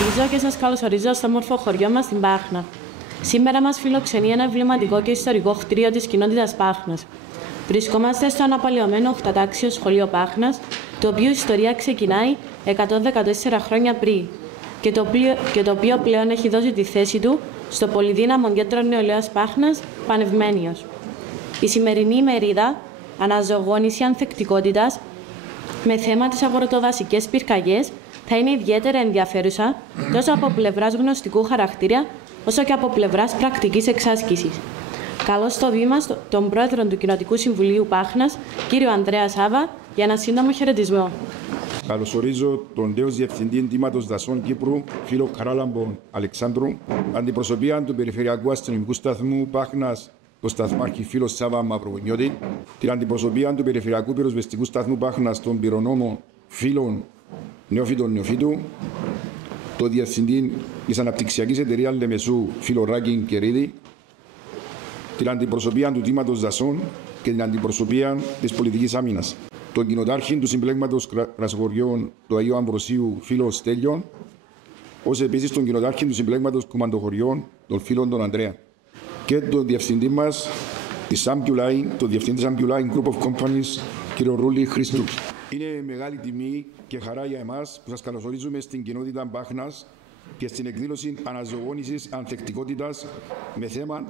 καλωσορίζω και σας καλωσορίζω στο όμορφο χωριό μας στην Πάχνα. Σήμερα μας φιλοξενεί ένα εμβληματικό και ιστορικό κτίριο της κοινότητας Πάχνας. Βρισκόμαστε στο αναπαλαιωμένο 8τάξιο σχολείο Πάχνας, το οποίο η ιστορία ξεκινάει 114 χρόνια πριν και το οποίο πλέον έχει δώσει τη θέση του στο Πολυδύναμο Κέντρο Νεολαίας Πάχνας, Πανευμένιος. Η σημερινή ημερίδα, Αναζωπύρωση Ανθεκτικότητας, με θέμα τις αγροτοδασικές πυρκαγιές, θα είναι ιδιαίτερα ενδιαφέρουσα τόσο από πλευράς γνωστικού χαρακτήρα, όσο και από πλευράς πρακτικής εξάσκησης. Καλώς στο βήμα τον πρόεδρο του Κοινοτικού Συμβουλίου Πάχνας, κύριο Ανδρέα Σάβα, για ένα σύντομο χαιρετισμό. Καλωσορίζω τον νέο Διευθυντή Εντύματος Δασών Κύπρου, φίλο Καράλαμπο Αλεξάνδρου, αντιπροσωπεία του Περιφερειακού Αστυνομικού Σταθμού Πάχνας, τον σταθμάρχη φίλο Σάβα Μαυρογονιώτη, την αντιπροσωπεία του Περιφερειακού Πυροσβεστικού Σταθμού Πάχνα, τον πυρονόμο φίλων Νεοφύτων Νεοφύτου, τον Διευθυντή της Αναπτυξιακής Εταιρείας Λεμεσού, φίλο Ράκη Κερίδη, την αντιπροσωπεία του Τμήματος Δασών και την αντιπροσωπεία της Πολιτικής Άμυνας, τον κοινοτάρχη του Συμπλέγματος Κρασοχωριών του Αγίου Αμβροσίου, φίλο Στέλιον, ως επίσης τον κοινοτάρχη του Συμπλέγματος Κουμαντοχωριών, τον φίλο τον Ανδρέα, και τον διευθυντή μας της Ambuline, τον διευθυντή της Ambuline Group of Companies, κύριο Ρούλη Χρήστου. Είναι μεγάλη τιμή και χαρά για εμάς που σας καλωσορίζουμε στην κοινότητα Πάχνας και στην εκδήλωση Αναζωπύρωσης Ανθεκτικότητας με θέμα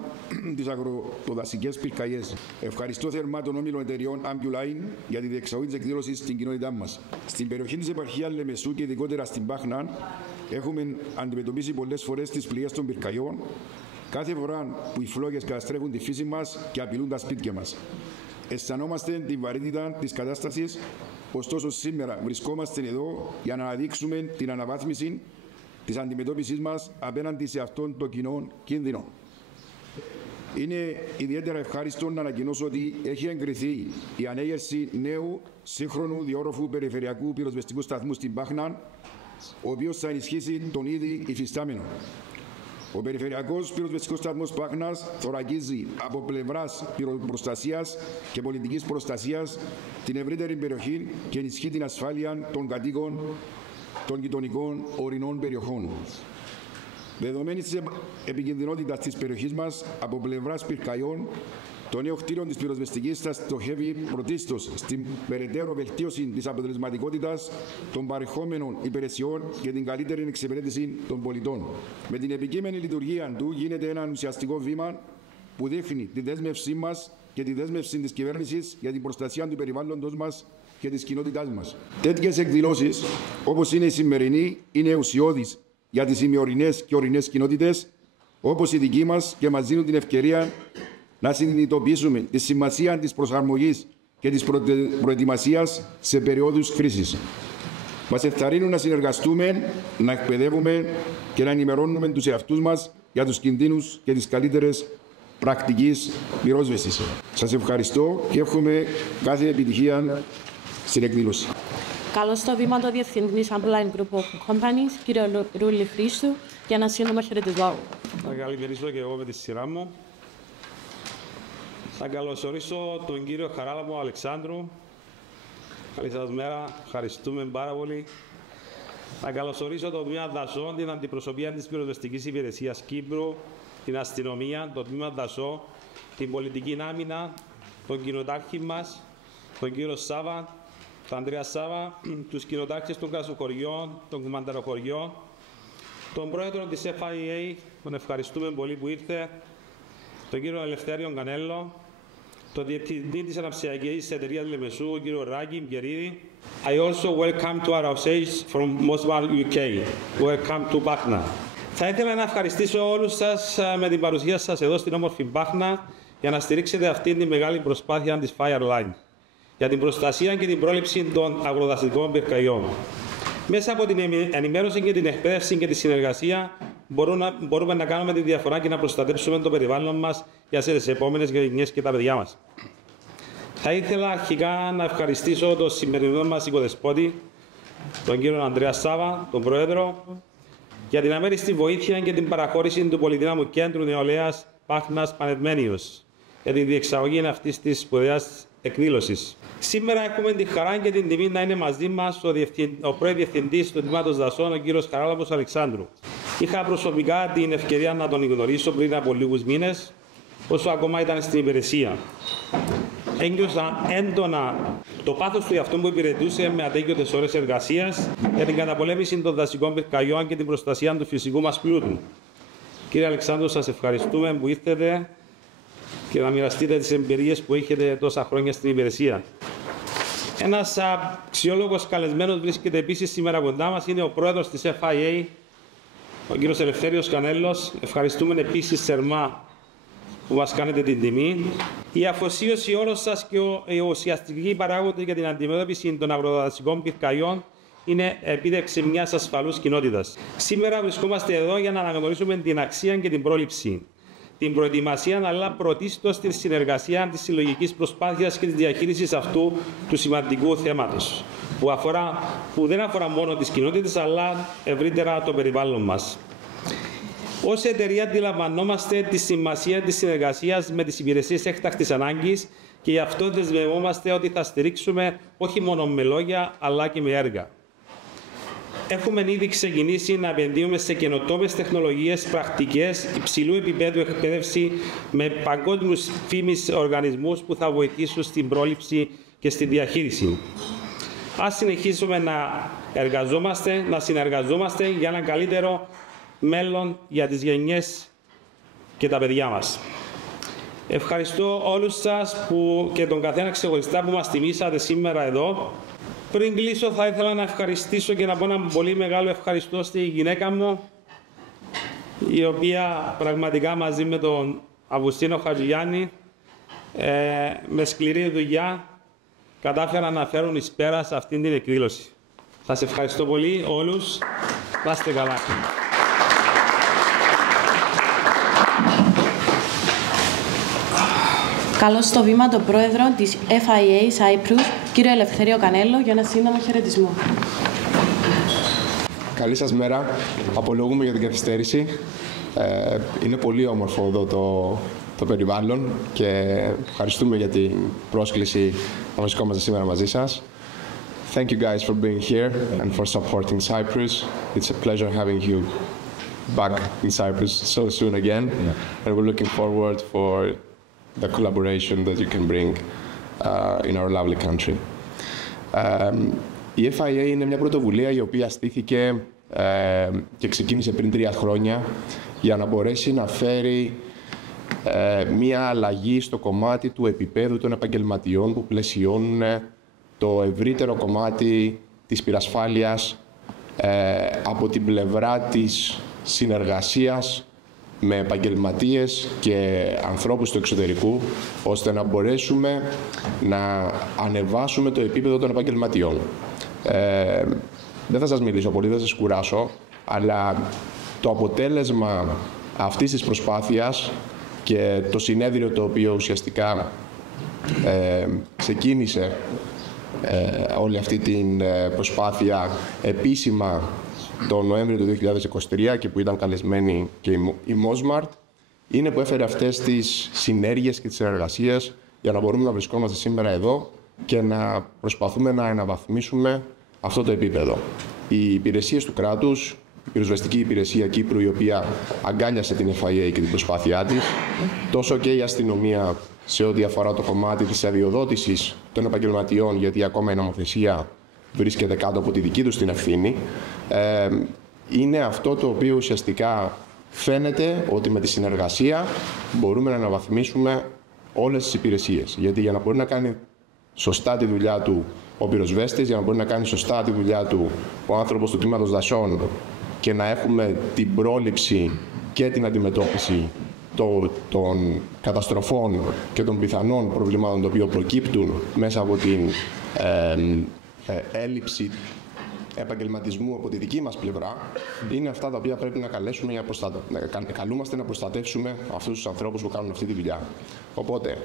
τις αγροτοδασικές πυρκαγιές. Ευχαριστώ θερμά τον όμιλο εταιρεών Ambuline για τη διεξαγωγή της εκδήλωσης στην κοινότητά μας. Στην περιοχή της επαρχίας Λεμεσού και ειδικότερα στην Πάχνα έχουμε αντιμετωπίσει πολλές φορές τις πληγές των πυρκαγιών, κάθε φορά που οι φλόγες καταστρέφουν τη φύση μας και απειλούν τα σπίτια μας. Αισθανόμαστε την βαρύτητα της κατάστασης, ωστόσο σήμερα βρισκόμαστε εδώ για να αναδείξουμε την αναβάθμιση της αντιμετώπισης μας απέναντι σε αυτόν τον κοινό κίνδυνο. Είναι ιδιαίτερα ευχάριστο να ανακοινώσω ότι έχει εγκριθεί η ανέγερση νέου σύγχρονου διόρροφου περιφερειακού πυροσβεστικού σταθμού στην Πάχνα, ο οποίος θα ενισχύσει τον ήδη υφιστάμενο. Ο Περιφερειακός Πυροσβεστικός Σταθμός Πάχνας θωρακίζει από πλευράς πυροπροστασίας και πολιτικής προστασίας την ευρύτερη περιοχή και ενισχύει την ασφάλεια των κατοίκων των γειτονικών ορεινών περιοχών. Δεδομένης της επικινδυνότητας της περιοχής μας από πλευράς πυρκαγιών, το νέο κτίριο της πυροσβεστικής θα στοχεύει πρωτίστως στην περαιτέρω βελτίωση της αποτελεσματικότητας των παρεχόμενων υπηρεσιών και την καλύτερη εξυπηρέτηση των πολιτών. Με την επικείμενη λειτουργία του γίνεται ένα ουσιαστικό βήμα που δείχνει τη δέσμευσή μας και τη δέσμευση της κυβέρνησης για την προστασία του περιβάλλοντος μας και της κοινότητάς μας. Τέτοιες εκδηλώσεις, όπως είναι η σημερινή, είναι ουσιώδεις για τις ημιορεινές και ορεινές κοινότητες, όπως η δική μας, και μας δίνουν την ευκαιρία να συνειδητοποιήσουμε τη σημασία της προσαρμογής και της προετοιμασίας σε περιόδους κρίσης. Μας ενθαρρύνουν να συνεργαστούμε, να εκπαιδεύουμε και να ενημερώνουμε τους εαυτούς μας για τους κινδύνους και τις καλύτερες πρακτικής πυρόσβεσης. Σας ευχαριστώ και εύχομαι κάθε επιτυχία στην εκδήλωση. Καλώς στο βήμα το Διευθυντή της Ambuline Group of Companies, κύριο Ρούλη Χρήστου, για ένα σύντομο χαιρετισμό. Θα καλημερίσω και εγώ με τη σειρά μου. Θα καλωσορίσω τον κύριο Καράλαμπο Αλεξάνδρου. Καλή σας μέρα, ευχαριστούμε πάρα πολύ. Θα καλωσορίσω το τμήμα δασών, την αντιπροσωπεία της Πυροσβεστικής Υπηρεσίας Κύπρου, την αστυνομία, το τμήμα δασών, την πολιτική άμυνα, τον κοινοτάρχη μας, τον κύριο Σάβα, τον Ανδρέα Σάβα, τους κοινοτάρχες των Κρασοχωριών, των Κουμαντοχωριών, τον πρόεδρο της FIA, τον ευχαριστούμε πολύ που ήρθε, τον κύριο Ελευθέριο Κανέλο, τον διευθυντή της αναψυχιακής εταιρείας Λεμεσού, τον κύριο Ράκη Κερίδη. I also welcome to our stage from Moscow, UK. Welcome to Πάχνα. Θα ήθελα να ευχαριστήσω όλους σας με την παρουσία σας εδώ στην όμορφη Πάχνα για να στηρίξετε αυτή τη μεγάλη προσπάθεια της Fireline για την προστασία και την πρόληψη των αγροτοδασικών πυρκαγιών. Μέσα από την ενημέρωση και την εκπαίδευση και τη συνεργασία μπορούμε να κάνουμε τη διαφορά και να προστατεύσουμε το περιβάλλον μας για τις επόμενες γενιές και τα παιδιά μας. Θα ήθελα αρχικά να ευχαριστήσω τον σημερινό μας οικοδεσπότη, τον κύριο Ανδρέα Σάβα, τον Πρόεδρο, για την αμέριστη βοήθεια και την παραχώρηση του Πολυδύναμου Κέντρου Νεολαίας Πάχνας Πανευμένιος για τη διεξαγωγή αυτής της σπουδαίας εκδήλωσης. Σήμερα έχουμε τη χαρά και την τιμή να είναι μαζί μας ο πρώην Διευθυντής του Τμήματος Δασών, ο κύριος Χαράλαμπος Αλεξάνδρου. Είχα προσωπικά την ευκαιρία να τον γνωρίσω πριν από λίγους μήνες, όσο ακόμα ήταν στην υπηρεσία. Ένιωσα έντονα το πάθος του για αυτόν που υπηρετούσε με ατέγιωτες ώρες εργασίας για την καταπολέμηση των δασικών πυρκαγιών και την προστασία του φυσικού μας πλούτου. Κύριε Αλεξάνδρου, σας ευχαριστούμε που ήρθατε και να μοιραστείτε τις εμπειρίες που έχετε τόσα χρόνια στην υπηρεσία. Ένας αξιόλογος καλεσμένος βρίσκεται επίσης σήμερα κοντά μας, είναι ο πρόεδρος της FIA, ο κύριος Ελευθέριος Κανέλλος. Ευχαριστούμε επίσης θερμά που μας κάνετε την τιμή. Η αφοσίωση όλων σας και οι ουσιαστικοί παράγοντες για την αντιμετώπιση των αγροτοδασικών πυρκαγιών είναι επίδειξη μιας ασφαλούς κοινότητας. Σήμερα βρισκόμαστε εδώ για να αναγνωρίσουμε την αξία και την πρόληψη, την προετοιμασία, αλλά πρωτίστως τη συνεργασία της συλλογικής προσπάθειας και της διαχείρισης αυτού του σημαντικού θέματος, που δεν αφορά μόνο τις κοινότητες, αλλά ευρύτερα το περιβάλλον μας. Ως εταιρεία αντιλαμβανόμαστε τη σημασία της συνεργασίας με τις υπηρεσίες έκτακτης ανάγκης και γι' αυτό δεσμευόμαστε ότι θα στηρίξουμε όχι μόνο με λόγια, αλλά και με έργα. Έχουμε ήδη ξεκινήσει να επενδύουμε σε καινοτόμες τεχνολογίες, πρακτικές, υψηλού επίπεδου εκπαίδευση με παγκόσμιους φήμης οργανισμούς που θα βοηθήσουν στην πρόληψη και στη διαχείριση. Ας συνεχίσουμε να εργαζόμαστε, να συνεργαζόμαστε για ένα καλύτερο μέλλον για τις γενιές και τα παιδιά μας. Ευχαριστώ όλους σας και τον καθένα ξεχωριστά που μας τιμήσατε σήμερα εδώ. Πριν κλείσω, θα ήθελα να ευχαριστήσω και να πω ένα πολύ μεγάλο ευχαριστώ στη γυναίκα μου, η οποία πραγματικά μαζί με τον Αυγουστίνο Χατζηγιάννη με σκληρή δουλειά κατάφεραν να φέρουν εις πέρα σε αυτήν την εκδήλωση. Σας ευχαριστώ πολύ όλους. Να είστε καλά. Καλώς στο βήμα τον πρόεδρο της FIA Cyprus, κύριο Ελευθέριο Κανέλλο, για ένα σύντομο χαιρετισμό. Καλή σας μέρα. Απολογούμε για την καθυστέρηση. Είναι πολύ όμορφο εδώ το περιβάλλον και ευχαριστούμε για την πρόσκληση να βρισκόμαστε σήμερα μαζί σας. Thank you guys for being here and for supporting Cyprus. It's a pleasure having you back in Cyprus so soon again, and we're looking forward for the collaboration that you can bring in our lovely country. Η FIA είναι μια πρωτοβουλία η οποία στήθηκε και ξεκίνησε πριν 3 χρόνια για να μπορέσει να φέρει μια αλλαγή στο κομμάτι του επίπεδου των επαγγελματιών που πλαισιώνουν το ευρύτερο κομμάτι της πυρασφάλειας από την πλευρά της συνεργασίας με επαγγελματίες και ανθρώπους του εξωτερικού, ώστε να μπορέσουμε να ανεβάσουμε το επίπεδο των επαγγελματιών. Δεν θα σας μιλήσω πολύ, δεν σας κουράσω, αλλά το αποτέλεσμα αυτής της προσπάθειας και το συνέδριο το οποίο ουσιαστικά ξεκίνησε όλη αυτή την προσπάθεια επίσημα το Νοέμβριο του 2023 και που ήταν καλεσμένη και η Mosmart, είναι που έφερε αυτές τις συνέργειες και τις συνεργασίες για να μπορούμε να βρισκόμαστε σήμερα εδώ και να προσπαθούμε να αναβαθμίσουμε αυτό το επίπεδο. Οι υπηρεσίες του κράτους, η πυροσβεστική υπηρεσία Κύπρου, η οποία αγκάλιασε την FIA και την προσπάθειά της, τόσο και η αστυνομία σε ό,τι αφορά το κομμάτι της αδειοδότησης των επαγγελματιών, γιατί ακόμα η νομοθεσία βρίσκεται κάτω από τη δική τους την ευθύνη, είναι αυτό το οποίο ουσιαστικά φαίνεται ότι με τη συνεργασία μπορούμε να αναβαθμίσουμε όλες τις υπηρεσίες. Γιατί για να μπορεί να κάνει σωστά τη δουλειά του ο πυροσβέστης, για να μπορεί να κάνει σωστά τη δουλειά του ο άνθρωπος του τμήματος δασών και να έχουμε την πρόληψη και την αντιμετώπιση των καταστροφών και των πιθανών προβλημάτων τα οποία προκύπτουν μέσα από την έλλειψη επαγγελματισμού από τη δική μας πλευρά, είναι αυτά τα οποία πρέπει να καλούμαστε να προστατεύσουμε αυτούς τους ανθρώπους που κάνουν αυτή τη δουλειά. Οπότε,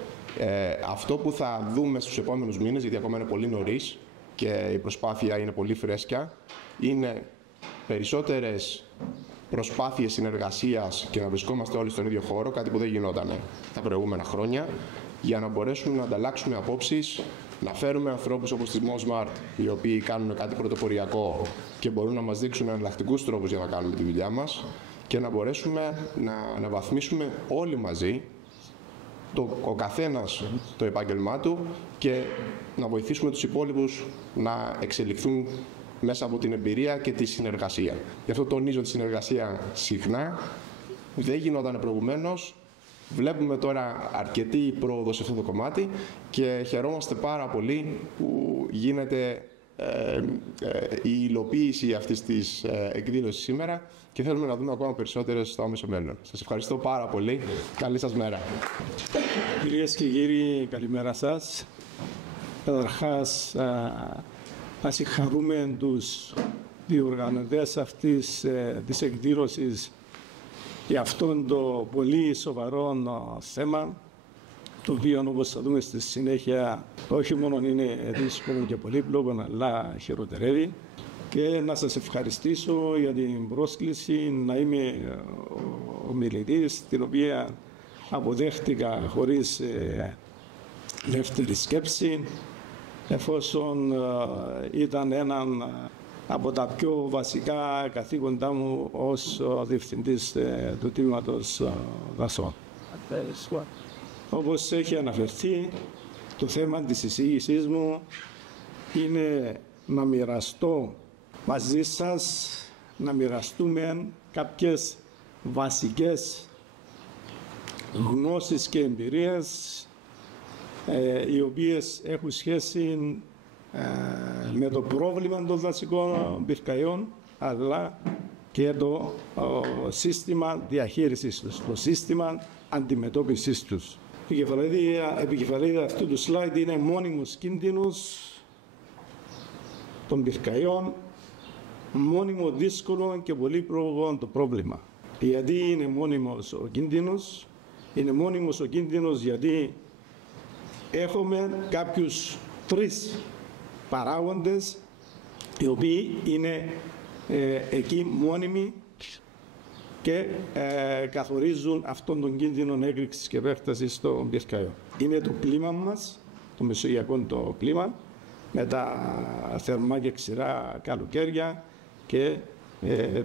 αυτό που θα δούμε στους επόμενους μήνες, γιατί ακόμα είναι πολύ νωρίς και η προσπάθεια είναι πολύ φρέσκια, είναι περισσότερες προσπάθειες συνεργασίας και να βρισκόμαστε όλοι στον ίδιο χώρο, κάτι που δεν γινόταν τα προηγούμενα χρόνια, για να μπορέσουμε να ανταλλάξουμε απόψεις, να φέρουμε ανθρώπους όπως τη Mosmart, οι οποίοι κάνουν κάτι πρωτοποριακό και μπορούν να μας δείξουν εναλλακτικούς τρόπους για να κάνουμε τη δουλειά μας και να μπορέσουμε να αναβαθμίσουμε όλοι μαζί ο καθένας το επάγγελμά του και να βοηθήσουμε τους υπόλοιπους να εξελιχθούν μέσα από την εμπειρία και τη συνεργασία. Γι' αυτό τονίζω τη συνεργασία συχνά. Δεν γινόταν προηγουμένως. Βλέπουμε τώρα αρκετή πρόοδο σε αυτό το κομμάτι και χαιρόμαστε πάρα πολύ που γίνεται η υλοποίηση αυτής της εκδήλωσης σήμερα και θέλουμε να δούμε ακόμα περισσότερες στο άμεσο μέλλον. Σας ευχαριστώ πάρα πολύ. Καλή σας μέρα. Κυρίες και κύριοι, καλημέρα σας. Καταρχάς, να συγχαρούμε τους διοργανωτές αυτής της εκδήλωσης για αυτόν το πολύ σοβαρό θέμα, το οποίο, όπως θα δούμε στη συνέχεια, όχι μόνο είναι δύσκολο και πολύπλοκο, αλλά χειροτερεύει. Και να σας ευχαριστήσω για την πρόσκληση να είμαι ομιλητής, την οποία αποδέχτηκα χωρίς δεύτερη σκέψη, εφόσον ήταν έναν από τα πιο βασικά καθήκοντά μου ως διευθυντής του τμήματος δασών. Όπως έχει αναφερθεί, το θέμα της εισήγησής μου είναι να μοιραστώ μαζί σας, να μοιραστούμε κάποιες βασικές γνώσεις και εμπειρίες οι οποίες έχουν σχέση με το πρόβλημα των δασικών πυρκαγιών, αλλά και το σύστημα διαχείρισης τους, το σύστημα αντιμετώπισης τους. Η επικεφαλίδα αυτού του slide είναι μόνιμος κίνδυνος των πυρκαγιών, μόνιμο δύσκολο και πολύπλοκο το πρόβλημα. Γιατί είναι μόνιμος ο κίνδυνος? Είναι μόνιμος ο κίνδυνος γιατί έχουμε κάποιους τρεις παράγοντες οι οποίοι είναι εκεί μόνιμοι και καθορίζουν αυτόν τον κίνδυνο έκρηξης και επέκτασης των πυρκαγιών. Είναι το κλίμα μας, το μεσογειακό το κλίμα, με τα θερμά και ξηρά καλοκαίρια και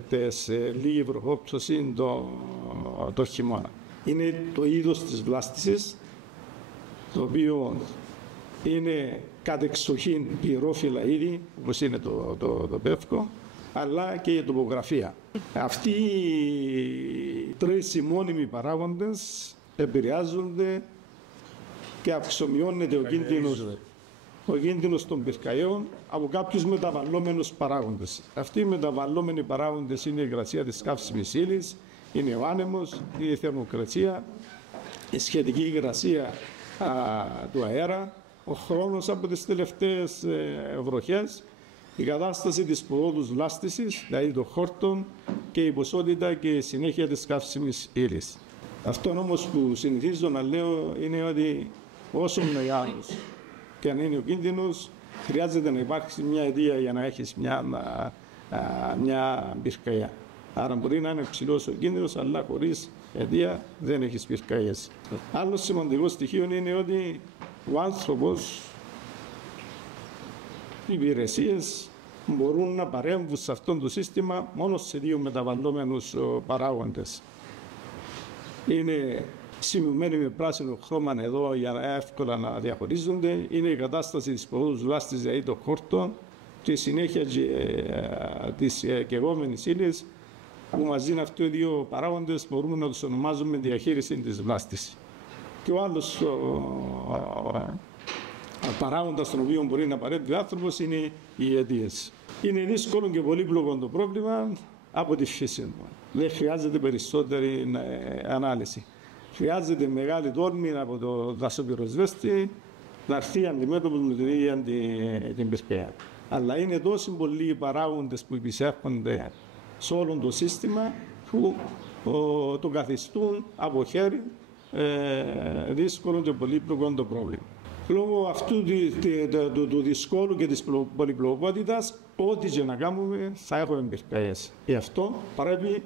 τις λίγη βροχόπτωση το χειμώνα. Είναι το είδος της βλάστησης, το οποίο είναι κατεξοχήν πυρόφυλλα είδη, όπως είναι το πεύκο, αλλά και η τοπογραφία. Αυτοί οι τρεις μόνιμοι παράγοντες επηρεάζονται και αυξομειώνεται ο κίνδυνος των πυρκαγιών από κάποιους μεταβαλλόμενους παράγοντες. Αυτοί οι μεταβαλλόμενοι παράγοντες είναι η υγρασία της καύσιμης ύλης, είναι ο άνεμος, η θερμοκρασία, η σχετική υγρασία του αέρα, ο χρόνος από τις τελευταίες βροχές, η κατάσταση της προόδους βλάστησης, δηλαδή των χόρτων, και η ποσότητα και η συνέχεια της καύσιμης ύλης. Αυτό όμως που συνηθίζω να λέω είναι ότι όσο μεγάλος και αν είναι ο κίνδυνος, χρειάζεται να υπάρξει μια αιτία για να έχεις μια πυρκαγιά. Άρα μπορεί να είναι ψηλός ο κίνδυνος, αλλά χωρίς αιτία δεν έχεις πυρκαγιές. Άλλο σημαντικό στοιχείο είναι ότι ο άνθρωπος, οι υπηρεσίες μπορούν να παρέμβουν σε αυτό το σύστημα μόνο σε δύο μεταβαλλόμενους παράγοντες. Είναι σημειωμένοι με πράσινο χρώμα εδώ για να εύκολα να διαχωρίζονται. Είναι η κατάσταση της προόδους βλάστης, δηλαδή των χόρτων, τη συνέχεια της καιγόμενης ύλης, που μαζί με αυτοί οι δύο παράγοντες μπορούμε να τους ονομάζουμε διαχείριση της βλάστης. Και ο άλλος παράγοντας στον οποίο μπορεί να παρέμβει ο άνθρωπος είναι οι αιτίες. Είναι δύσκολο και πολύπλοκο το πρόβλημα από τη φύση του. Δεν χρειάζεται περισσότερη ανάλυση. Χρειάζεται μεγάλη τόλμη από το δασοπυροσβέστη να έρθει αντιμέτωπος με την ίδια την πυρκαγιά. Αλλά είναι τόσοι πολλοί οι παράγοντες που επισέρχονται σε όλο το σύστημα που το καθιστούν από χέρι δύσκολο και πολύπλοκο το πρόβλημα. Λόγω αυτού του δυσκόλου και της πολυπλοκότητας, ό,τι και να κάνουμε θα έχουμε πυρκαγιές. Γι' αυτό πρέπει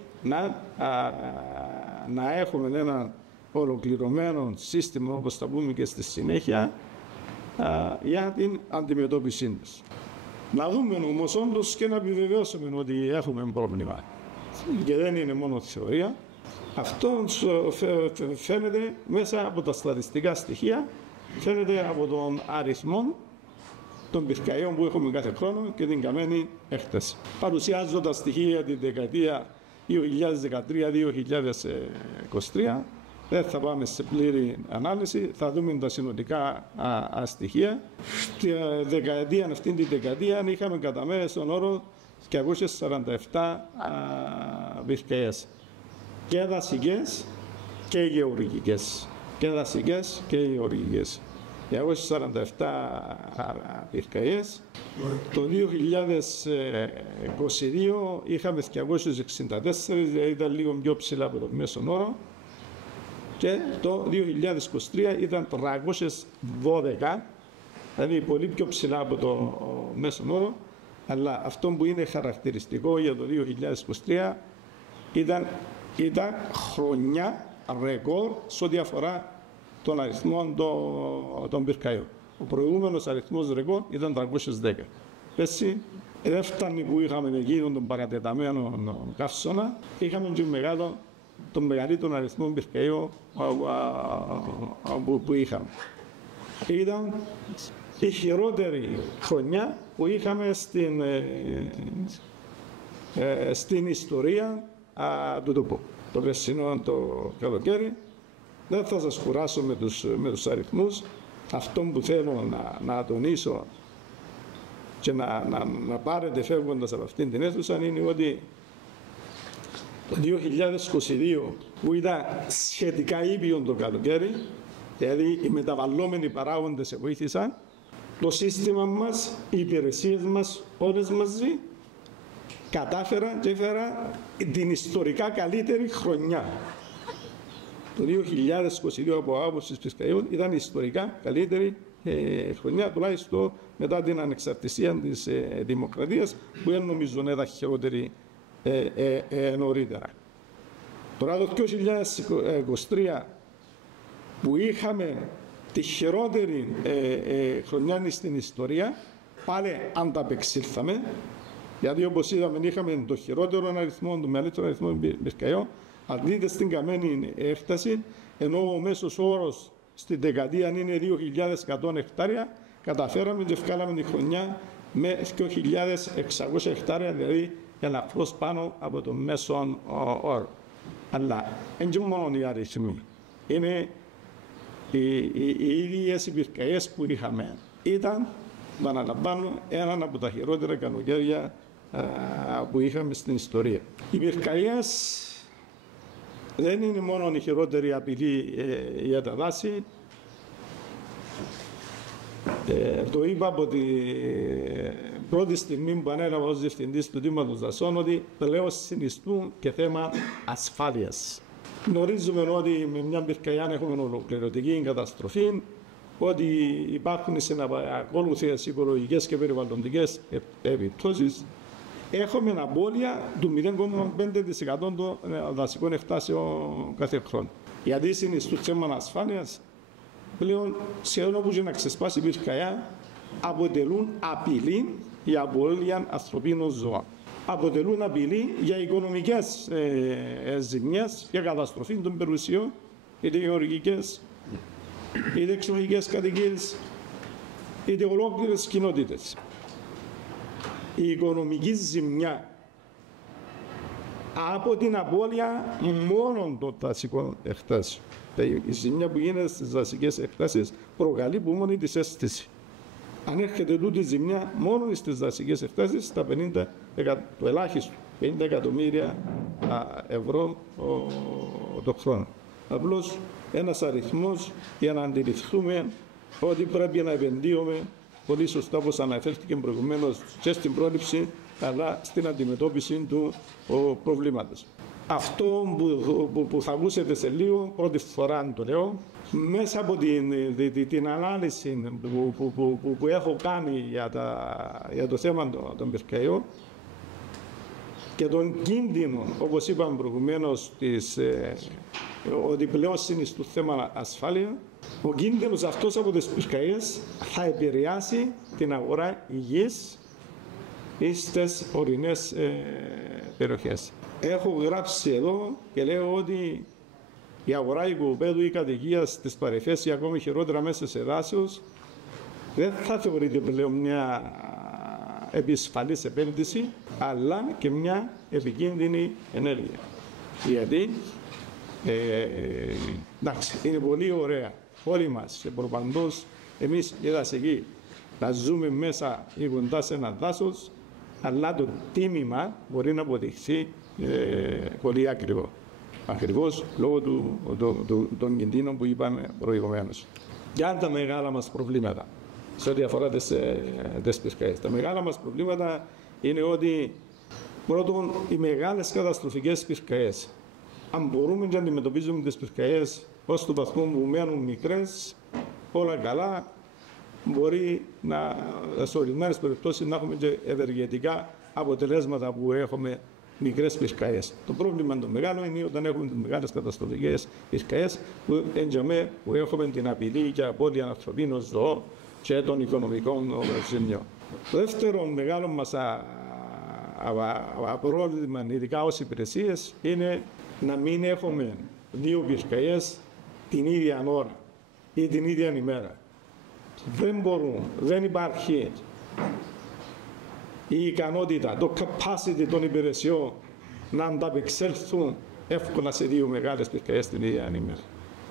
να έχουμε ένα ολοκληρωμένο σύστημα, όπως θα πούμε και στη συνέχεια, για την αντιμετώπιση της. Να δούμε όμως όντως και να επιβεβαιώσουμε ότι έχουμε πρόβλημα. Και δεν είναι μόνο θεωρία. Αυτό φαίνεται μέσα από τα στατιστικά στοιχεία, φαίνεται από τον αριθμό των πυρκαγιών που έχουμε κάθε χρόνο και την καμένη έκταση. Παρουσιάζω τα στοιχεία την δεκαετία 2013-2023. Δεν θα πάμε σε πλήρη ανάλυση, θα δούμε τα συνολικά στοιχεία. Στη δεκαετία, αυτήν την δεκαετία είχαμε κατά μέσον όρο 247 πυρκαγιές. Και δασικές και γεωργικές. Και δασικές και γεωργικές. 247 πυρκαγιές. Το 2022 είχαμε 264, δηλαδή ήταν λίγο πιο ψηλά από το μέσον όρο. Και το 2023 ήταν 312, δηλαδή πολύ πιο ψηλά από το μέσον όρο. Αλλά αυτό που είναι χαρακτηριστικό για το 2023 ήταν χρονιά ρεκόρ σε ό,τι αφορά τον αριθμό των πυρκαγιών. Ο προηγούμενος αριθμός ρεκόρ ήταν 310. Πέρσι δεν φτάνει που είχαμε εκεί τον παρατεταμένο καύσωνα, είχαμε και τον μεγαλύτερο αριθμό πυρκαγιών που είχαμε. Ήταν η χειρότερη χρονιά που είχαμε στην ιστορία του τόπου. Το περσινό το καλοκαίρι. Δεν θα σας κουράσω με τους αριθμούς. Αυτό που θέλω να τονίσω και να πάρετε φεύγοντας από αυτήν την αίθουσα είναι ότι το 2022 που ήταν σχετικά ήπιο το καλοκαίρι, δηλαδή οι μεταβαλλόμενοι παράγοντες βοήθησαν, το σύστημα μας, οι υπηρεσίες μας, όλες μαζί, κατάφεραν και έφεραν την ιστορικά καλύτερη χρονιά. Το 2022 από άποψη πυρκαγιών ήταν ιστορικά καλύτερη χρονιά, τουλάχιστον μετά την ανεξαρτησία της δημοκρατίας, που δεν νομίζω να ήταν χειρότερη νωρίτερα. Τώρα το 2023 που είχαμε τη χειρότερη χρονιά στην ιστορία, πάλι ανταπεξήλθαμε, γιατί όπως είδαμε είχαμε το χειρότερο αριθμό, το μεγαλύτερο αριθμό πυρκαγιών. Αν δείτε στην καμένη έκταση, ενώ ο μέσος όρος στην δεκαετία είναι 2.100 εκτάρια, καταφέραμε και βγάλαμε τη χρονιά με 2.600 εκτάρια, δηλαδή ελαφρώς πάνω από το μέσο όρο. Αλλά δεν είναι μόνο οι αριθμοί. Είναι οι ίδιες οι πυρκαγιές που είχαμε. Ήταν, επαναλαμβάνω, έναν από τα χειρότερα καλοκαίρια που είχαμε στην ιστορία. Οι πυρκαγιές δεν είναι μόνο η χειρότερη απειλή για τα δάση. Το είπα από την πρώτη στιγμή που ανέλαβα ως διευθυντής του Τμήματος Δασών, ότι πλέον συνιστούν και θέμα ασφάλειας. Γνωρίζουμε ότι με μια πυρκαγιά έχουμε ολοκληρωτική καταστροφή, ότι υπάρχουν συνακόλουθες οικολογικές και περιβαλλοντικές επιπτώσεις. Έχουμε απώλεια του 0,5% των δασικών εκτάσεων κάθε χρόνο. Γιατί συνιστούν θέμα ασφάλειας, πλέον σχεδόν όπου και να ξεσπάσει η πυρκαγιά, αποτελούν απειλή για απώλεια ανθρωπίνων ζώων. Αποτελούν απειλή για οικονομικές ζημιές, για καταστροφή των περιουσιών, είτε γεωργικές, είτε εξοχικές κατοικίες, είτε ολόκληρες κοινότητες. Η οικονομική ζημιά από την απώλεια μόνο των δασικών εκτάσεων. Η ζημιά που γίνεται στις δασικές εκτάσεις προκαλεί που μόνη της αίσθηση. Αν έρχεται τούτη η ζημιά μόνο στις δασικές εκτάσεις, στα 50, το ελάχιστο, 50 εκατομμύρια ευρώ το χρόνο. Απλώς ένας αριθμός για να αντιληφθούμε ότι πρέπει να επενδύουμε πολύ σωστά, όπως αναφέρθηκε προηγουμένως, και στην πρόληψη αλλά στην αντιμετώπιση του προβλήματος. Αυτό που θα ακούσετε σε λίγο, πρώτη φορά το λέω, μέσα από την ανάλυση που έχω κάνει για το θέμα των πυρκαγιών, και τον κίνδυνο, όπως είπαμε προηγουμένως, ότι πλέον είναι στο θέμα ασφάλεια, ο κίνδυνος αυτός από τις πυρκαγιές θα επηρεάσει την αγορά υγιής στις ορεινές περιοχές. Έχω γράψει εδώ και λέω ότι η αγορά οικοπαίδου ή κατοικίας της παρεφές ή ακόμη χειρότερα μέσα σε δάσος δεν θα θεωρείται πλέον μια επισφαλής επένδυση, αλλά και μια επικίνδυνη ενέργεια. Γιατί, εντάξει, είναι πολύ ωραία όλοι μας, προπαντός, εμείς οι δασικοί, να ζούμε μέσα ή κοντά σε ένα δάσος, αλλά το τίμημα μπορεί να αποδειχθεί πολύ ακριβό. Ακριβώς λόγω των κινδύνων που είπαμε προηγουμένως. Για τα μεγάλα μας προβλήματα, σε ό,τι αφορά τις πυρκαγιές. Τα μεγάλα μας προβλήματα είναι ότι πρώτον οι μεγάλες καταστροφικές πυρκαγιές. Αν μπορούμε να αντιμετωπίζουμε τις πυρκαγιές ως του βαθμού που μένουν μικρές, όλα καλά, μπορεί σε ορισμένες περιπτώσεις να έχουμε και ευεργετικά αποτελέσματα που έχουμε μικρές πυρκαγιές. Το πρόβλημα το μεγάλο είναι όταν έχουμε τις μεγάλες καταστροφικές πυρκαγιές που έχουμε την απειλή και απώλεια ανθρωπίνων ζώων και των οικονομικών ζημιών. Το δεύτερο μεγάλο μας πρόβλημα, ειδικά ως υπηρεσίες, είναι να μην έχουμε δύο πυρκαγιές την ίδια ώρα ή την ίδια ημέρα. Δεν υπάρχει η ικανότητα, το capacity των υπηρεσιών να ανταπεξέλθουν εύκολα σε δύο μεγάλες πυρκαγιές την ίδια ημέρα.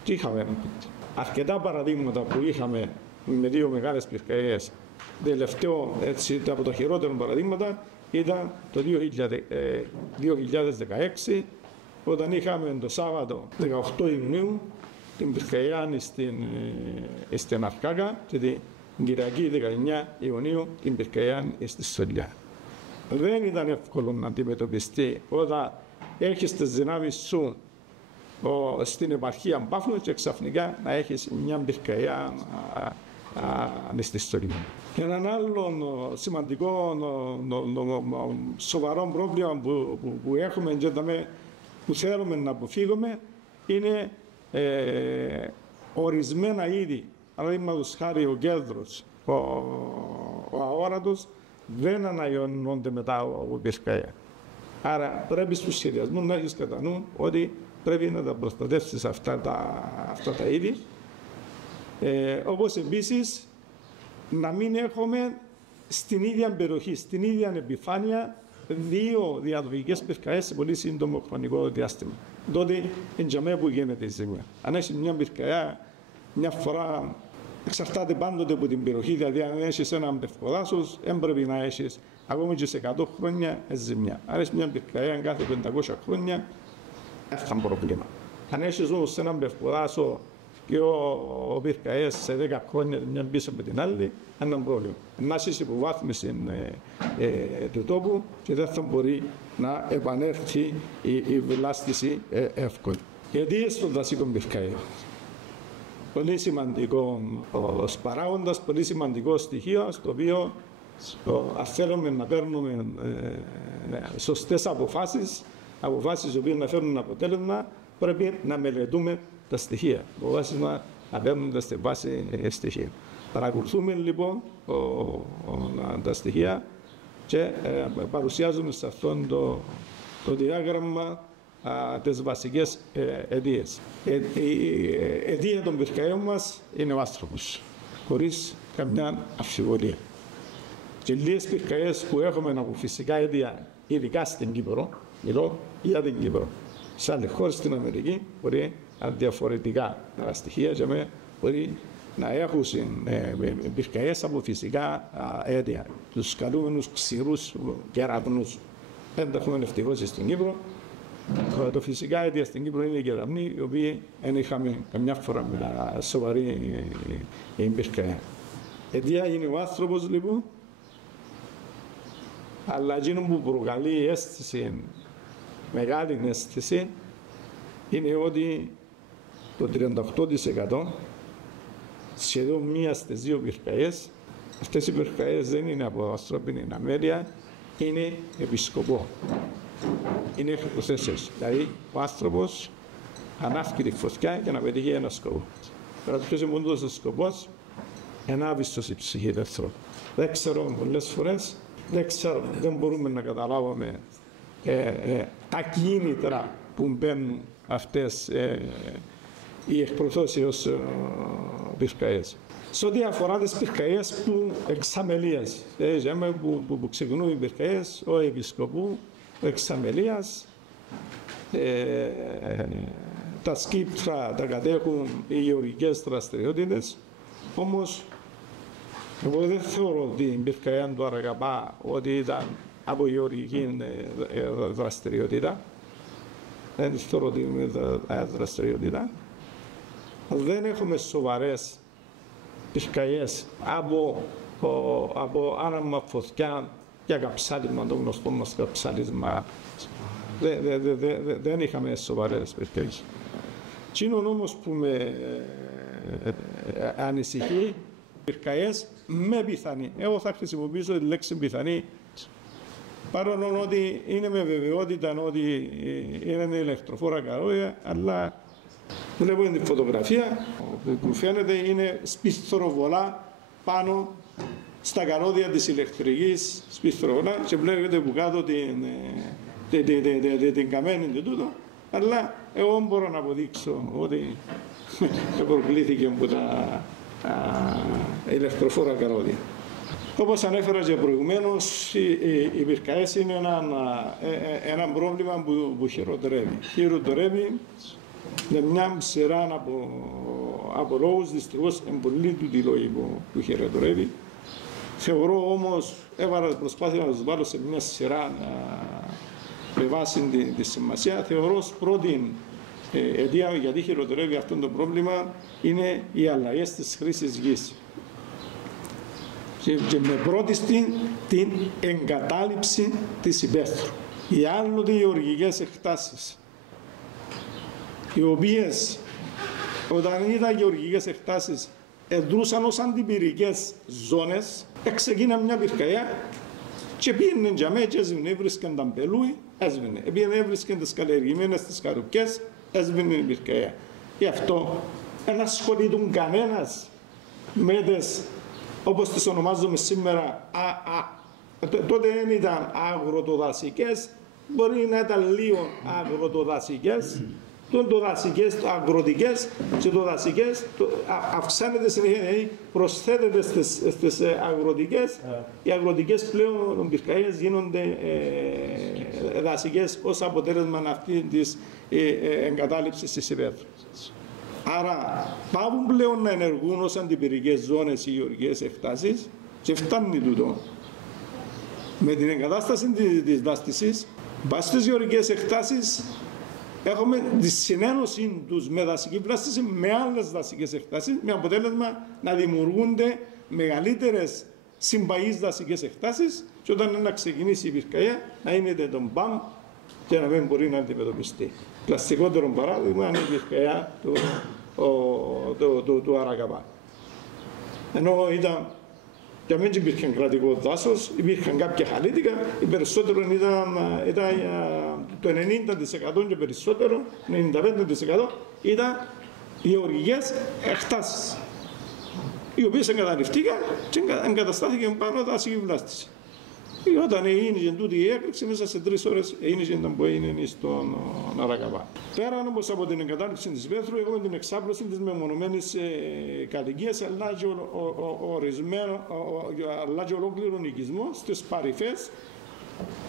Και είχαμε αρκετά παραδείγματα που είχαμε με δύο μεγάλες πυρκαγιές. Τελευταίο, έτσι, από τα χειρότερα παραδείγματα ήταν το 2016, όταν είχαμε το Σάββατο 18 Ιουνίου την πυρκαγιά στην Αρκάκα και την Κυριακή 19 Ιουνίου την πυρκαγιά στη Σολιά. Δεν ήταν εύκολο να αντιμετωπιστεί όταν έχεις τις δυνάμεις σου στην επαρχία Πάχνα και ξαφνικά να έχεις μια πυρκαγιά στη Σολιά. Έναν άλλο σημαντικό, σοβαρό πρόβλημα που έχουμε και που θέλουμε να αποφύγουμε είναι ορισμένα είδη. Παραδείγματος χάρη ο Κέντρος, ο αόρατος, δεν αναγειώνονται μετά από πυρκαγιά. Άρα πρέπει στους σχεδιασμούς να έχεις κατά νου ότι πρέπει να τα προστατεύσεις αυτά τα είδη. Όπως επίσης να μην έχουμε στην ίδια περιοχή, στην ίδια επιφάνεια δύο διαδοχικές πυρκαγιές σε πολύ σύντομο χρονικό διάστημα. Τότε εντιαμέ που γίνεται η ζημιά. Αν έχεις μια πυρκαγιά μια φορά, εξαρτάται πάντοτε από την περιοχή, δηλαδή αν έχεις έναν πευκοδάσος, δεν πρέπει να έχεις ακόμη και σε 100 χρόνια ζημιά. Αν έχεις μια πυρκαγιά κάθε 500 χρόνια, θα είναι πρόβλημα. Αν έχεις όμως έναν πευκοδάσο και ο πυρκαγιές σε 10 χρόνια μια πίσω από την άλλη, είναι ένα πρόβλημα. Να έχεις υποβάθμιση του τόπου και δεν θα μπορεί να επανέλθει η βλάστηση εύκολα. Γιατί στο δασικό πυρκαγιό. Πολύ σημαντικό παράγοντας, πολύ σημαντικό στοιχείο, στο οποίο αν θέλουμε να παίρνουμε σωστές αποφάσεις οι οποίες να φέρνουν αποτέλεσμα, πρέπει να μελετούμε τα στοιχεία. Αποφάσεις να παίρνουμε στη βάση στοιχεία. Παρακολουθούμε λοιπόν τα στοιχεία και παρουσιάζουμε σε αυτόν το διάγραμμα τις βασικές αιτίες. Η αιτία των πυρκαγιών μας είναι ο άνθρωπος, χωρίς καμιά αμφιβολία. Και λίγες πυρκαγιές που έχουμε από φυσικά αιτία, ειδικά στην Κύπρο, μιλώ για την Κύπρο. Σε άλλες χώρες στην Αμερική μπορεί διαφορετικά τα στοιχεία και μπορεί να έχουν πυρκαγιές από φυσικά αίτια, τους καλούμενους ξηρούς κεραυνούς. Δεν τα έχουμε ευτυχώς στην Κύπρο. Το φυσικά αίτια στην Κύπρο είναι οι κεραυνοί, οι οποίοι δεν είχαμε καμιά φορά με σοβαρή πυρκαγιά. Αιτία είναι ο άνθρωπος λοιπόν, αλλά εκείνο που προκαλεί αίσθηση, μεγάλη αίσθηση, είναι ότι το 38% σχεδόν μία στις δύο πυρκαγιές, αυτές οι πυρκαγιές δεν είναι από ανθρώπινη αμέλεια, είναι επισκοπό. είναι οι προθέσεις. Δηλαδή, ο άνθρωπος ανάφκει τη φωτιά για να πετύχει ένα σκοπό. Τώρα, ποιος είναι μόνος ο σκοπός, ενάβιστος η ψυχή του ανθρώπου. Δεν ξέρω πολλές φορές, δεν μπορούμε να καταλάβουμε τα κίνητρα που μπαίνουν αυτές οι εκπροθώσεις πυρκαγιές. Σε ό,τι αφορά τις πυρκαγιές που εξαμελίας, που ξεκινούν οι πυρκαγιές, ο επισκοπού, εξαμελίας, τα σκύπτρα τα κατέχουν οι γεωργικές δραστηριότητες, όμως εγώ δεν θεωρώ ότι η πυρκαγιά του Αραγαπά ότι ήταν από γεωργική δραστηριότητα. Δεν θεωρώ ότι είναι δραστηριότητα. Δεν έχουμε σοβαρές πυρκαγιές από άναμα φωτιά για καψάλισμα, το γνωστό μας καψάλισμα. Δεν είχαμε σοβαρές πυρκαγιές. Εκείνο όμως που με ανησυχεί, πυρκαγιές με πιθανή. Εγώ θα χρησιμοποιήσω τη λέξη πιθανή, παρόλο ότι είναι με βεβαιότητα ότι είναι ηλεκτροφόρα καλώδια, αλλά βλέπω την φωτογραφία που φαίνεται είναι σπιθροβολά πάνω στα καλώδια της ηλεκτρικής σπιθροβολά και βλέπετε που κάτω την καμένη και τούτο, αλλά εγώ μπορώ να αποδείξω ότι προκλήθηκε από τα ηλεκτροφόρα καλώδια. Όπως ανέφερα και προηγουμένως, οι πυρκαγιές είναι ένα πρόβλημα που χειροτερεύει. Χειροτερεύει με μια σειρά από λόγους, δυστυχώς είναι πολύ τούτοι λόγοι που χειροτερεύει. Θεωρώ όμως, προσπάθησα να τους βάλω σε μια σειρά με βάση τη σημασία. Θεωρώ ως πρώτη αιτία γιατί χειροτερεύει αυτό το πρόβλημα είναι οι αλλαγές της χρήσης γης. Και με πρώτη την εγκατάλειψη της υπαίθρου. Οι άλλοτε γεωργικές εκτάσεις, οι οποίες όταν είδα γεωργικές εκτάσεις εντρούσαν ως αντιπυρικές ζώνες, ξεκίνησε μια πυρκαγιά και πήγαινε για μένα και έσβηνε, έβρισκαν τα μπελούι, έσβηνε. Πήγαινε, έβρισκαν τις καλλιεργημένες τις καρουκές, έσβηνε η πυρκαγιά. Γι' αυτό δεν ασχολείται κανένας με τις, όπως τις ονομάζουμε σήμερα, τότε δεν ήταν αγροτοδασικές, μπορεί να ήταν λίγο αγροτοδασικές, το δασικές, το αγροτικές και το δασικές αυξάνεται συνέχεια, δηλαδή προσθέτεται στις αγροτικές. Οι αγροτικές πλέον πυρκαγιές γίνονται δασικές ως αποτέλεσμα αυτή της εγκατάλειψης της υπαίθρου. Άρα πάβουν πλέον να ενεργούν ως αντιπυρικές ζώνες οι γεωργικές εκτάσεις και φτάνει τούτο. Με την εγκατάσταση της δάστησης, πας στις γεωργικές εκτάσεις, έχουμε τη συνένωση τους με δασική βλάστηση με άλλες δασικές εκτάσεις, με αποτέλεσμα να δημιουργούνται μεγαλύτερες συμπαγείς δασικές εκτάσεις και όταν να ξεκινήσει η πυρκαγιά να είναι τον μπαμ και να μην μπορεί να αντιμετωπιστεί. Κλασικότερο παράδειγμα είναι η πυρκαγιά του Αραγαπά. Ενώ ήταν και μην υπήρχαν κρατικό δάσος, υπήρχαν κάποια χαλίτικα, οι περισσότερο ήταν το 90% και περισσότερο, 95% ήταν οι γεωργικές εκτάσεις, οι οποίες εγκαταλειφθήκαν και εγκαταστάθηκαν πάνω τα άσχημη βλάστηση. Όταν έγινε τούτη η έκρηξη, μέσα σε 3 ώρες έγινε που έγινε στον Αραγαπά. Πέραν όμως από την εγκατάλειψη της υπαίθρου, έχουμε την εξάπλωση της μεμονωμένης κατοικίας, αλλά και ολόκληρον οικισμό στις παρυφές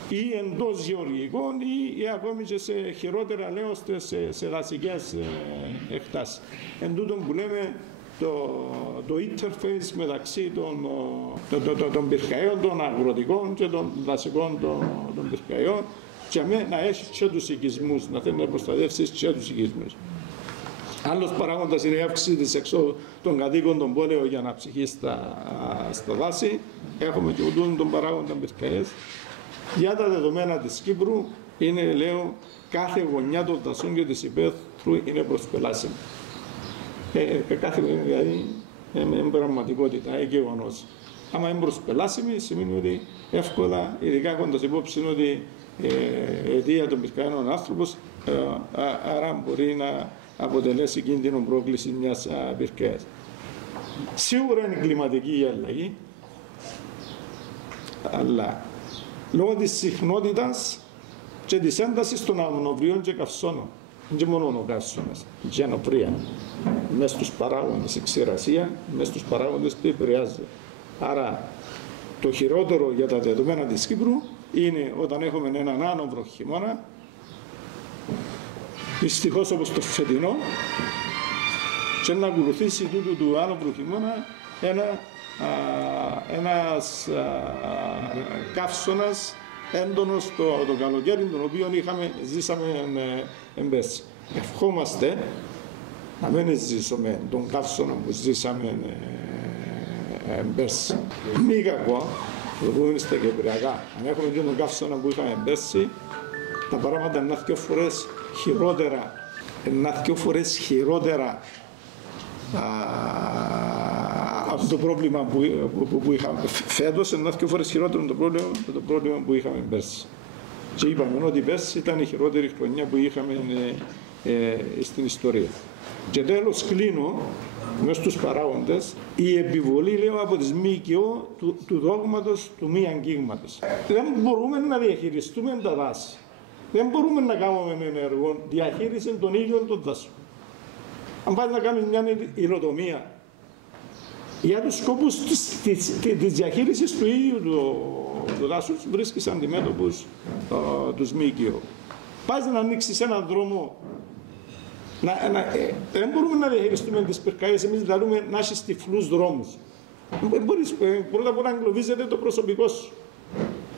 ή εντός γεωργικών ή ακόμη και σε χειρότερα λέω σε δασικές εκτάσεις. Εν τούτον που λέμε το interface μεταξύ των πυρκαγιών, των αγροτικών και των δασικών των πυρκαγιών και να έχει και τους οικισμούς, να θέλει να προστατεύσει και τους οικισμούς. Άλλος παράγοντας είναι η αύξηση της εξόδου των κατοίκων των πόλεων για να ψυχεί στα δάση. Έχουμε και ούτων των παράγοντας πυρκαγιές. Για τα δεδομένα της Κύπρου είναι, λέω, κάθε γωνιά των δασών και της υπαίθρου είναι προσπελάσιμη. Κάθε γωνιά δηλαδή είναι πραγματικότητα, είναι γεγονός. Άμα είναι προσπελάσιμη σημαίνει ότι εύκολα, ειδικά έχοντας υπόψη ότι αιτία των πυρκαγιών άνθρωπος, άρα μπορεί να αποτελέσει κίνδυνο πρόκληση μιας πυρκαγιάς. Σίγουρα είναι κλιματική η αλλαγή, αλλά λόγω της συχνότητας και της έντασης των αμνοβρίων και καυσώνων, και μόνο ο καύσωνας, και η ανοπρία, μέσα στους παράγοντες, η ξηρασία, μέσα στους παράγοντες που επηρεάζει. Άρα το χειρότερο για τα δεδομένα της Κύπρου είναι όταν έχουμε έναν άνοβρο χειμώνα, δυστυχώς όπως το φετινό, και να ακολουθήσει τούτου του άνοβρου χειμώνα ένας καύσωνας έντονος το καλοκαίρι, τον οποίο ζήσαμε πέρσι. Ευχόμαστε να μην ζήσουμε τον καύσωνα που ζήσαμε πέρσι. Μη κακό, το πούμε στα κυπριακά. Αν έχουμε τον καύσωνα που είχαμε πέρσι, τα πράγματα είναι 2 φορές χειρότερα. Είναι 2 φορές χειρότερα από το πρόβλημα που είχαμε φέτος, είναι 2 φορές χειρότερο το πρόβλημα που είχαμε πέρσι. Και είπαμε ότι πέρσι ήταν η χειρότερη χρονιά που είχαμε στην ιστορία. Και τέλος κλείνω μέσα στους παράγοντες η επιβολή, λέω, από τις ΜΚΟ του δόγματος του μη αγγίγματος. Δεν μπορούμε να διαχειριστούμε τα δάση. Δεν μπορούμε να κάνουμε ενεργό διαχείριση των ίδιων των δάσων. Αν πάει να κάνει μια υλοτομία για τους σκοπούς της διαχείρισης του ίδιου του δάσους, βρίσκεις αντιμέτωπους τους ΜΚΟ. Πας να ανοίξεις έναν δρόμο. Δεν μπορούμε να διαχειριστούμε τις πυρκαγιές, εμείς δηλαδή να έχεις τυφλούς δρόμους. Πρώτα απ' όλα εγκλωβίζεται το προσωπικό σου.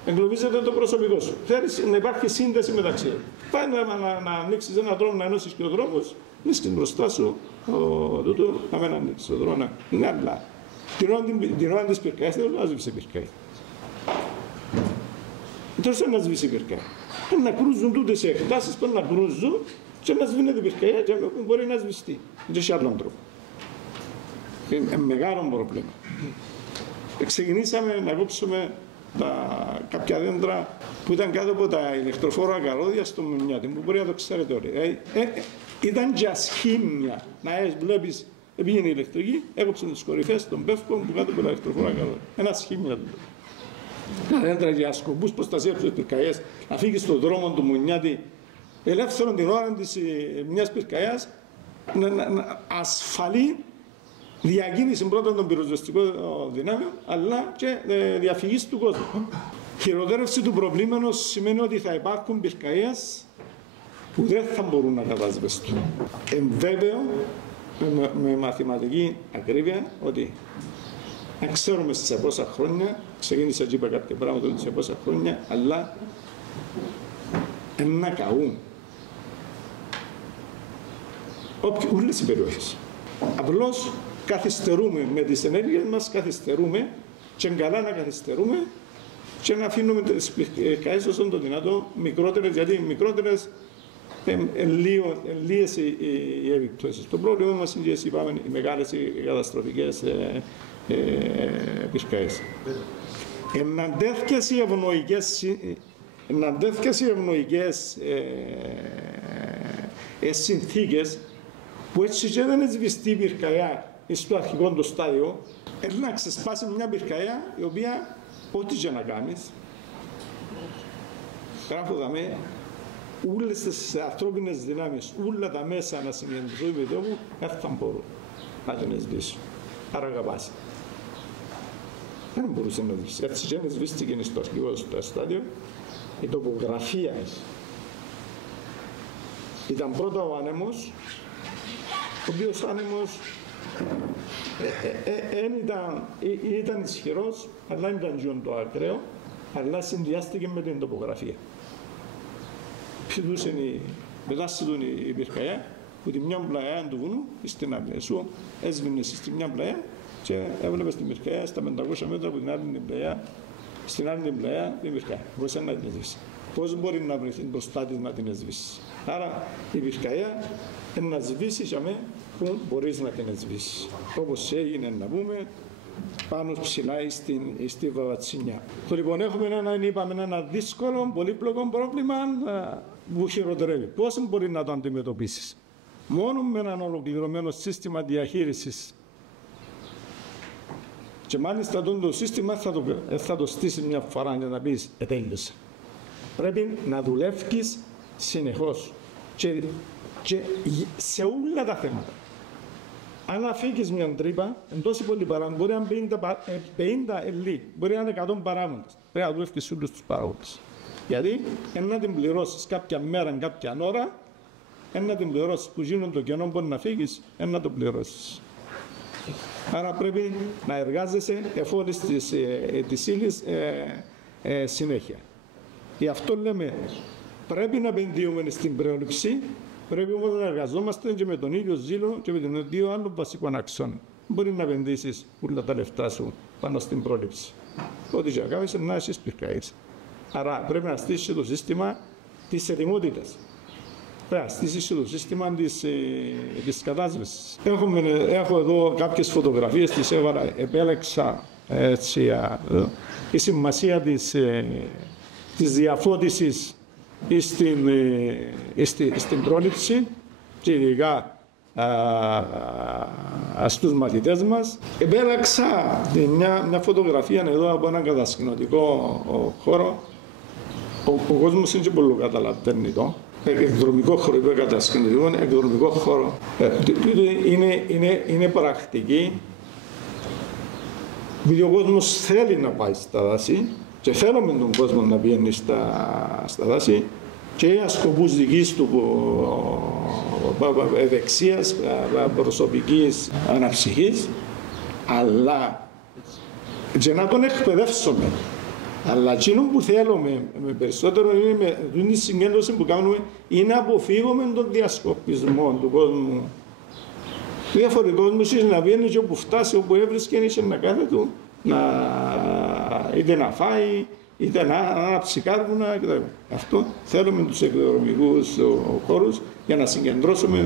Εγκλωβίζεται το προσωπικό σου. Θέλεις να υπάρχει σύνδεση μεταξύ. Πάει να ανοίξεις έναν δρόμο, να ενώσεις και ο δρόμος, βρίσκεις μπροστά σου να μην ανοίξεις το δρόμο. Ναι, αλλά την ώρα της πυρκαγιάς δεν θα σβήσει πυρκαγιά. Τώρα να σβήσει πυρκαγιά. Να κρούζουν τούτες οι εκτάσεις, πρέπει να κρούζουν και να σβήνεται πυρκαγιά και μπορεί να σβηστεί. Δεν έχει άλλον τρόπο. Είναι μεγάλο πρόβλημα. Ξεκινήσαμε να κόψουμε κάποια δέντρα που ήταν κάτω από τα ηλεκτροφόρα καλώδια στο Μουνιάτι, που μπορεί να το ξέρετε όλοι. Ήταν και ασχήμια. Να βλέπεις, πήγαινε η ηλεκτρική, έκοψε τις κορυφές των πεύκων που κάτω από τα ηλεκτροφόρα καλώδια. Ένα ασχήμια του. Τα δέντρα για σκοπούς προστασία από τις πυρκαγιές, να φύγει στον δρόμο του Μουνιάτι, ελεύθερο την ώρα της μιας πυρκαγιάς, ασφαλή διακίνηση πρώτα των πυροσβεστικών δυνάμεων, αλλά και διαφυγής του κόσμου. Χειροτέρευση του προβλήματος σημαίνει ότι θα υπάρχουν πυρκαγιές που δεν θα μπορούν να κατασβεστούν. Βέβαιο, με μαθηματική ακρίβεια, ότι αν ξέρουμε σε πόσα χρόνια, ξεκίνησα και είπα κάποια πράγματα σε πόσα χρόνια, αλλά να καούν όλες οι περιοχές. Απλώς καθυστερούμε με τις ενέργειες μας, καθυστερούμε και καλά να καθυστερούμε και να αφήνουμε τις πυρκαγιές όσο το δυνατό μικρότερες, γιατί οι μικρότερες λίγες οι επιπτώσεις. Το πρόβλημα μας είναι, είπαμε, οι μεγάλες οι καταστροφικές πυρκαγιές. Εν τέτοιες οι ευνοϊκές συνθήκες που έτσι και δεν σβηστεί η πυρκαγιά στο αρχικό του στάδιο, να ξεσπάσει μια πυρκαγιά η οποία ό,τι και να κάνεις, γράφω δαμέ, όλες τις ανθρώπινες δυνάμεις, όλα τα μέσα να συγκεντρωθούν με τόπου, δεν θα μπορούν να την σβήσουν. Άρα αγαπάς. Δεν μπορούσε να σβήσει. Έτσι και σβήστηκε στο αρχικό στάδιο, η τοπογραφία ήταν πρώτα ο άνεμος, ο οποίος άνεμος ήταν ισχυρός, αλλά ήταν και το ακραίο, αλλά συνδυάστηκε με την τοπογραφία. Μετάστηκε η πυρκαγιά, που τη μια πλaya του βουνού, στην άλλη. Σου έσβηνε στη μια πλaya και έβλεπες την πυρκαγιά στα 500 μέτρα από την άλλη πλaya, στην άλλη πλaya την πυρκαγιά. Μπορούσε να την σβήσει. Πώς μπορεί να βρεθεί μπροστά της να την σβήσει. Άρα η πυρκαγιά είναι να σβήσει για μένα που μπορείς να την σβήσεις. Όπως έγινε να πούμε πάνω ψηλά στη βαβατσινιά. Λοιπόν, έχουμε ένα δύσκολο, πολύπλοκο πρόβλημα που χειροτερεύει. Πώς μπορεί να το αντιμετωπίσεις? Μόνο με ένα ολοκληρωμένο σύστημα διαχείρισης. Και μάλιστα το σύστημα θα το στήσεις μια φορά για να πεις τέλειωσε. Πρέπει να δουλεύεις συνεχώς και σε όλα τα θέματα. Αν αφήκεις μια τρύπα, εντός πολύ παράγοντες, μπορεί να είναι 50 ελί, μπορεί να είναι 100 παράγοντες. Πρέπει να δουλεύεις όλους τους παράγοντες. Γιατί να την πληρώσεις κάποια μέρα, κάποια ώρα, να την πληρώσεις που γίνουν το κενό, μπορεί να φύγεις, να το πληρώσεις. Άρα πρέπει να εργάζεσαι εφόλης της ύλης συνέχεια. Γι' αυτό λέμε, πρέπει να επενδύουμε στην πρόληψη, πρέπει όμως να εργαζόμαστε και με τον ίδιο ζήλο και με τον δύο άλλων βασικών αξώνων. Μπορεί να επενδύσεις όλα τα λεφτά σου πάνω στην πρόληψη. Ό,τι και να να έχεις πυρκαγιές. Άρα πρέπει να στήσεις το σύστημα της ετοιμότητας. Πρέπει να στήσεις το σύστημα της κατάσβεσης. Έχω εδώ κάποιες φωτογραφίες, τις επέλεξα έτσι, η σημασία της διαφώτισης στην πρόληψη και ειδικά στους μαθητές μας. Επέλεξα μια φωτογραφία εδώ από έναν κατασκηνωτικό χώρο. Ο κόσμος είναι και πολύ καταλαβαίνει το. Εκδρομικό χώρο, κατασκηνωτικό, εκδρομικό χώρο. Είναι πρακτική. Επειδή ο κόσμος θέλει να πάει στα δάση και θέλουμε τον κόσμο να πηγαίνει στα δάση και για σκοπούς δικής του ευεξίας, προσωπικής αναψυχής, αλλά και να τον εκπαιδεύσουμε. Αλλά εκείνο που θέλουμε περισσότερο είναι με τη συγκέντρωση που κάνουμε είναι να αποφύγουμε τον διασκοπισμό του κόσμου. Διαφορετικός μου είναι να βγαίνει και όπου φτάσει, όπου έβρισκε, είναι να κάθε του είτε να φάει, είτε να ανάψει κάρβουνα κτλ. Αυτό θέλουμε τους εκδρομικούς χώρους για να συγκεντρώσουμε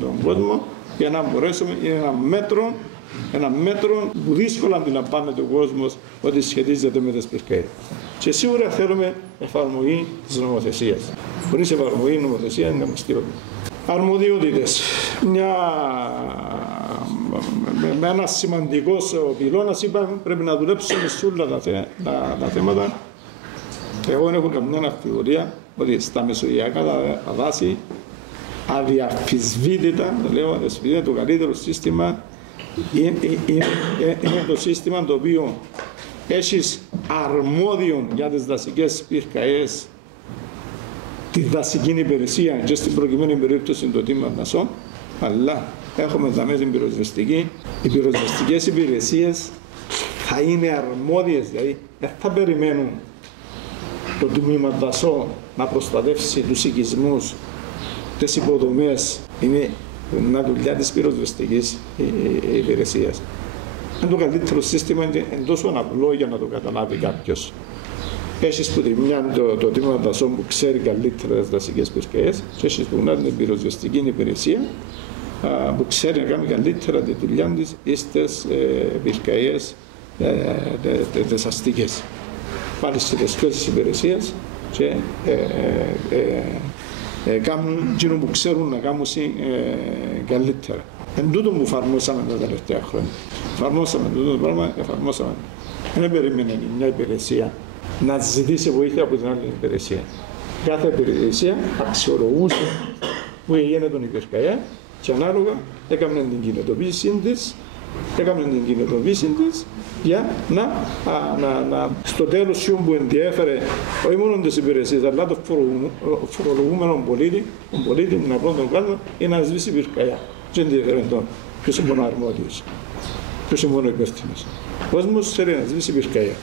τον κόσμο, για να μπορέσουμε ένα μέτρο που δύσκολα αντιλαμβάνεται ο κόσμος ότι σχετίζεται με τις πυρκαγιές. Και σίγουρα θέλουμε εφαρμογή της νομοθεσίας. Χωρίς εφαρμογή νομοθεσία είναι αμυστήριο. Αρμοδιότητες. Με ένα σημαντικό πυλώνα είπαμε πρέπει να δουλέψουμε σε όλα τα θέματα. Εγώ δεν έχω καμιά αμφιβολία ότι στα μεσογειακά τα δάση αδιαφυσβήτητα, το καλύτερο σύστημα είναι το σύστημα το οποίο έχεις αρμόδιον για τις δασικές πυρκαγιές τη δασική υπηρεσία και στην προκειμένη περίπτωση το τμήμα δασών, αλλά έχουμε δαμέ την πυροσβεστική. Οι πυροσβεστικές υπηρεσίες θα είναι αρμόδιες, δηλαδή δεν θα περιμένουν το τμήμα δασών να προστατεύσει τους οικισμούς, τις υποδομές. Είναι μια δουλειά της πυροσβεστικής υπηρεσίας. Είναι το καλύτερο σύστημα, είναι τόσο απλό για να το καταλάβει κάποιος. Έχεις που τη μια το τμήμα δασών που ξέρει καλύτερα τις δασικές πυρκαγιές και έχεις που να την πυροσβεστική υπηρεσία που ξέρει να κάνει καλύτερα τη δουλειά της στις πυρκαγιές τις αστικές. Πάλι στις τις υπηρεσίες και κάνουν εκείνο που ξέρουν να κάνουν καλύτερα. Εν τούτο που εφαρμόσαμε τα τελευταία χρόνια. Εφαρμόσαμε τούτο το πράγμα, δεν περίμενε μια υπηρεσία να ζητήσει βοήθεια από την άλλη υπηρεσία. Κάθε υπηρεσία αξιολογούσε που έγινε τον πυρκαγιά και ανάλογα έκαμε την κινητοποίηση της για να στο τέλος που ενδιέφερε όχι μόνο τις υπηρεσίες αλλά το φορολογούμενο πολίτη να πρώτον κόσμο είναι να σβήσει πυρκαγιά. Δεν ενδιαφέρει τώρα ποιος είναι μόνο αρμόδιος, ποιος είναι μόνο υπεύθυνος. Ο κόσμος θέλει να σβήσει πυρκαγιά.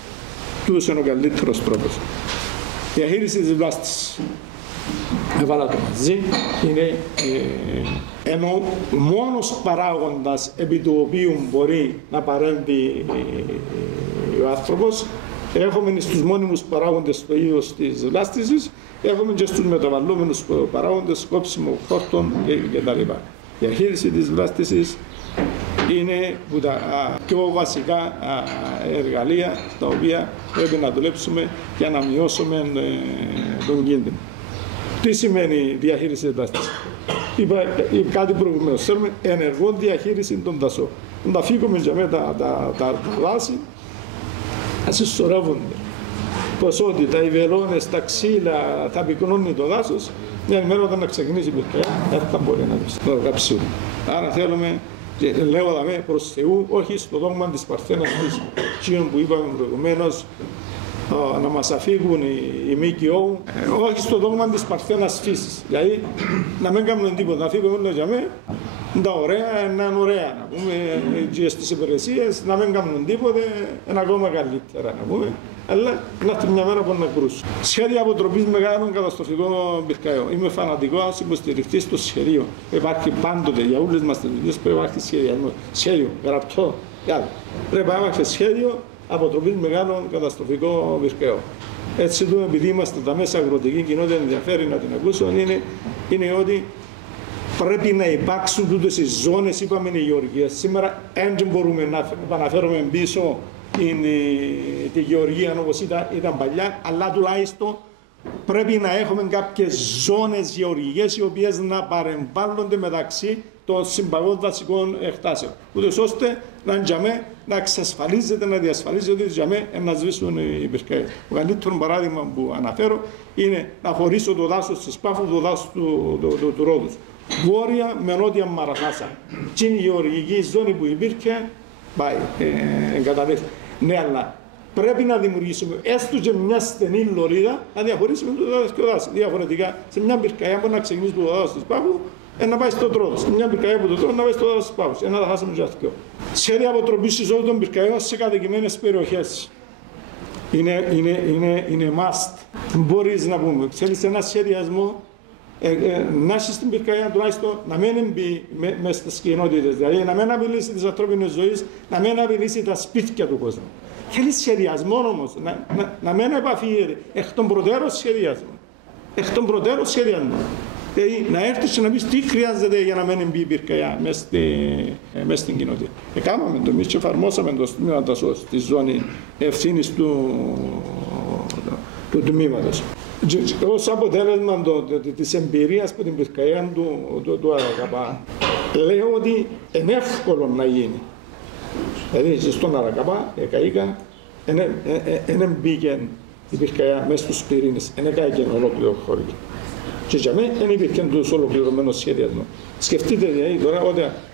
Τούτος είναι ο καλύτερος τρόπος. Η διαχείριση της βλάστης. Έβαλα το μαζί. Είναι ενώ μόνος παράγοντας επί του οποίου μπορεί να παρέμβει ο άνθρωπος. Έχουμε στους μόνιμους παράγοντες το είδος της βλάστησης, έχουμε και στους μεταβαλλόμενους παράγοντες κόψιμο χόρτων κτλ. Η διαχείριση της βλάστησης είναι που τα πιο βασικά εργαλεία τα οποία πρέπει να δουλέψουμε για να μειώσουμε τον κίνδυνο. Τι σημαίνει διαχείριση της δάσης? Είπα κάτι προηγουμένως. Θέλουμε ενεργό διαχείριση των δασών. Να φύγουμε για μένα τα δάση, να συσσωρεύονται. Ποσότητα, οι βελόνες, τα ξύλα, θα πυκνώνει το δάσος. Μια ημέρα όταν να ξεκινήσει η πυρκαγιά, δεν θα μπορεί να το κάψουν. Άρα θέλουμε, και λέω δαμε προς Θεού, όχι στο δόγμα της Παρθένας της Κίνων που είπαμε προηγουμένως, να μας αφήγουν οι ΜΚΟ, όχι στο δόγμα της Παρθένας φύσης. Δηλαδή, να μην κάνουμε τίποτα, να φύγουμε όλα για μένα, τα ωραία, να είναι ωραία, να πούμε, και στις υπηρεσίες, να μην κάνουμε τίποτα, είναι ακόμα καλύτερα, να πούμε. Αλλά να έρθει μια μέρα που να κρούσουν. Σχέδια αποτροπής μεγάλων καταστροφικών πυρκαγιών. Είμαι φανατικός υποστηρικτής των σχεδίων. Υπάρχει πάντοτε για όλες μας τις δουλειές που υπάρχει σχέδιο, γραπτό. Πρέπει να υπάρχει σχέδιο αποτροπής μεγάλων καταστροφικών πυρκαγιών. Έτσι, επειδή είμαστε τα μέσα αγροτική κοινότητα, ενδιαφέρει να την ακούσουν, είναι ότι πρέπει να υπάρξουν τούτες οι ζώνες, είπαμε οι γεωργίες. Σήμερα δεν μπορούμε να επαναφέρουμε πίσω τη γεωργία όπως ήταν παλιά, αλλά τουλάχιστον πρέπει να έχουμε κάποιες ζώνες γεωργικές οι οποίες να παρεμβάλλονται μεταξύ των συμπαγών δασικών εκτάσεων, ούτως ώστε να εξασφαλίζεται, να διασφαλίζεται ότι για μέ να σβήσουν οι πυρκαγιές. Το καλύτερο παράδειγμα που αναφέρω είναι να χωρίσω το δάσος της Πάφου, το δάσος του Ρόδους. Βόρεια με νότια Μαραθάσα. Τι είναι η γεωργική ζώνη που υπήρχε, πάει, εγκαταλείφθη. Ναι, αλλά πρέπει να δημιουργήσουμε έστω και μια στενή λωρίδα να διαχωρίσουμε το δάσος και το δάσος. Διαφορετικά, σε μια πυρκαγιά μπορεί να ξεκινήσει το δάσος της Πάφου, να πάει στο Τρόδο. Σε μια πυρκαγιά που το Τρόδο να πάει στο δάσος της Πάφου. Να τα χάσουμε και αυτό. Σχέδια αποτροπής εισόδου των πυρκαγιών σε κατοικημένες περιοχές. Είναι must. Μπορείς να πούμε, θέλεις ένα σχεδιασμό. Να είσαι στην πυρκαγιά τουλάχιστον να μην μπει μέσα στις κοινότητες, δηλαδή να μην απειλήσει τις ανθρώπινες ζωές, να μην απειλήσει τα σπίτια του κόσμου. Θέλει σχεδιασμό όμως, να μην επαφίεται εκ των προτέρων σχεδιασμό. Εκ των προτέρων σχεδιασμό. Δηλαδή να έρθεις και να πεις τι χρειάζεται για να μην μπει η πυρκαγιά μέσα στην κοινότητα. Κάναμε το εμείς και εφαρμόσαμε το τμήμα στη ζώνη ευθύνης του τμήματος. Ως αποτέλεσμα της εμπειρίας που την πυρκαγιά του Αρακαπά, λέω ότι είναι εύκολο να γίνει. Δηλαδή στον Αρακαπά, δεν μπήκε η πυρκαγιά μέσα στους πυρήνες, δεν έκαηκε ολόκληρο χώρο. Και για μένα δεν υπήρχε τους ολοκληρωμένος σχεδιασμός. Σκεφτείτε δηλαδή τώρα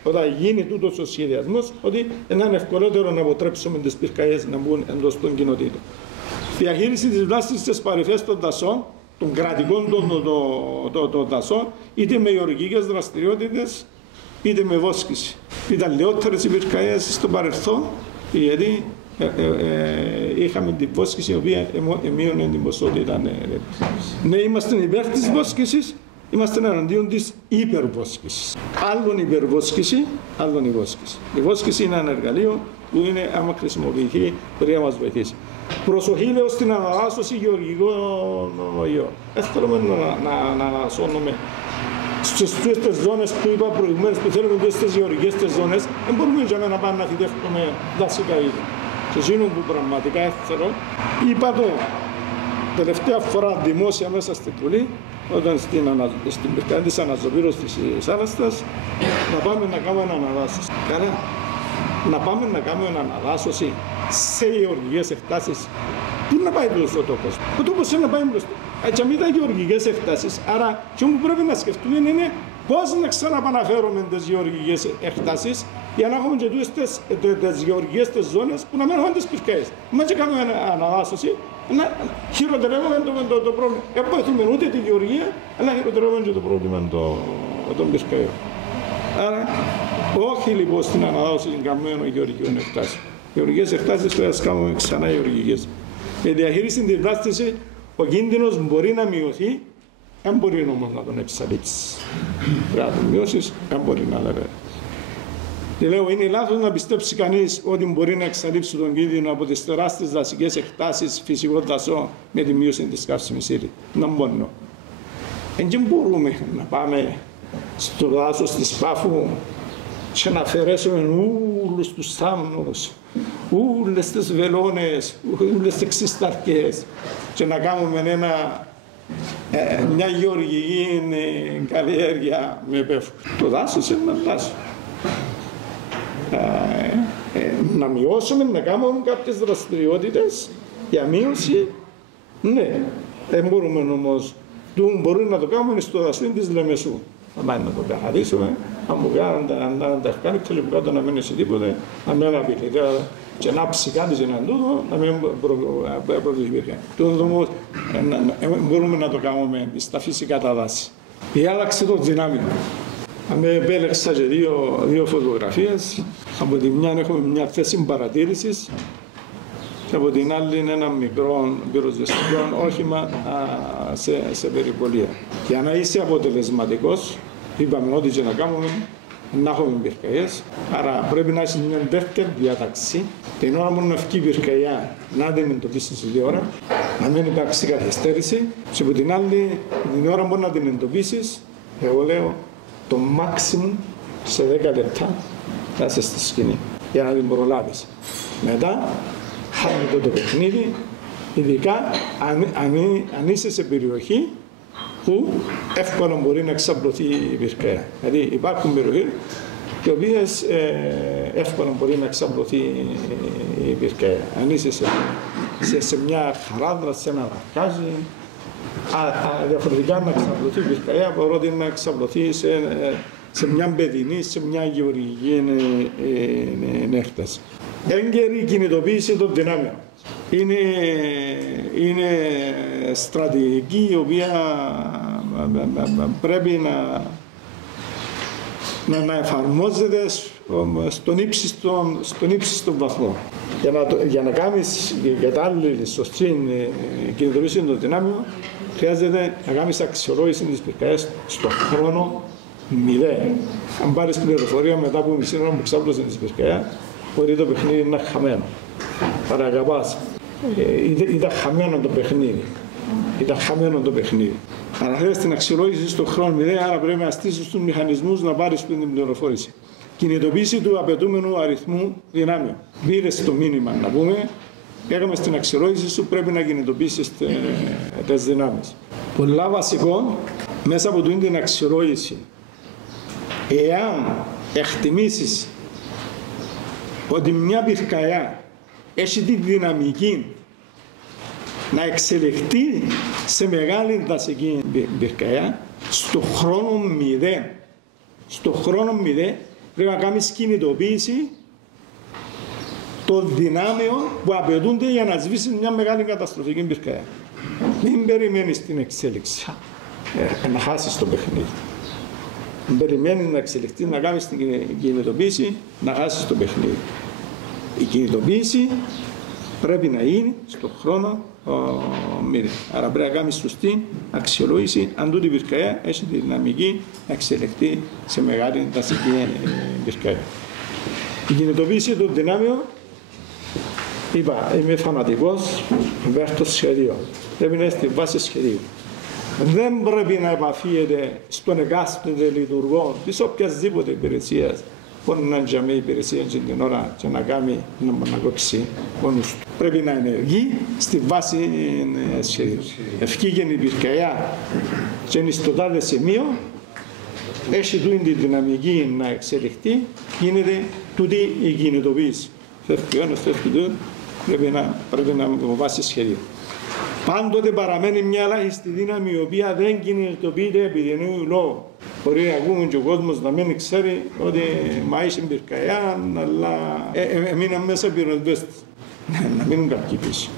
όταν γίνει τούτος ο σχεδιασμός, ότι είναι ευκολότερο να αποτρέψουμε τις πυρκαγιές να μπουν εντός των κοινοτήτων. Διαχείριση της βλάστης στις παρυφές των δασών, των κρατικών των δασών, είτε με γεωργικές δραστηριότητες, είτε με βόσκηση. Ήταν λιγότερες οι πυρκαγιές στο παρελθόν, γιατί είχαμε την βόσκηση η οποία μείωνε την ποσότητα. Ναι, είμαστε υπέρ της βόσκησης, είμαστε εναντίον της υπερβόσκησης. Άλλον υπερβόσκηση, άλλον η βόσκηση. Η βόσκηση είναι ένα εργαλείο που είναι, άμα χρησιμοποιηθεί, μπορεί να μας βοηθήσει. Προσοχή, λέω, στην αναδάσωση γεωργικών ιών. Δεν θέλουμε να ανασώνουμε στις τούτες ζώνες που είπα προηγουμένως, που θέλουμε στις γεωργικές ζώνες, δεν μπορούμε για να πάμε να φυτεύουμε δασικά είδη. Και εκείνο που πραγματικά θέλω, είπα το τελευταία φορά δημόσια μέσα στην Βουλή, όταν στην πυρκαγιά της Αναζωπύρωσης της Άναστας, να πάμε να κάνουμε αναδάσωση. Καλά, να πάμε να κάνουμε αναδάσωση σε γεωργικές εκτάσεις. Πού να πάει μπροστά ο τόπος? Ο τόπος είναι να πάει μπροστά. Έτσι, αν ήταν γεωργικές εκτάσεις, άρα και που πρέπει να σκεφτούμε είναι πώς να ξαναπαναφέρουμε τις γεωργικές εκτάσεις για να έχουμε και τις γεωργικές ζώνες που να μην έχουν τις πυρκαγιές. Μα και κάνουμε αναδάσωση, να χειροτερεύουμε το πρόβλημα. Δεν βοηθούμε ούτε τη γεωργία, αλλά χειροτερεύουμε και το πρόβλημα των πυρκαγιών. Άρα, όχι λοιπόν στην αναδάσωση καμμένων γεωργικών εκτάσεων. Οι γεωργικές εκτάσεις πρέπει να κάνουμε ξανά γεωργικές. Η διαχείριση της βλάστησης, ο κίνδυνος μπορεί να μειωθεί, δεν μπορεί όμως να τον εξαλείψει. Πρέπει να τον μειώσεις, δεν μπορεί να λέει. Και λέω, είναι λάθος να πιστέψει κανείς ότι μπορεί να εξαλείψει τον κίνδυνο από τις τεράστιες δασικές εκτάσεις φυσικών δασών με τη μείωση της καύσιμης ύλης. Να μόνο. Δεν μπορούμε να πάμε στο δάσος της Πάφου και να αφαιρέσουμε όλους τους θάμνους, όλες τις βελόνες, όλες τις ξυσταρκές και να κάνουμε μια γεωργική καλλιέργεια με πέφο. Το δάσος είναι ένα δάσο. Να μειώσουμε, να κάνουμε κάποιες δραστηριότητες για μείωση, ναι. Δεν μπορούμε όμως, μπορεί να το κάνουμε στο δασί της Λεμεσού. Να πάμε να το καθαρίσουμε, αν μου κάνουν να τα κάνει, τελικά να μην έχει τίποτε, να μην απειλεί. Και να ψηκάνει έναν τούτο, να μην προβληθεί. Τούτο όμως μπορούμε να το κάνουμε στα φυσικά τα δάση. Η άλλαξη των δυνάμεων. Με επέλεξα και δύο φωτογραφίες. Από τη μια έχουμε μια θέση παρατήρησης και από την άλλη είναι ένα μικρό πυροσβεστικό όχημα σε περιπολία. Για να είσαι αποτελεσματικός, είπαμε ότι και να κάνουμε, να έχουμε πυρκαγιές, άρα πρέπει να έχει μια τέτοια διάταξη. Την ώρα μόνο να βγει η πυρκαγιά, να την εντοπίσεις τη ώρα, να μην υπάρξει καθυστέρηση, και από την άλλη, την ώρα μόνο να την εντοπίσεις, εγώ λέω, το maximum σε 10 λεπτά θα είσαι στη σκηνή, για να την προλάβεις. Μετά, χάνεται το παιχνίδι, ειδικά αν είσαι σε περιοχή που εύκολα μπορεί να εξαπλωθεί η πυρκαγιά. Δηλαδή υπάρχουν περιοχές οι οποίες εύκολα μπορεί να εξαπλωθεί η πυρκαγιά. Αν είσαι σε μια χαράδρα, σε ένα ρακάζι, διαφορετικά να εξαπλωθεί η πυρκαγιά, παρότι να εξαπλωθεί σε μια παιδινή, σε μια γεωργική έκταση. Έγκαιρη κινητοποίηση των δυνάμεων. Είναι στρατηγική η οποία πρέπει να εφαρμόζεται στον ύψιστο βαθμό. Για να κάνεις κατάλληλη σωστή κινητοποίηση των δυνάμεων, χρειάζεται να κάνεις αξιολόγηση της πυρκαγιάς στον χρόνο 0. Αν πάρεις πληροφορία μετά από μισή ώρα που ξάπλωσε της πυρκαγιά, ότι το παιχνίδι είναι χαμένο. Παρακαπάς. Ήταν χαμένο το παιχνίδι. Αλλά χρειάζεται την αξιολόγηση στον χρόνο 0, άρα πρέπει να στήσεις τους μηχανισμούς να πάρεις την πληροφόρηση. Κινητοποίηση του απαιτούμενου αριθμού δυνάμεων. Πήρες το μήνυμα, να πούμε, έκαμε στην αξιολόγηση σου, πρέπει να κινητοποιήσεις τις δυνάμεις. Πολλά βασικό μέσα από την αξιολόγηση. Εάν εκτιμήσεις ότι μια πυρκαγιά έχει τη δυναμική να εξελιχθεί σε μεγάλη δασική πυρκαγιά, στο χρόνο 0, πρέπει να κάνεις κινητοποίηση των δυνάμεων που απαιτούνται για να σβήσεις μια μεγάλη καταστροφική πυρκαγιά. Μην περιμένεις την εξέλιξη, να χάσεις το παιχνίδι. Μην περιμένεις να εξελιχθεί, να κάνεις την κινητοποίηση, να χάσεις το παιχνίδι. Η κινητοποίηση πρέπει να είναι στον χρόνο 0. Άρα πρέπει να κάνεις σωστή αξιολόγηση αν τούτη η πυρκαγιά έχει τη δυναμική να εξελιχθεί σε μεγάλη δασική πυρκαγιά. Η κινητοποίηση των δυνάμεων, είπα, είμαι φανατικός υπέρ των σχεδίων. Πρέπει να είναι στη βάση σχεδίου. Δεν πρέπει να επαφίεται στον εκάστοτε λειτουργό της οποιασδήποτε υπηρεσίας. Μπορεί να είναι μια υπηρεσία την ώρα και να κάνει να κόψει μόνος του. Πρέπει να ενεργεί στη βάση σχεδίου. Ευκήγε η πυρκαγιά και είναι στο τάδε σημείο, έχει τη δυναμική να εξελιχθεί, γίνεται τούτη η κινητοποίηση. Φεύγει ο ένας, φεύγει το, πρέπει να βάσει σχεδίου. Πάντοτε παραμένει μια ελάχιστη δύναμη η οποία δεν κινητοποιείται επειδή εννοεί λόγο. Μπορεί να ακούμε και ο κόσμος να μην ξέρει ότι μάισε πυρκαγιά, αλλά έμειναν μέσα πυροσβέστες. Να μείνουν κάποιοι πίσω.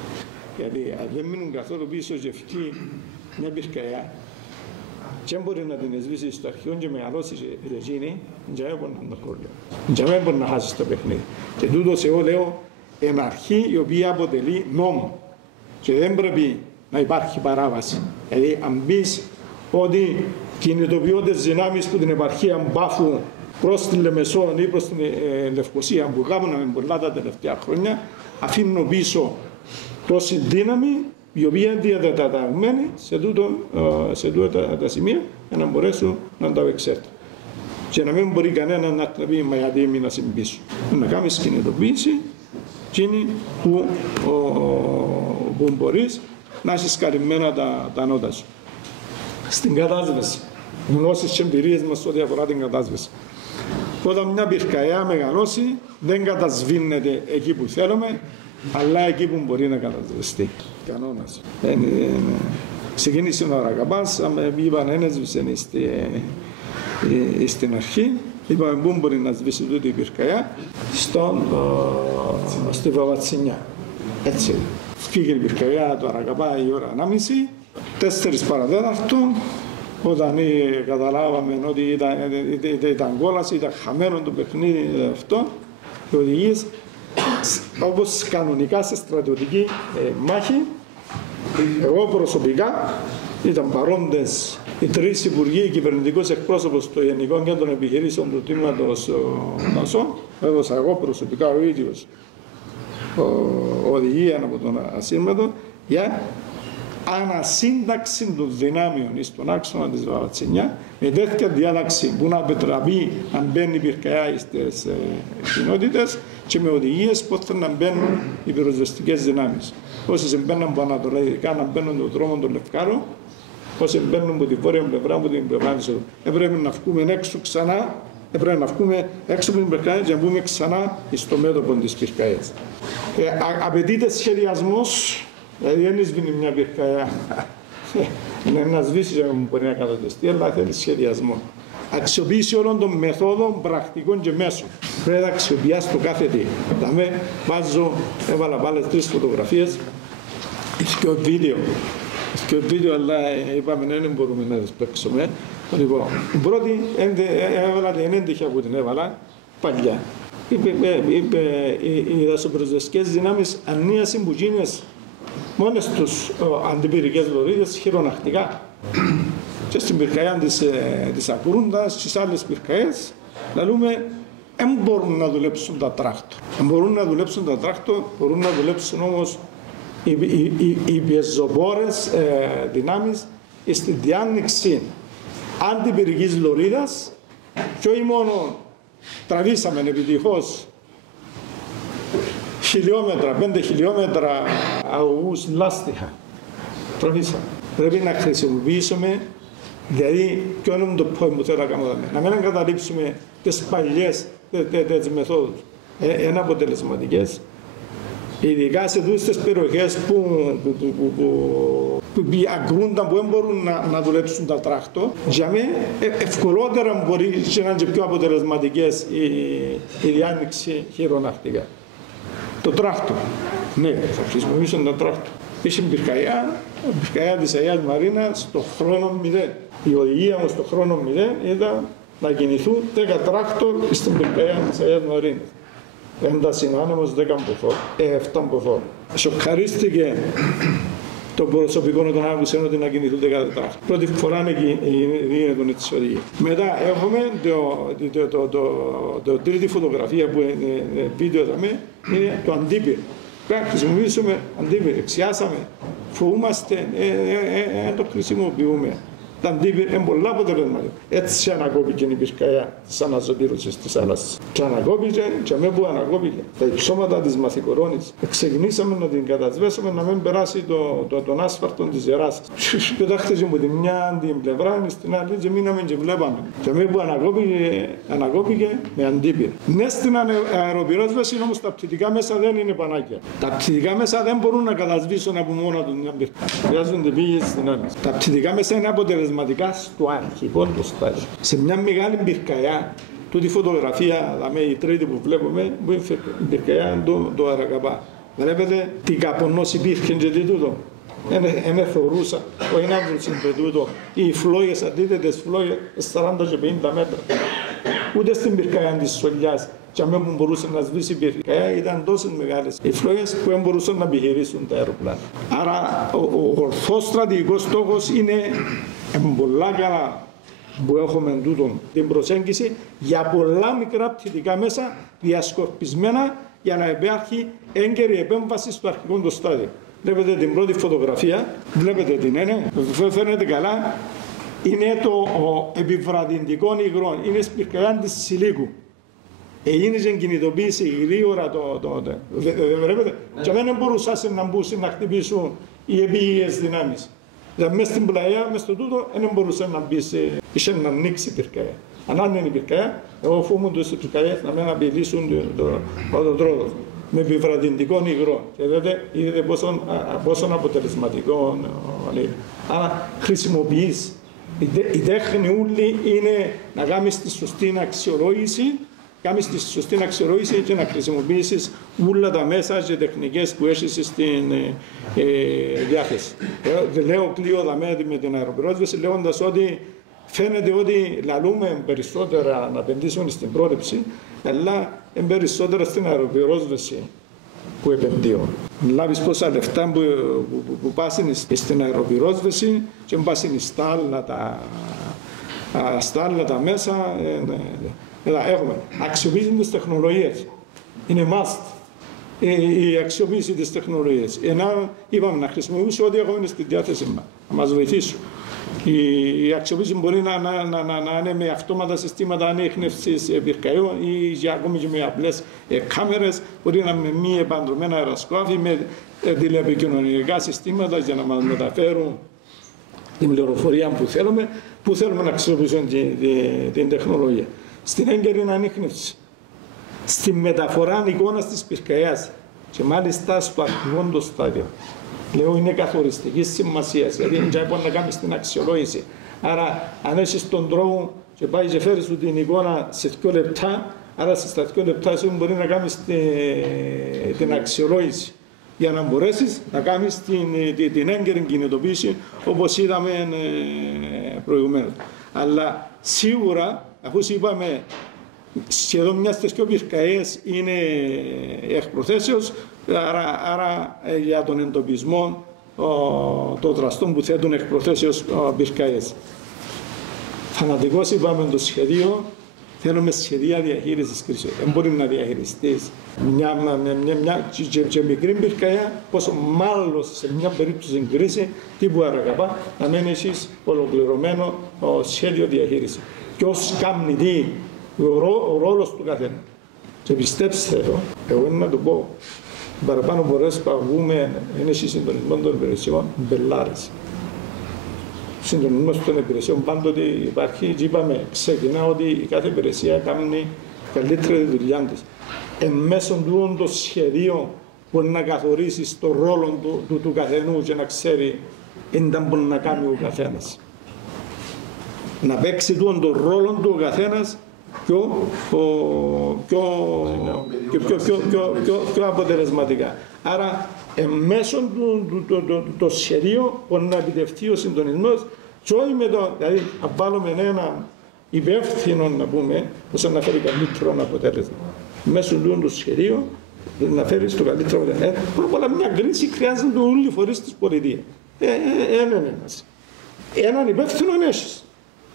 Γιατί αν δεν μείνουν καθόλου πίσω και ευκεί μια πυρκαγιά και μπορεί να την σβήσει στο αρχείο και μεγαλώσει και εκείνη, δεν μπορεί να είναι το πρόβλημα. Δεν μπορεί να χάσει το παιχνίδι. Και τούτος εγώ λέω εν αρχή η οποία αποτελεί νόμο. Και δεν πρέπει να υπάρχει παράβαση. Δηλαδή, αν πεις ότι κινητοποιούνται δυνάμεις που την επαρχία Μπάφου προς την Λεμεσό ή προς την Λευκοσία που κάνουμε πολλά τα τελευταία χρόνια, αφήνουν πίσω τόση δύναμη η οποία είναι διατεταγμένη σε τούτα τα σημεία για να μπορέσουν να τα εξέλθουν. και να μην μπορεί κανένα να πει «Μα γιατί έμεινα πίσω». Να κάνεις κινητοποίηση εκείνη που μπορείς να έχεις καλυμμένα τα νότα σου. Στην κατάσβεση, γνώσεις και εμπειρίες μας ό,τι αφορά την κατάσβεση. Όταν μια πυρκαγιά μεγαλώσει, δεν κατασβήνεται εκεί που θέλουμε, αλλά εκεί που μπορεί να κατασβεστεί. Κανόνας. Ξεκίνησε ο Αρακαπάς, είπαν ένεσβησε στην αρχή, είπαμε πού μπορεί να σβήσει τούτη η πυρκαγιά, στη Βαβατσινιά. Έτσι. Φύγε η πυρκαγιά του Αρακαπά η ώρα 1.30, 4 παρατέταρτο, όταν καταλάβαμε ότι ήταν κόλαση, ήταν χαμένο το παιχνίδι αυτό, οι οδηγίες, όπως κανονικά σε στρατιωτική μάχη, εγώ προσωπικά ήταν παρόντες οι 3 υπουργοί, κυβερνητικός εκπρόσωπος των Γενικών Κέντρων Επιχειρήσεων του Τμήματος Νασών, έδωσα εγώ προσωπικά ο ίδιος οδηγία από τον ασύρματο για ανασύνταξη των δυνάμεων στον άξονα της Βαβατσινιά με τέτοια διάταξη που να επιτραπεί να μπαίνει η πυρκαγιά στις κοινότητες και με οδηγίες πώς θα να μπαίνουν οι πυροσβεστικές δυνάμεις. Όσοι μπαίνουν από ανατολικά να μπαίνουν τον δρόμο των Λευκάρων, όσοι μπαίνουν από τη βόρεια πλευρά, από την πλευρά της έπρεπε να βγούμε έξω ξανά, έπρεπε να βγούμε έξω από την πυρκαγιά και να μπούμε ξανά στο μέτωπο της πυρκαγιάς. Απαιτείται σχεδιασμός. Δηλαδή δεν σβήνει μια πυρκαγιά να σβήσει που μπορεί να κατατεστεί, αλλά θέλει σχεδιασμό. Αξιοποίηση όλων των μεθόδων, πρακτικών και μέσων. Πρέπει να αξιοποιήσει το κάθε τι. Έβαλα πάλι 3 φωτογραφίες και βίντεο, αλλά είπαμε δεν μπορούμε να τις παίξουμε. Λοιπόν, η πρώτη έβαλα την έντυχα που την έβαλα παλιά. Είπε οι δασοπυροσβεστικές δυνάμεις ανίασαν που γίνες μόνες τους αντιπυρικές λωρίδες χειρονακτικά. Και στην πυρκαγιά της Ακρούντας, στις άλλες πυρκαγιές, λέμε δεν μπορούν να δουλέψουν τα τράκτο. Αν μπορούν να δουλέψουν τα τράκτο, μπορούν να δουλέψουν όμως οι πεζοπόρες δυνάμεις στη διάνοιξη αντιπυρικής λωρίδας και όχι μόνο τραβήσαμε επιτυχώς χιλιόμετρα, 5 χιλιόμετρα αγωγούς λάστιχα. Τραβήσαμε. Πρέπει να χρησιμοποιήσουμε, δηλαδή, ποιο είναι το point που θέλω να κάνω, να μην εγκαταλείψουμε τις παλιές τέτοιες μεθόδους. Είναι αποτελεσματικές. Ειδικά σε τις περιοχές που ακρούνταν, που δεν μπορούν να δουλέψουν τα τράκτο, για μένα ευκολότερα μπορεί και να είναι και πιο αποτελεσματικές η διάνοιξη χειρονακτικά. Το τράκτο. Ναι, θα χρησιμοποιήσουν το τράκτο. Είχε πυρκαγιά της Αγίας Μαρίνας στο χρόνο 0. Η οδηγία μου στο χρόνο 0 ήταν να κινηθούν 10 τράκτο στην πυρκαγιά της Αγίας Μαρίνας. Ένταση άνεμος 7 μποφόρ. Σοκαρίστηκε το προσωπικό όταν άκουσε ότι να κινηθούν 10 τράκτο. Πρώτη φορά γίνεται έτσι οδηγία. Μετά έχουμε το τρίτη φωτογραφία που βίντεο είδαμε, είναι το αντίπυρο. Χρησιμοποιήσουμε αντίπυρο, εξιάσαμε, φοβούμαστε, το χρησιμοποιούμε. Τα αντίπυρα είναι πολλά αποτελεσματικά. Έτσι ανακόπηκε η πυρκαγιά της Αναζωπύρωσης της θάλασσας. Και ανακόπηκε, και αμέ που ανακόπηκε, τα υψώματα της Μαθηκορώνης. Ξεκινήσαμε να την κατασβέσουμε να μην περάσει τον άσφαλτο της Γεράσας. Πετάχτηκε από τη μια την πλευρά, στην άλλη και μείναμε και βλέπαμε. Και αμέ που ανακόπηκε με αντίπυρα. Ναι, στην αεροπυρόσβεση όμως τα πτυτικά μέσα δεν είναι πανάκια. Τα πτυτικά μέσα δεν μπορούν να κατασβήσουν από μόνα του μια πυρκαγιά. Χρειάζονται πήγες δυνάμεις. Τα πτυτικά μέσα είναι αποτελεσματικά στο αρχικό το στάδιο. Σε μια μεγάλη πυρκαγιά, τούτη φωτογραφία, η τρίτη που βλέπουμε, που είναι η πυρκαγιά του Αρακαπά. Βλέπετε τι καπονός υπήρχε και τι τούτο. Είναι θεωρούσα, όχι να βρουν και τούτο. Οι φλόγες, αντίθετες φλόγες, 40 και 50 μέτρα. Ούτε στην πυρκαγιά της Σολιάς, και αμέ που μπορούσε να σβήσει η πυρκαγιά, ήταν τόσο μεγάλες οι φλόγες που δεν μπορούσαν να επιχειρήσουν τα αεροπλάνα. Άρα ο ορθός στρατηγικός στόχος είναι πολλά καλά που έχουμε την προσέγγιση για πολλά μικρά πτυτικά μέσα διασκορπισμένα για να υπάρχει έγκαιρη επέμβαση στο αρχικό του στάδιο. Βλέπετε την πρώτη φωτογραφία, βλέπετε την έννοια, φαίνεται καλά. είναι το επιβραδυντικό υγρό, είναι σπυρκαγιά της σιλίκου. Έγινε και κινητοποίηση γρήγορα τότε. Βλέπετε, και δεν μπορούσαν να μπουν να χτυπήσουν οι επίγειες δυνάμεις. Δηλαδή μέσα στην πλaya, μέσα στο τούτο, δεν μπορούσε να μπει, είχε να ανοίξει η πυρκαγιά. Αν άνοιξε η πυρκαγιά, εγώ φοβούμαι τους πυρκαγιές να μην απειλήσουν τον τρόπο με επιβραδυντικό υγρό. Και είδατε πόσο αποτελεσματικό είναι. Άρα χρησιμοποιείς. Η τέχνη όλη είναι να κάνεις τη σωστή αξιολόγηση, και να χρησιμοποιήσεις όλα τα μέσα και τεχνικές που έχεις στην διάθεση. Λέω κλείω με την αεροπυρόσβεση λέγοντας ότι φαίνεται ότι λαλούμε περισσότερα να επενδύσουμε στην πρόληψη, αλλά περισσότερα στην αεροπυρόσβεση που επενδύω. Λάβεις πόσα λεφτά που πάσουν στην αεροπυρόσβεση και πάσουν στα άλλα τα μέσα. Έχουμε αξιοποίηση της τεχνολογίας. Είναι must η αξιοποίηση της τεχνολογίας. Είπαμε να χρησιμοποιήσουμε ό,τι έχουμε στη διάθεση μας, να μας βοηθήσουν. Η αξιοποίηση μπορεί να είναι με αυτόματα συστήματα ανίχνευσης πυρκαγιών ή ακόμη και με απλές κάμερες, μπορεί να είναι με μη επανδρομένα αεροσκάφη, με τηλεπικοινωνιακά συστήματα για να μας μεταφέρουν την πληροφορία που θέλουμε να αξιοποιήσουμε την τεχνολογία. Στην έγκαιρη ανίχνευση, στη μεταφορά εικόνας της πυρκαγιάς και μάλιστα στο αρχικό το στάδιο. Λέω είναι καθοριστική σημασία, γιατί δεν μπορεί να κάνει την αξιολόγηση. Άρα, αν έχει τον τρόπο και πάει και φέρει σου την εικόνα σε 2 λεπτά, άρα στα 2 λεπτά εσύ μπορεί να κάνει την αξιολόγηση για να μπορέσει να κάνει την έγκαιρη κινητοποίηση όπως είδαμε προηγουμένως. Αλλά σίγουρα, αφού είπαμε, σχεδόν μια τέτοια πυρκαγιές είναι εκ προθέσεως, άρα για τον εντοπισμό των δραστών που θέτουν εκ προθέσεως πυρκαγιές. Θανατικός είπαμε το σχεδίο, θέλουμε σχεδία διαχείρισης κρίσεων. Δεν μπορεί να διαχειριστείς μια μικρή πυρκαγιά, πόσο μάλλον σε μια περίπτωση κρίση τύπου Αρακαπά, να μην έχεις ολοκληρωμένο σχέδιο διαχείρισης. Ποιος κάνει τι, ο ρόλος του καθένα. Και πιστέψτε εδώ, εγώ είναι να το πω, παραπάνω φορές που αγούμε είναι στη συντονισμό των υπηρεσιών μπελάρες. Συντονισμός των υπηρεσιών πάντοτε υπάρχει και είπαμε, ξεκινά ότι η κάθε υπηρεσία κάνει καλύτερη δουλειά της. Μέσω του το σχεδίο μπορεί να καθορίσει τον ρόλο του καθενού και να ξέρει τι μπορεί να κάνει ο καθένας. Να παίξει τον ρόλο του ο καθένας πιο αποτελεσματικά. Άρα, μέσω του σχεδίου μπορεί να επιτευχθεί ο συντονισμός και όχι με το, δηλαδή, να βάλουμε έναν υπεύθυνο, να πούμε, ώστε να φέρει καλύτερο αποτέλεσμα. Μέσω του σχεδίου να φέρει στο καλύτερο αποτέλεσμα. Πρώτα απ' όλα, μια κρίση χρειάζεται όλοι οι φορείς της πολιτείας. Έναν υπεύθυνο έχεις.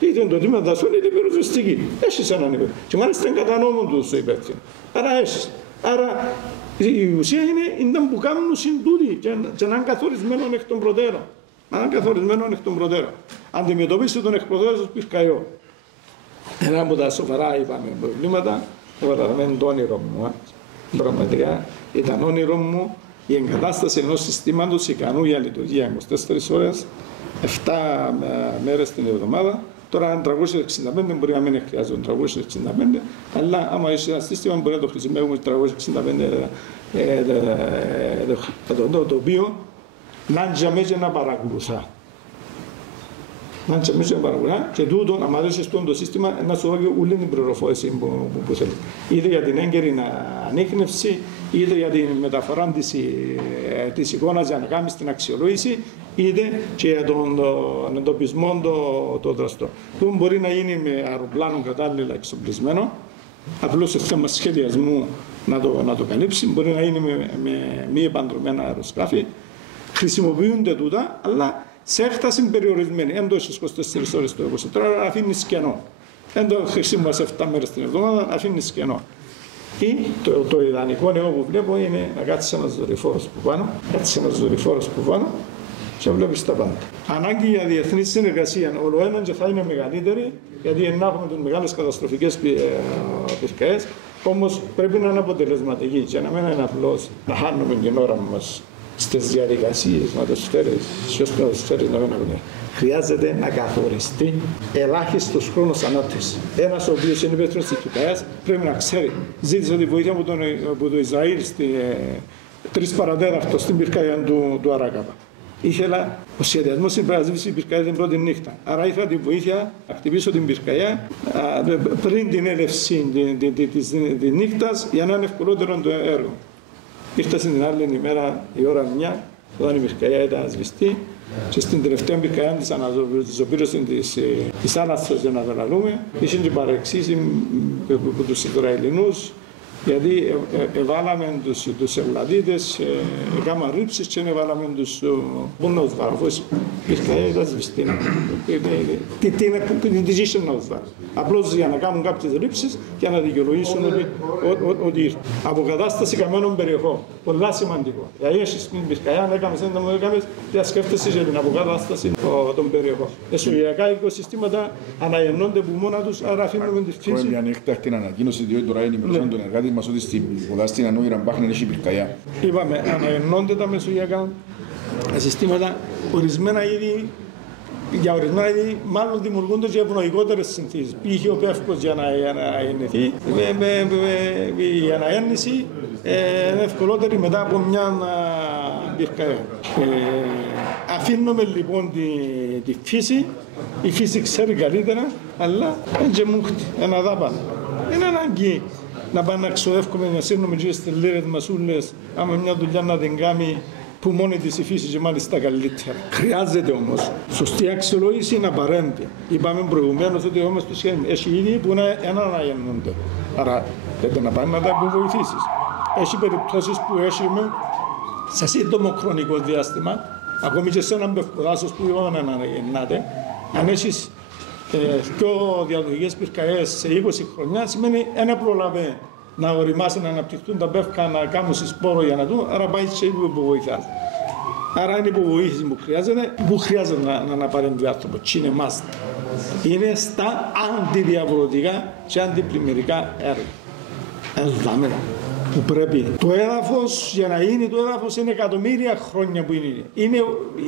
Είτε το τμήμα δασών είτε πυροσβεστική. Έχεις έναν υπεύθυνο. Και μάλιστα είναι κατά νόμο του το υπεύθυνο. Άρα έχεις. Άρα η ουσία είναι που κάνουν συντούτοι και να είναι καθορισμένο εκ των προτέρων. Να είναι καθορισμένο εκ των προτέρων. Αντιμετωπίσει τον εκ προτέρων πυρκαγιό. Ένα από τα σοβαρά είπαμε προβλήματα, παραδείγματος το όνειρο μου. Πραγματικά ήταν όνειρο μου η εγκατάσταση ενός συστήματος ικανού για λειτουργία 24 ώρες, 7 μέρες την εβδομάδα. Τώρα 365 μπορεί να μην χρειάζονται 365, αλλά άμα είσαι ένα σύστημα μπορεί να το χρησιμοποιούμε 365 το οποίο να τζαμίζει να παρακολουθά. Να τζαμίζει να παρακολουθά και τούτο να μ' το σύστημα να σου δώσει όλη την πληροφόρηση που θέλει. Είτε για την έγκαιρη ανίχνευση, είτε για την μεταφορά της εικόνας για να κάνεις την αξιολόγηση, είτε και για τον εντοπισμό των δραστών. Αυτό μπορεί να γίνει με αεροπλάνο κατάλληλα εξοπλισμένο, απλώς σε θέμα σχεδιασμού να το καλύψει, μπορεί να γίνει με μη επανδρομένα αεροσκάφη. Χρησιμοποιούνται τούτα, αλλά σε έκταση περιορισμένη. Εντός στις 24 ώρες το 24 αφήνεις κενό. Δεν το χρησιμοποιάς 7 μέρες την εβδομάδα, αφήνεις κενό. Ή το ιδανικό εγώ που βλέπω είναι να κάτσεις ένας δορυφόρος που πάνω, και βλέπεις τα πάντα. Ανάγκη για διεθνή συνεργασία όλο έναν και θα είναι μεγαλύτερη, γιατί να έχουμε τις μεγάλες καταστροφικές πυρκαγιές, όμως πρέπει να είναι αποτελεσματική και να μην είναι απλώς να χάνουμε την ώρα μας στις διαδικασίες, να το φέρεις, σωστά να το φέρεις να μην είναι. Χρειάζεται να καθοριστεί ελάχιστος χρόνος ανάπτυξης. Ένας ο οποίος είναι υπεύθυνος της πυρκαγιάς πρέπει να ξέρει. Ζήτησε τη βοήθεια από το Ισραήλ στη 3 παρατέταρτο στην πυρκαγιά του Αράκαπα. Ήθελα ο σχεδιασμός στην παρασβήση πυρκαγιά την πρώτη νύχτα. Άρα ήθελα τη βοήθεια να χτυπήσω την πυρκαγιά πριν την έλευση της νύχτας για να είναι ευκολότερο το έργο. Ήρθα στην άλλη ημέρα η ώρα 1, όταν η πυρκαγιά ήταν ασβηστή, και στην τελευταία πυρκαγιά της Αναζωπύρωσης της Άναστος, για να το λαλούμε, είχε και παρεξήσει από τους Ισραηλινούς, γιατί εβάλαμε τους ευλαδίτες, έκαναν ρήψεις και εβάλαμε τους πόνους βάρβους. Η πυρκαγιά ήταν ασβηστή. Τι είχε να τους βάλει. Απλώς για να κάνουν κάποιες ρήψεις για να δικαιολογήσουν ότι ήρθαν. Αποκατάσταση καμένων περιοχών. Πολλά σημαντικό. Γιατί έχεις την πυρκαγιά, έκαμες ένα μου έκαμες, δεν σκέφτεσαι για την αποκατάσταση των περιοχών. Εσωτερικά οικοσυστήματα αναγεννώνται από μόνα τους, άρα αφήνουμε τη φύση. Μια νύχτα την ανακοίνωση, διότι τώρα ενημερώσαν τον εργάτη μας ότι στην Πάχνα έχει πυρκαγιά. Είπαμε, αναγεννώνται τα μεσογειακά συστήματα, ορισμένα είδη. Για ορισμένα είδη, μάλλον δημιουργούνται και ευνοϊκότερες συνθήκες. Π.χ. ο πεύκος για να γεννηθεί, η αναγέννηση είναι ευκολότερη μετά από μια πυρκαγιά. Αφήνουμε λοιπόν τη φύση, η φύση ξέρει καλύτερα, αλλά είναι και μούχτη, ένα δάπανο. Είναι ανάγκη να πάμε να ξοδεύουμε, να σύρνουμε και στις λίρες μασούλες, άμα μια δουλειά να την κάνει που μόνη της η φύση και μάλιστα καλύτερα. Χρειάζεται όμως σωστή αξιολόγηση να παρέμβει. Είπαμε προηγουμένως ότι όμως το σχέδιο έχει ήδη που να αναγεννώνται. Άρα πρέπει να πάμε να τα υποβοηθήσεις. Έχει περιπτώσεις που έχουμε σε σύντομο χρονικό διάστημα, ακόμη και σε έναν πευκοδάσος που είπαμε να αναγεννάται, αν έχεις πιο διαδοχικές πυρκαγιές σε 20 χρονιά, σημαίνει ένα προλαβαίνει να οριμάσει, να αναπτυχθούν τα πεύκα, να κάνουν σπόρο για να δουν, άρα πάει σε υποβοηθάς. Άρα είναι υποβοήθηση που χρειάζεται να παρέμβει ο άνθρωπος. Είναι μάστα. Είναι στα αντιδιαβρωτικά και αντιπλημμυρικά έργα. Ενδάμε που πρέπει. Το έδαφος, για να είναι το έδαφος, είναι εκατομμύρια χρόνια που είναι.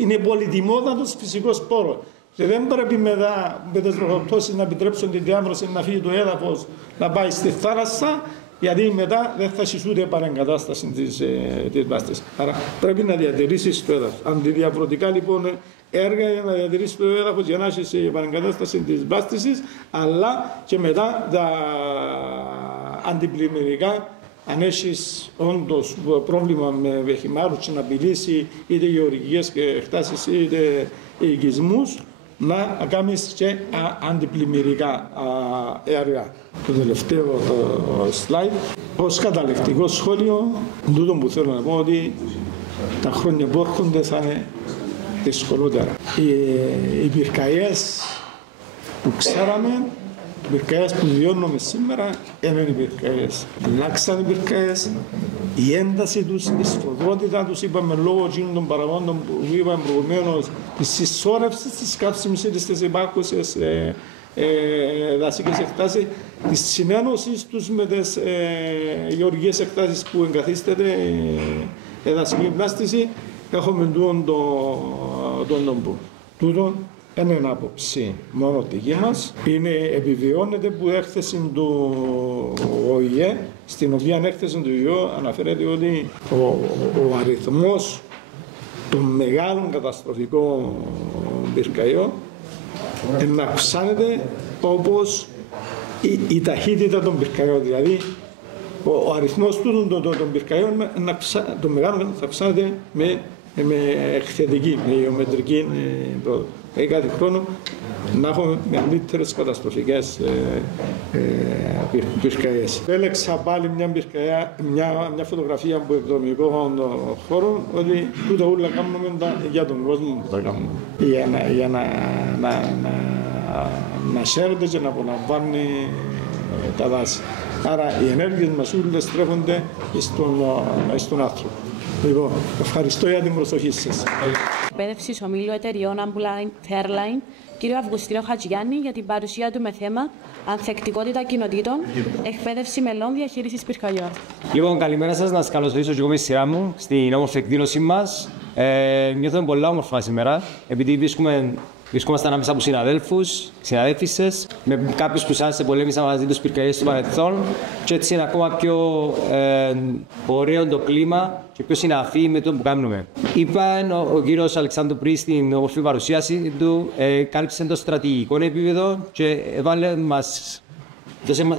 Είναι πολυτιμότατος φυσικός πόρος. Και δεν πρέπει μετά με τις βροχοπτώσεις να επιτρέψουν την διάβρωση να φύγει το έδαφος, να πάει στη θάλασσα, γιατί μετά δεν θα έχει ούτε επανεγκατάσταση της βάστης. Άρα πρέπει να διατηρήσεις το έδαφος. Αντιδιαβρωτικά λοιπόν έργα για να διατηρήσεις το έδαφος για να έχεις επανεγκατάσταση της βάστησης, αλλά και μετά τα αντιπλημμυρικά, αν έχεις όντως πρόβλημα με χυμάρους και να απειλήσει είτε γεωργικές εκτάσεις είτε οικισμούς, να κάνεις και αντιπλημμυρικά έργα. Το τελευταίο slide, ως καταληκτικό σχόλιο, τούτο που θέλω να πω ότι τα χρόνια που έρχονται θα είναι δυσκολότερα. Οι πυρκαγιές που ξέραμε, οι πυρκαγιές που βιώνουμε σήμερα, είναι οι πυρκαγιές. Αλλάξαν οι πυρκαγιές, η ένταση τους, η σφοδρότητα τους, είπαμε λόγω των παραγόντων που είπαμε προηγουμένως, της συσσόρευσης της καύσιμης ή στις υπάρχουσες δασικές εκτάσεις, της συνένωσης τους με τις γεωργικές εκτάσεις που εγκαθίσταται η δασική πλάστηση, έχουμε τον νόμπο. Τούτον είναι ένα άποψη μόνο δική μας. Επιβιώνεται που έκθεση του ΟΗΕ, στην οποία έκθεση του ΟΗΕ αναφέρεται ότι ο αριθμός των μεγάλων καταστροφικών πυρκαγιών να αυξάνεται όπως η ταχύτητα των πυρκαγιών. Δηλαδή ο αριθμός των πυρκαγιών των μεγάλων θα αυξάνεται με εκθετική, με γεωμετρική πρόοδο. Κάθε χρόνο να έχουμε μεγαλύτερες καταστροφικές πυρκαγιές. Έλεξα πάλι μια φωτογραφία από εκδομικών χώρων ότι τούτα όλα κάνουμε για τον κόσμο που τα κάνουμε. Για να σέρνεται και να απολαμβάνει τα δάση. Άρα οι ενέργειες μας όλες στρέφονται στον άνθρωπο. Λοιπόν, ευχαριστώ για την προσοχή σας. εκπαίδευσης ομίλου εταιρειών Ambuline Fireline, κύριο Αυγουστίνο Χατζηγιάννη, για την παρουσία του με θέμα ανθεκτικότητα κοινοτήτων, εκπαίδευση μελών διαχείρισης πυρκαγιών. Λοιπόν, καλημέρα σας, να σας καλωσορίσω και εγώ με τη σειρά μου στην όμορφη εκδήλωσή μας. Νιώθουμε πολλά όμορφα σήμερα, επειδή βρισκόμαστε ανάμεσα από συναδέλφους, συναδέλφισσες, με κάποιους που σαν σε πολέμησαν μαζί τους πυρκαγιές στο παρελθόν, και έτσι είναι ακόμα πιο ωραίο το κλίμα και πιο συναφή με το που κάνουμε. Είπα ο κύριος Αλεξάνδρου πριν στην όμορφη παρουσίαση του, κάλυψε το στρατηγικό επίπεδο και έβαλε μας.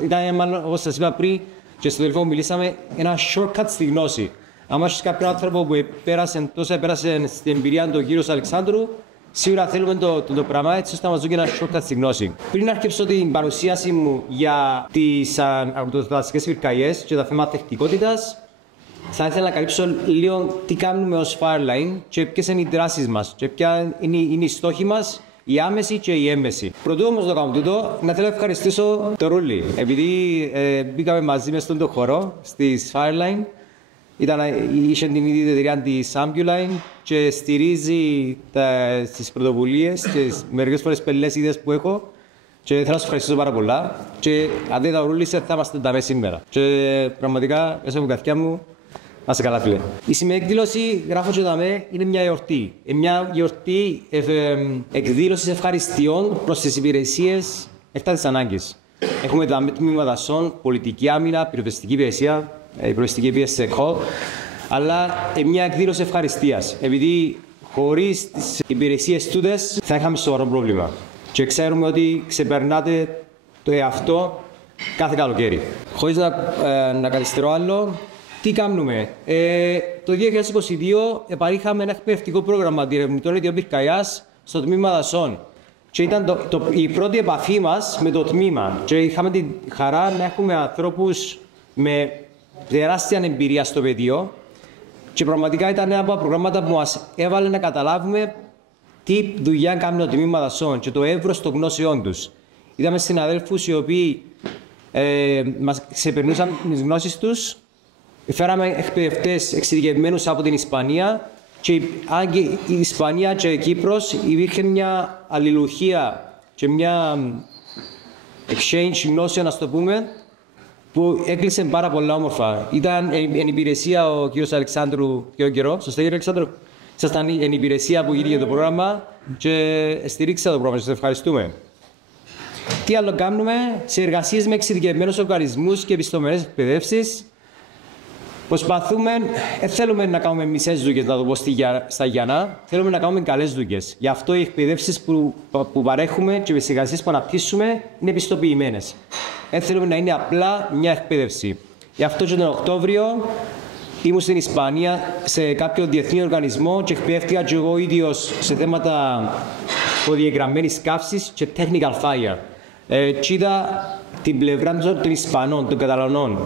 Ήταν μάλλον, όπως σας είπα πριν, και στο τελικό μιλήσαμε, ένα shortcut στη γνώση. Αν έχεις κάποιον άνθρωπο που τόσα πέρασε στην εμπειρία του κύριου Αλεξάνδρου, σίγουρα θέλουμε το πράγμα έτσι ώστε να μας δώσει ένα shortcut στη γνώση. Πριν αρχίσω την παρουσίαση μου για τις αγροτοδασικές πυρκαγιές και τα θέματα ανθεκτικότητας, θα ήθελα να καλύψω λίγο τι κάνουμε ως Fireline και ποιες είναι οι δράσεις μας και ποια είναι οι στόχοι μας, η άμεση και η έμμεση. Πρωτού όμως το κάνω τούτο, να θέλω να ευχαριστήσω το Ρούλι, επειδή μπήκαμε μαζί μες στον χώρο στις Fireline. Είχε την ίδια εταιρεία της Ambuline και στηρίζει τις πρωτοβουλίες και μερικές φορές πελές ιδέες που έχω, και θέλω να σας ευχαριστήσω πάρα πολλά. Και αν δεν τα ορούλησε, θα είμαστε τα μέσα σήμερα. Και πραγματικά, μέσα από την καρδιά μου, να είστε καλά, φίλε. Η σημερινή εκδήλωση, γράφω και δαμέ, είναι μια γιορτή. Μια γιορτή εκδήλωσης ευχαριστειών προς τις υπηρεσίες εκτάκτης ανάγκης. Έχουμε τα τμήματα δασών, πολιτική άμυνα, πυροσβεστική υπηρεσία, η πυροσβεστική υπηρεσία Εκεί, αλλά μια εκδήλωση ευχαριστίας. Επειδή χωρίς τις υπηρεσίες τούτες θα είχαμε σοβαρό πρόβλημα. Και ξέρουμε ότι ξεπερνάτε το εαυτό κάθε καλοκαίρι. Χωρίς να καθυστερώ άλλο, τι κάνουμε. Το 2022 επαρήχαμε ένα εκπαιδευτικό πρόγραμμα διερευνητών εταιρεών πυρκαγιάς στο τμήμα δασών. Και ήταν η πρώτη επαφή μας με το τμήμα. Και είχαμε τη χαρά να έχουμε ανθρώπους με τεράστια εμπειρία στο πεδίο. Και πραγματικά ήταν ένα από τα προγράμματα που μας έβαλε να καταλάβουμε τι δουλειά κάνει το τμήμα δασών και το εύρος των γνώσεών τους. Είδαμε συναδέλφους οι οποίοι μας ξεπερνούσαν τις γνώσεις τους. Φέραμε εκπαιδευτές εξειδικευμένους από την Ισπανία. Και αν και η Ισπανία και η Κύπρος υπήρχε μια αλληλουχία και μια exchange γνώσεων, να το πούμε, που έκλεισε πάρα πολλά όμορφα. Ήταν εν υπηρεσία ο κύριος Αλεξάνδρου και ο καιρό. Σωστά, κύριε Αλεξάνδρου? Ήσασταν εν υπηρεσία που γύριε το πρόγραμμα και στηρίξα το πρόγραμμα. Σας ευχαριστούμε. Τι άλλο κάνουμε? Σε εργασίες με εξειδικευμένους οργανισμούς και επιστομονές εκπαιδεύσεις. Προσπαθούμε, θέλουμε να κάνουμε μισές δουλειές, να το πω στα Γιάννα, θέλουμε να κάνουμε καλές δουλειές. Γι' αυτό οι εκπαιδεύσεις που παρέχουμε και οι εργασίες που αναπτύσσουμε είναι επιστοποιημένες. Δεν θέλουμε να είναι απλά μια εκπαίδευση. Γι' αυτό και τον Οκτώβριο ήμουν στην Ισπανία σε κάποιο διεθνή οργανισμό και εκπαιδεύτηκα και εγώ ίδιος σε θέματα προδιαγραμμένης καύσης και technical fire. Και είδα την πλευρά των Ισπανών, των Καταλανών,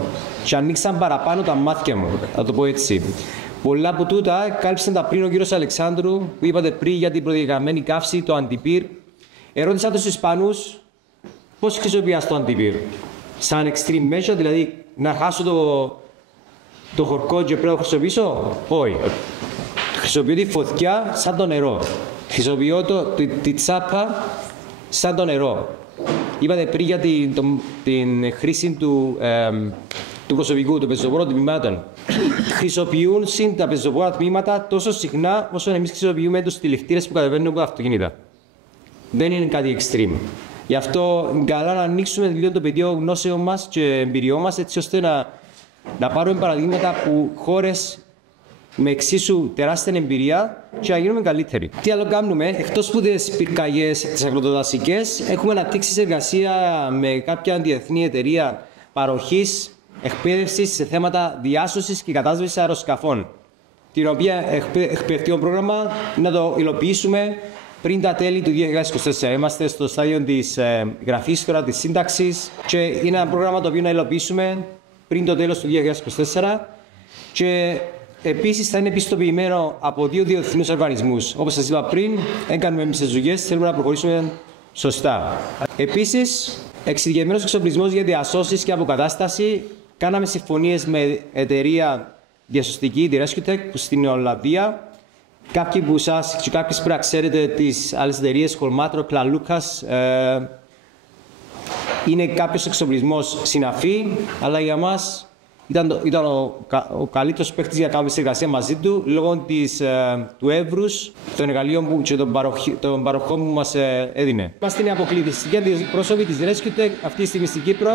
και ανοίξαν παραπάνω τα μάτια μου, να το πω έτσι. Πολλά από τούτα κάλυψαν τα πριν ο κύριος Αλεξάνδρου, που είπατε πριν για την προδιαγραμμένη καύση, το αντιπύρ. Ερώτησα τους Ισπανούς πώς χρησιμοποιάς το αντιπύρ. Σαν extreme measure, δηλαδή να χάσω το χορκό και πρέπει να το χρησιμοποιήσω? Όχι. Χρησιμοποιώ τη φωτιά σαν το νερό. Χρησιμοποιώ τη τσάπα σαν το νερό. Είπατε πριν για την χρήση του προσωπικού, των πεζοπόρων τμήματων. Χρησιμοποιούν τα πεζοπόρα τμήματα τόσο συχνά όσο εμείς χρησιμοποιούμε τους τηλεκτήρες που κατεβαίνουν από τα αυτοκίνητα. Δεν είναι κάτι extreme. Γι' αυτό καλά να ανοίξουμε λίγο το πεδίο γνώσεων μας και εμπειριών μας, έτσι ώστε να πάρουμε παραδείγματα από χώρες με εξίσου τεράστια εμπειρία και να γίνουμε καλύτεροι. Τι άλλο κάνουμε? Εκτός από τις πυρκαγιές, τις αγροτοδασικές, έχουμε αναπτύξει συνεργασία με κάποια διεθνή εταιρεία παροχής εκπαίδευσης σε θέματα διάσωσης και κατάσβεσης αεροσκαφών. Την οποία εκπαιδευτικό πρόγραμμα να το υλοποιήσουμε πριν τα τέλη του 2024. Είμαστε στο στάδιο της γραφής τώρα, της σύνταξης, και είναι ένα πρόγραμμα το οποίο να υλοποιήσουμε πριν το τέλος του 2024. Και επίσης θα είναι επιστοποιημένο από 2 διεθνούς οργανισμούς. Όπως σας είπα πριν, δεν κάνουμε εμείς τις δουλειές, θέλουμε να προχωρήσουμε σωστά. Επίσης, εξειδικευμένος εξοπλισμός για διασώσεις και αποκατάσταση. Κάναμε συμφωνίες με εταιρεία διασωστική, τη Rescue Tech, στην Νεολαία. Κάποιοι που σας και κάποιοι πρέπει να ξέρετε τις άλλες εταιρείες, Κολμάτρο, Κλαν Λούκας, είναι κάποιος εξοπλισμός συναφή, αλλά για μας ήταν ο καλύτερος παίκτης για να κάνουμε συνεργασία μαζί του, λόγω του εύρους, των εργαλείων και των παροχών που μας έδινε. Είμαστε οι αποκλειστικοί πρόσωποι της RescueTech αυτή τη στιγμή στην Κύπρο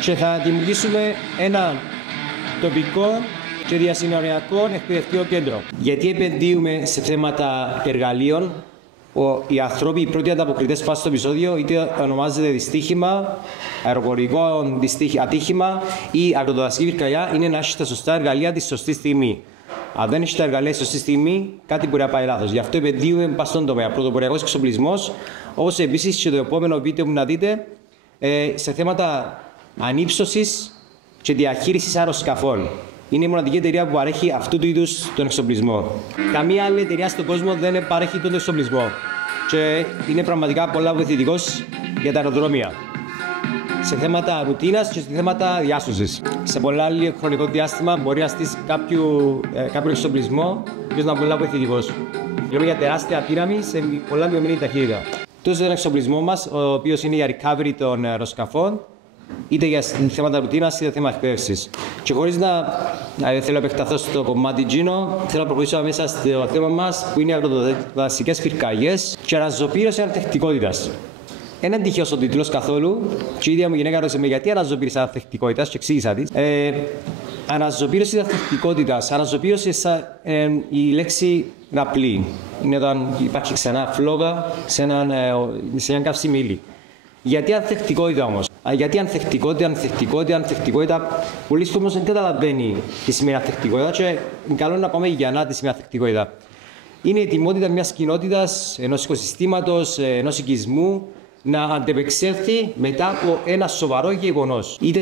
και θα δημιουργήσουμε ένα τοπικό και διασυνοριακό εκπαιδευτικό κέντρο. Γιατί επενδύουμε σε θέματα εργαλείων? Οι άνθρωποι, οι πρώτοι ανταποκριτές πάνω στο επεισόδιο, είτε ονομάζεται δυστύχημα, αεροπορικό ατύχημα ή αγροτοδασική πυρκαγιά, είναι να έχει τα σωστά εργαλεία τη σωστή στιγμή. Αν δεν έχει τα εργαλεία τη σωστή στιγμή, κάτι μπορεί να πάει λάθος. Γι' αυτό επενδύουμε πάνω στον τομέα. Πρωτοποριακός εξοπλισμός, όπως επίσης και το επόμενο βίντεο που να δείτε, σε θέματα ανύψωσης και διαχείρισης αεροσκαφών. Είναι η μοναδική εταιρεία που παρέχει αυτού του είδους τον εξοπλισμό. Καμία άλλη εταιρεία στον κόσμο δεν παρέχει τον εξοπλισμό. Και είναι πραγματικά πολλά βοηθητικός για τα αεροδρόμια. Σε θέματα ρουτίνας και σε θέματα διάσωσης. Σε πολλά άλλο χρονικό διάστημα μπορεί να στήσει κάποιο εξοπλισμό και να είναι πολλά βοηθητικός. Μιλούμε για τεράστια πύραμη σε πολλά μειωμένη ταχύτητα. Τόσο είναι ο εξοπλισμό μας, ο οποίος είναι για recovery των αεροσκαφών, είτε για θέματα ρουτίνας είτε θέματα εκπαίδευσης. Και χωρίς να θέλω να επεκταθώ στο κομμάτι Gino, θέλω να προχωρήσω μέσα στο θέμα μας που είναι οι αγροτοδασικές πυρκαγιές και αναζωπήρωση ανθεκτικότητας. Δεν είναι τυχαίος ο τίτλος καθόλου. Και η ίδια μου γυναίκα ρώτησε με γιατί αναζωπήρωση ανθεκτικότητας και εξήγησα της. Αναζωπήρωση ανθεκτικότητας. Αναζωπήρωση η λέξη είναι απλή. Είναι όταν υπάρχει ξανά φλόγα σε ένα καύσιμο ύλη. Γιατί ανθεκτικότητα όμως? Γιατί ανθεκτικότητα, πολλοί κόσμος δεν καταλαβαίνει τι σημαίνει ανθεκτικότητα και είναι καλό να πάμε για να τι σημαίνει ανθεκτικότητα. Είναι η ετοιμότητα μιας κοινότητας, ενός οικοσυστήματος, ενός οικισμού να αντεπεξέλθει μετά από ένα σοβαρό γεγονός. Είτε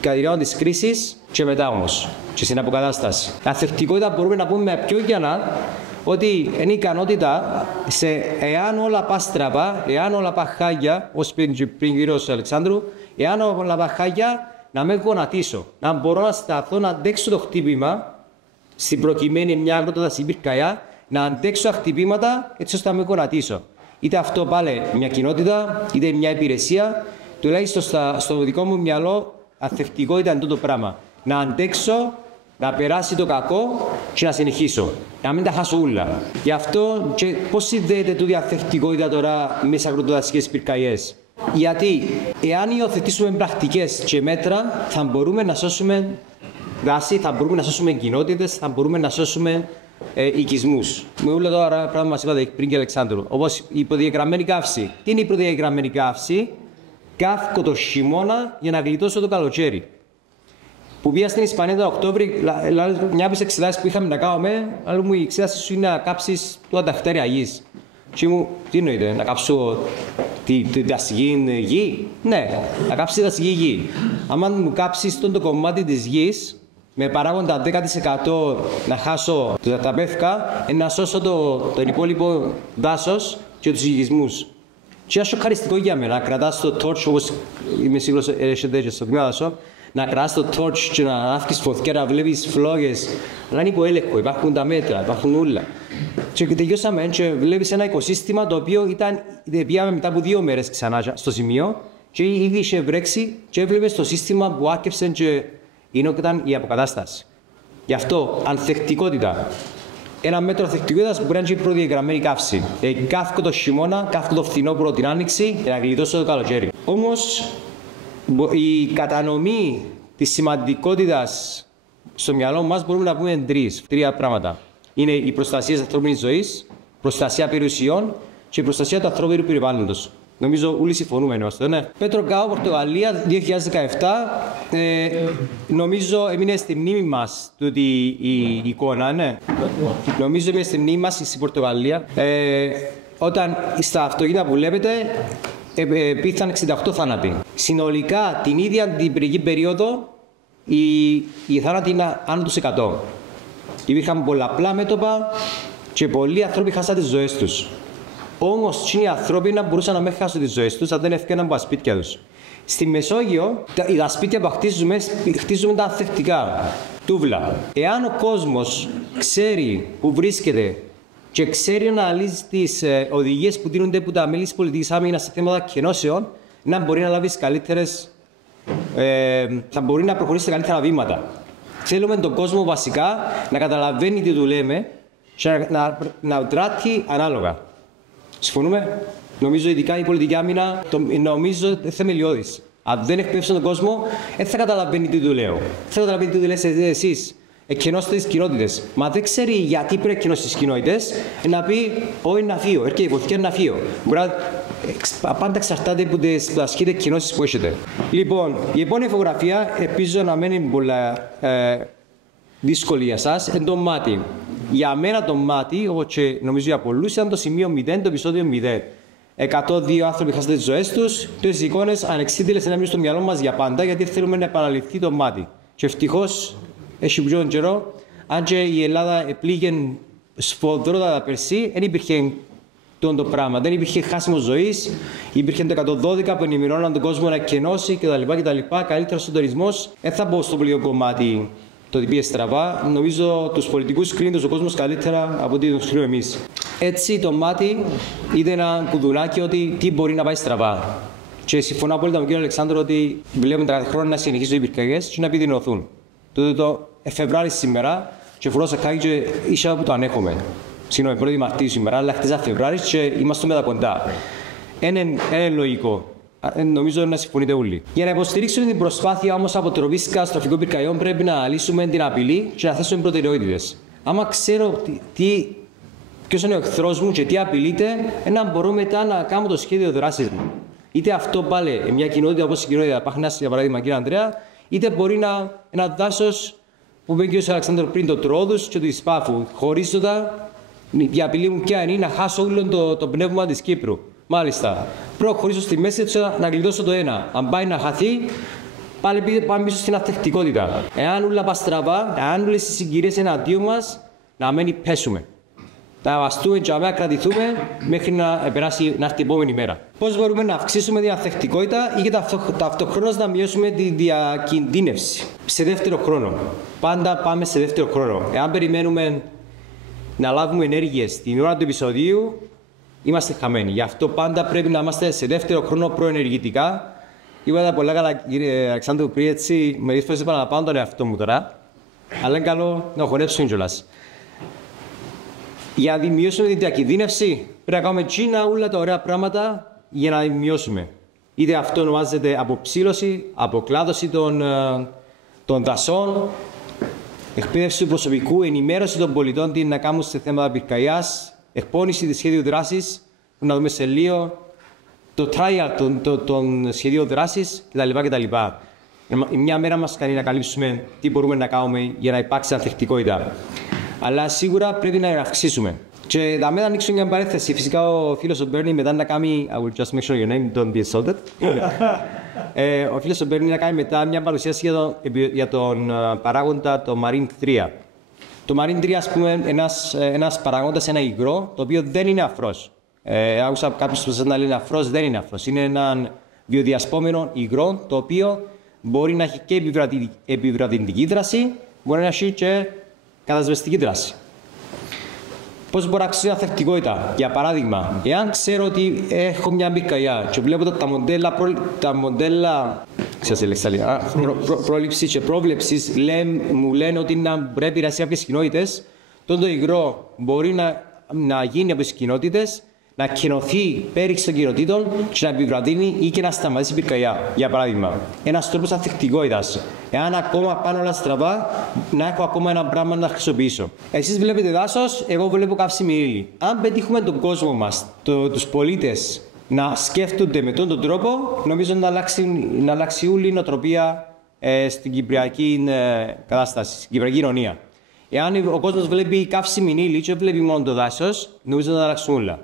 κατά την ώρα της κρίσης και μετά όμως, και στην αποκατάσταση. Ανθεκτικότητα μπορούμε να πούμε με πιο γιανά ότι είναι η ικανότητα εάν όλα πά στραβά, εάν όλα πά χάγια, όπως πριν κύριος Αλεξάνδρου, εάν όλα πά χάγια, να με γονατίσω. Να μπορώ να σταθώ, να αντέξω το χτύπημα, στην προκειμένη μια αγροτοδασική πυρκαγιά, να αντέξω τα χτυπήματα έτσι ώστε να με γονατίσω. Είτε αυτό πάλι μια κοινότητα, είτε μια υπηρεσία, τουλάχιστον στο δικό μου μυαλό, ανθεκτικότητα είναι το πράγμα. Να αντέξω, να περάσει το κακό και να συνεχίσω. Να μην τα χάσω όλα. Γι' αυτό και πώς συνδέεται τούτη ανθεκτικότητα τώρα με τις αγροτοδασικές πυρκαγιές? Γιατί εάν υιοθετήσουμε πρακτικές και μέτρα, θα μπορούμε να σώσουμε δάση, θα μπορούμε να σώσουμε κοινότητες, θα μπορούμε να σώσουμε οικισμούς. Με όλα τώρα πράγματα μας είπατε πριν και Αλεξάνδρου. Όπως η προδιαγραμμένη καύση. Τι είναι η προδιαγραμμένη καύση? Καύκω το χειμώνα για να γλιτώσω το καλοκαίρι. Που πήγα στην Ισπανία τον Οκτώβρη, μια από τις εξετάσεις που είχαμε να κάνουμε, αλλά μου η εξέταση σου είναι να κάψεις τα χτέρια γης. Και μου, τι εννοείται, να κάψω τη δασική γη? Ναι, να κάψεις τη δασική γη. Αν μου κάψεις το κομμάτι της γης, με παράγοντα 10% να χάσω τα πεύκα, να σώσω το υπόλοιπο δάσος και τους οικισμούς. Και είναι σοκαριστικό για μένα να κρατάς το torch, όπως είμαι σίγουρος έρχεται και στο τμήμα δάσο, να κρατάς το torch και να ανάφκεις φωτιά, να βλέπεις φλόγες. Αλλά είναι υποέλεγχο, υπάρχουν τα μέτρα, υπάρχουν όλα. Και τελειώσαμε και βλέπεις ένα οικοσύστημα το οποίο πήγαμε μετά από 2 μέρες ξανά στο σημείο και ήδη είχε βρέξει και έβλεπες το σύστημα που άκεψε και ήταν η αποκατάσταση. Γι' αυτό, ανθεκτικότητα. Ένα μέτρο ανθεκτικότητας μπορεί να είναι η προδιαγραμμένη καύση. Καύκω το χειμώνα, καύκω το φθινόπωρο την άνοιξη για να γλιτώσω το καλοκαίρι. Όμως, η κατανομή της σημαντικότητας στο μυαλό μας μπορούμε να πούμε 3 πράγματα. Είναι η προστασία της ανθρώπινης ζωής, προστασία περιουσιών και η προστασία του ανθρώπινου περιβάλλοντος. Νομίζω όλοι συμφωνούμε είμαστε, ναι. Πέτρο Γκάο, Πορτογαλία, 2017. Νομίζω έμεινε στη μνήμη μας τούτη η εικόνα, ναι. Νομίζω έμεινε στη μνήμη μας στην Πορτογαλία. Όταν στα αυτοκίνητα που βλέπετε υπήρχαν 68 θάνατοι. Συνολικά την ίδια την πυρηνική περίοδο οι θάνατοι είναι άνω του 100. Υπήρχαν πολλαπλά μέτωπα και πολλοί άνθρωποι χάσαν τις ζωές τους. Όμως οι άνθρωποι να μπορούσαν να μην χάσουν τις ζωές τους αν δεν έφυγαν από τα σπίτια τους. Στη Μεσόγειο, τα σπίτια που χτίζουμε τα ανθεκτικά. τούβλα. Εάν ο κόσμος ξέρει που βρίσκεται και ξέρει να αναλύσει τις οδηγίες που δίνονται από τα μέλη της πολιτικής άμυνας σε θέματα κενώσεων, να μπορεί να λάβει καλύτερες, θα μπορεί να προχωρήσει σε καλύτερα βήματα. Θέλουμε τον κόσμο βασικά να καταλαβαίνει τι του λέμε και να δράττει ανάλογα. Συμφωνούμε? Νομίζω ειδικά η πολιτική άμυνα, νομίζω θεμελιώδης. Αν δεν εκπαιδεύσει τον κόσμο, δεν θα καταλαβαίνει τι του λέω. Θα καταλαβαίνει τι του λέτε εσείς. Εκκαινώστε τις κοινότητες. Μα δεν ξέρει γιατί πρέπει να εκκαινώσει τις κοινότητες, να πει: όχι, να φύγω. Έρχεται η βοηθεία να φύγω. Πάντα εξαρτάται από τις ασκείτε εκκαινώσεις που έχετε. Λοιπόν, η επόμενη φωτογραφία, ελπίζω να μένει πολλά δύσκολη για εσάς, είναι το μάτι. Για μένα το μάτι, όπως και νομίζω για πολλούς, ήταν το σημείο 0, το επεισόδιο 0. 102 άνθρωποι χάσατε τις ζωές τους, τις εικόνες ανεξίτηλες να μείνουν στο μυαλό μας για πάντα, γιατί θέλουμε να επαναληφθεί το μάτι. Και ευτυχώς, έχει πιο καιρό, αν και η Ελλάδα επλήγε σφοδρότατα πέρσι, δεν υπήρχε το πράγμα. Δεν υπήρχε χάσιμο ζωής, υπήρχε το 112 που ενημερώναν τον κόσμο να εκκαινώσει κτλ. Καλύτερος τουρισμός. Δεν θα μπω στο πολιτικό κομμάτι το τι πήγε στραβά. Νομίζω τους πολιτικούς κρίνει ο κόσμος καλύτερα από ό,τι τους κρίνουμε εμείς. Έτσι το μάτι είδε ένα κουδουνάκι ότι τι μπορεί να πάει στραβά. Και συμφωνώ απόλυτα με τον κύριο Αλεξάνδρο ότι βλέπουμε τα χρόνια να συνεχίζουν οι πυρκαγιές και να επιδεινωθούν. Το Φεβράρι σήμερα και φορώσα κάτι και ίσα που το ανέχομαι. Συγγνώμη, 1η Μαρτίου σήμερα, αλλά χτες Φεβράρι και είμαστε μετά κοντά. Είναι λογικό. Νομίζω να συμφωνείτε όλοι. Για να υποστηρίξουμε την προσπάθεια όμως αποτροπής καταστροφικών πυρκαγιών, πρέπει να αναλύσουμε την απειλή και να θέσουμε προτεραιότητες. Άμα ξέρω ποιος είναι ο εχθρός μου και τι απειλείται, να μπορώ μετά να κάνω το σχέδιο δράσης μου. Είτε αυτό πάλι μια κοινότητα όπως η κοινότητα Πάχνας, για παράδειγμα, κύριε Ανδρέα, είτε μπορεί ένα δάσος που είπε ο κ. Αλεξάνδρου πριν, το Τρόδους και το Ισπάφου. Χωρίζοντα, η απειλή μου ποια είναι να χάσω όλο το πνεύμα της Κύπρου. Μάλιστα. Προχωρήσω στη μέση να γλιτώσω το ένα. Αν πάει να χαθεί, πάλι πάμε πίσω στην ανθεκτικότητα. Εάν όλα πας στραβά, εάν όλες οι συγκυρίες εναντίον μας, να μην πέσουμε. Να βαστούμε και να κρατηθούμε μέχρι να περάσει να έρθει η επόμενη μέρα. Πώς μπορούμε να αυξήσουμε την ανθεκτικότητα ή και ταυτοχρόνως να μειώσουμε τη διακινδύνευση. Σε δεύτερο χρόνο. Πάντα πάμε σε δεύτερο χρόνο. Εάν περιμένουμε να λάβουμε ενέργειες την ώρα του επεισοδίου, είμαστε χαμένοι. Γι' αυτό πάντα πρέπει να είμαστε σε δεύτερο χρόνο προενεργητικά. Είπατε πολλά καλά, κύριε Αλεξάνδρου, πριν έτσι μερικές φορές επαναλαμβάνω τον εαυτό μου τώρα. Αλλά είναι καλό να χωνέψουμε κιόλας. Για να μειώσουμε την διακινδύνευση, πρέπει να κάνουμε τσίνα όλα τα ωραία πράγματα για να μειώσουμε. Είτε αυτό ονομάζεται αποψήλωση, αποκλάδωση των δασών, εκπαίδευση του προσωπικού, ενημέρωση των πολιτών τι να κάνουν σε θέματα πυρκαγιάς, εκπόνηση της σχέδιου δράσης, που να δούμε σε λίγο, το trial των σχεδίων δράσης κτλ. Μια μέρα μας κάνει να καλύψουμε τι μπορούμε να κάνουμε για να υπάρξει ανθεκτικότητα. Αλλά σίγουρα πρέπει να αυξήσουμε. Και θα μετά ανοίξω μια παρένθεση. Φυσικά ο φίλος ο Μπέρνι μετά να κάνει. I will just make sure your name don't be assaulted. Ο φίλος ο Μπέρνι να κάνει μετά μια παρουσίαση για τον παράγοντα το Marine 3. Το Marine 3, ας πούμε, ένας παράγοντας, ένα υγρό, το οποίο δεν είναι αφρός. Άκουσα κάποιους που σας να λένε αφρός, δεν είναι αφρός. Είναι ένα βιοδιασπόμενο υγρό, το οποίο μπορεί να έχει και επιβραδυντική δράση, μπορεί να έχει και κατασβεστική δράση. Πώς μπορώ να αυξήσω την ανθεκτικότητα? Για παράδειγμα, εάν ξέρω ότι έχω μια πυρκαγιά και βλέπω τα μοντέλα πρόληψης και πρόβλεψης μου λένε ότι πρέπει να επηρεάσει κάποιες κοινότητες, τότε το υγρό μπορεί να γίνει από τις κοινότητες, να κενωθεί πέριξη των κοινοτήτων και να επιβραδύνει ή και να σταματήσει η πυρκαγιά. Για παράδειγμα, ένας τρόπος ανθεκτικότητας. Εάν ακόμα πάνε όλα στραβά, να έχω ακόμα ένα πράγμα να χρησιμοποιήσω. Εσείς βλέπετε δάσος, εγώ βλέπω καύσιμη ύλη. Αν πετύχουμε τον κόσμο μας, τους πολίτες, να σκέφτονται με τον τρόπο, νομίζω να αλλάξει όλη η νοοτροπία στην κυπριακή κατάσταση, στην κυπριακή κοινωνία. Εάν ο κόσμος βλέπει καύσιμη ύλη και βλέπει μόνο το δάσος, νομίζω να αλλάξουν όλα.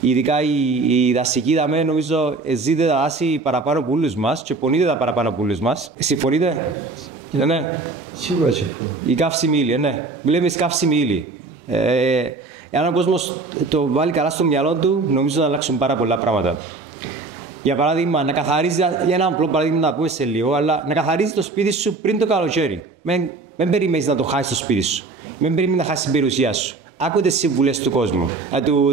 Ειδικά οι δασικοί δαμέ, νομίζω, ζείτε τα δάση παραπάνω από όλους μας και πονείτε τα παραπάνω από όλους μας. Συμφωνείτε? Ναι. Σίγουρα συμφωνώ. Η καύσιμη ύλη, ναι. Βλέπεις καύσιμη ύλη. Εάν ο κόσμος το βάλει καλά στο μυαλό του, νομίζω να αλλάξουν πάρα πολλά πράγματα. Για παράδειγμα, να καθαρίζει, για ένα απλό παράδειγμα να πούμε σε λίγο, αλλά να καθαρίζει το σπίτι σου πριν το καλοκαίρι. Μην περιμένεις να το χάσεις το σπίτι σου. Μην περιμένεις να χάσεις την περιουσία σου. Άκου τις συμβουλές του κόσμου,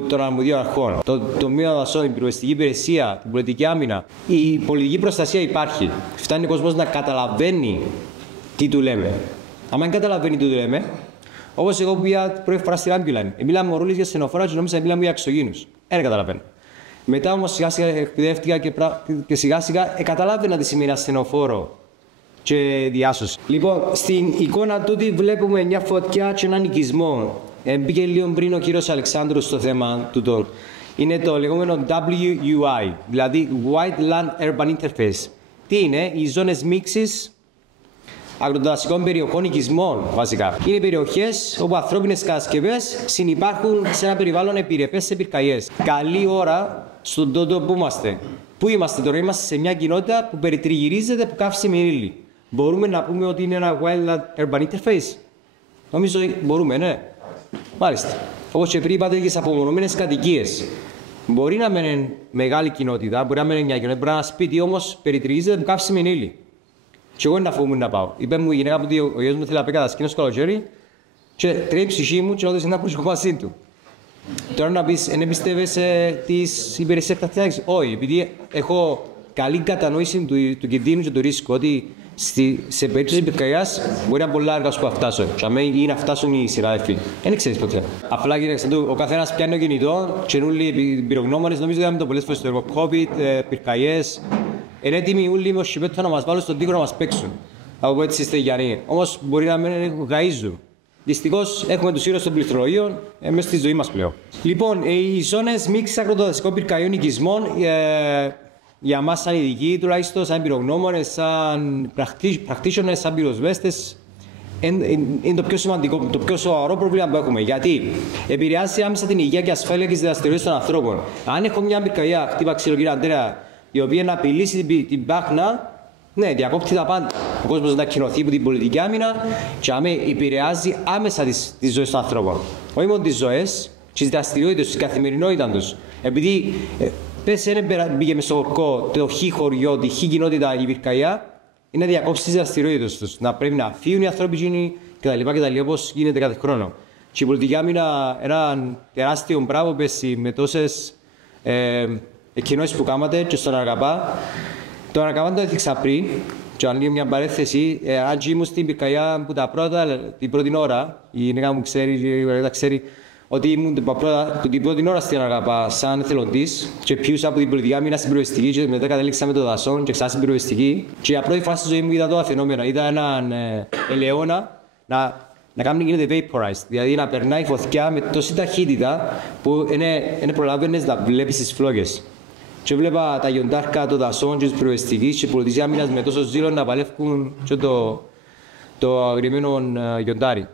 των αρμοδίων αρχών, το τομείο δασών, την πυροσβεστική υπηρεσία, την πολιτική άμυνα. Η πολιτική προστασία υπάρχει. Φτάνει ο κόσμος να καταλαβαίνει τι του λέμε. Αν δεν καταλαβαίνει τι του λέμε, όπως εγώ που πήγα πρώτη φορά στην Ambuline, μιλάμε ο ρόλος για στενοφόρα και νόμιζα να μιλάμε για εξωγήινους. Δεν καταλαβαίνω. Μετά όμως σιγά σιγά εκπαιδεύτηκα και σιγά σιγά καταλάβαινα τι σημαίνει ασθενοφόρο και διάσωση. Λοιπόν, στην εικόνα τούτη βλέπουμε μια φωτιά και έναν οικισμό. Μπήκε λίγο πριν ο κύριος Αλεξάνδρου στο θέμα τούτο. Είναι το λεγόμενο WUI, δηλαδή White Land Urban Interface. Τι είναι? Οι ζώνες μίξης αγροτοδασικών περιοχών οικισμών, βασικά. Είναι περιοχές όπου ανθρώπινες κατασκευές συνυπάρχουν σε ένα περιβάλλον επιρρεπές σε πυρκαγιές. Καλή ώρα στον τόπο που είμαστε. Πού είμαστε τώρα? Είμαστε σε μια κοινότητα που περιτριγυρίζεται από καύσιμη ύλη. Μπορούμε να πούμε ότι είναι ένα Wild Land Urban Interface? Νομίζω μπορούμε, ναι. Μάλιστα. Όπως και πριν είπατε, και σε απομονωμένες κατοικίες. Μπορεί να μένει μεγάλη κοινότητα, μπορεί να μένει μια κοινότητα, μπορεί να είναι ένα σπίτι, όμως περιτριγυρίζεται από καύσιμη ύλη. Και εγώ να φοβούμαι να πάω. Είπε μου η γυναίκα μου ότι ο γιος μου θέλει να πει κατασκήνω στο καλοκαίρι και τρέχει η ψυχή μου και όντως είναι να προσεχώ μαζί του. Τώρα να πεις, δεν πιστεύεσαι τις υπηρεσίες εκτακτικής? Όχι, επειδή έχω καλή κατανόηση του κινδύνου και του ρίσκου, ότι σε περίπτωση πυρκαγιάς μπορεί να είναι πολλά αργά που φτάσω. Ή να φτάσουν οι συνάδελφοι. Δεν ξέρεις ποτέ. Απλά κύριε, ο καθένας πιάνει το κινητό, καινούργιοι πυρογνώμονες, νομίζω ότι είδαμε το πολλές φορές στο έργο COVID, πυρκαγιές. Είναι έτοιμοι όλοι με ο σιπέτο να μας βάλουν στον τοίχο να μας παίξουν. Από έτσι είστε Γιάννη. Όμως μπορεί να μην γαΐζουν. Δυστυχώς έχουμε τους ήρωες των πληκτρολογίων μέσα στη ζωή μας πλέον. Λοιπόν, οι ζώνες μίξης αγροτοδασικών πυρκαγιών οικισμών, για εμάς σαν ειδικοί, τουλάχιστον σαν πυρογνώμονες, σαν practitioners, σαν πυροσβέστες, είναι το πιο σημαντικό, το πιο σοβαρό πρόβλημα που έχουμε. Γιατί επηρεάζει άμεσα την υγεία και ασφάλεια και τις δραστηριότητες των ανθρώπων. Αν έχω μια πυρκαγιά, χτύπα ξύλο κύριε Αντρέα, η οποία να απειλήσει την Πάχνα, ναι, διακόπτει τα πάντα. Ο κόσμος να τακκινωθεί από την πολιτική άμυνα και επηρεάζει άμεσα τις ζωές των ανθρώπων. Όχι μόνο τις ζωές, τις δραστηριότητες, την καθημερινότητα τους. Επειδή πες δεν μπήκε μες στο χωρικό το χ χωριό, τη χ κοινότητα η πυρκαγιά, είναι να διακόψει τις δραστηριότητες τους. Να πρέπει να φύγουν οι άνθρωποι κτλ. Όπως γίνεται κάθε χρόνο. Και η πολιτική άμυνα ένα τεράστιο μπράβο πέσει με τόσες εκκοινώσεις που κάνατε και στον αγαπά. Τον αγαπά το έθιξα πριν, και αν γίνει μια παρέθεση, αν ήμουν στην πυρκαγιά που την πρώτη ώρα, η γυναίκα μου ξέρει ότι ήμουν την πρώτη ώρα στην αγαπά σαν εθελοντής και πιούσα από την πολιτική άμυνα στην πυροσβεστική και μετά κατέληξα με το δασόν και ξά στην πυροσβεστική. Και για πρώτη φορά στη ζωή μου είδα το φαινόμενο. Είδα έναν ελαιόνα να κάνει γίνεται vaporized, δηλαδή να περνάει φωτιά με τόση ταχύτητα που δεν προλάβαινες να βλέπεις τις φλόγες. Και βλέπα τα γιοντάρκα των δασών και της πυροσβεστικής και πολιτικής άμυνας με τόσο ζήλο να παλεύουν και το αγριεμένο γιοντάρι.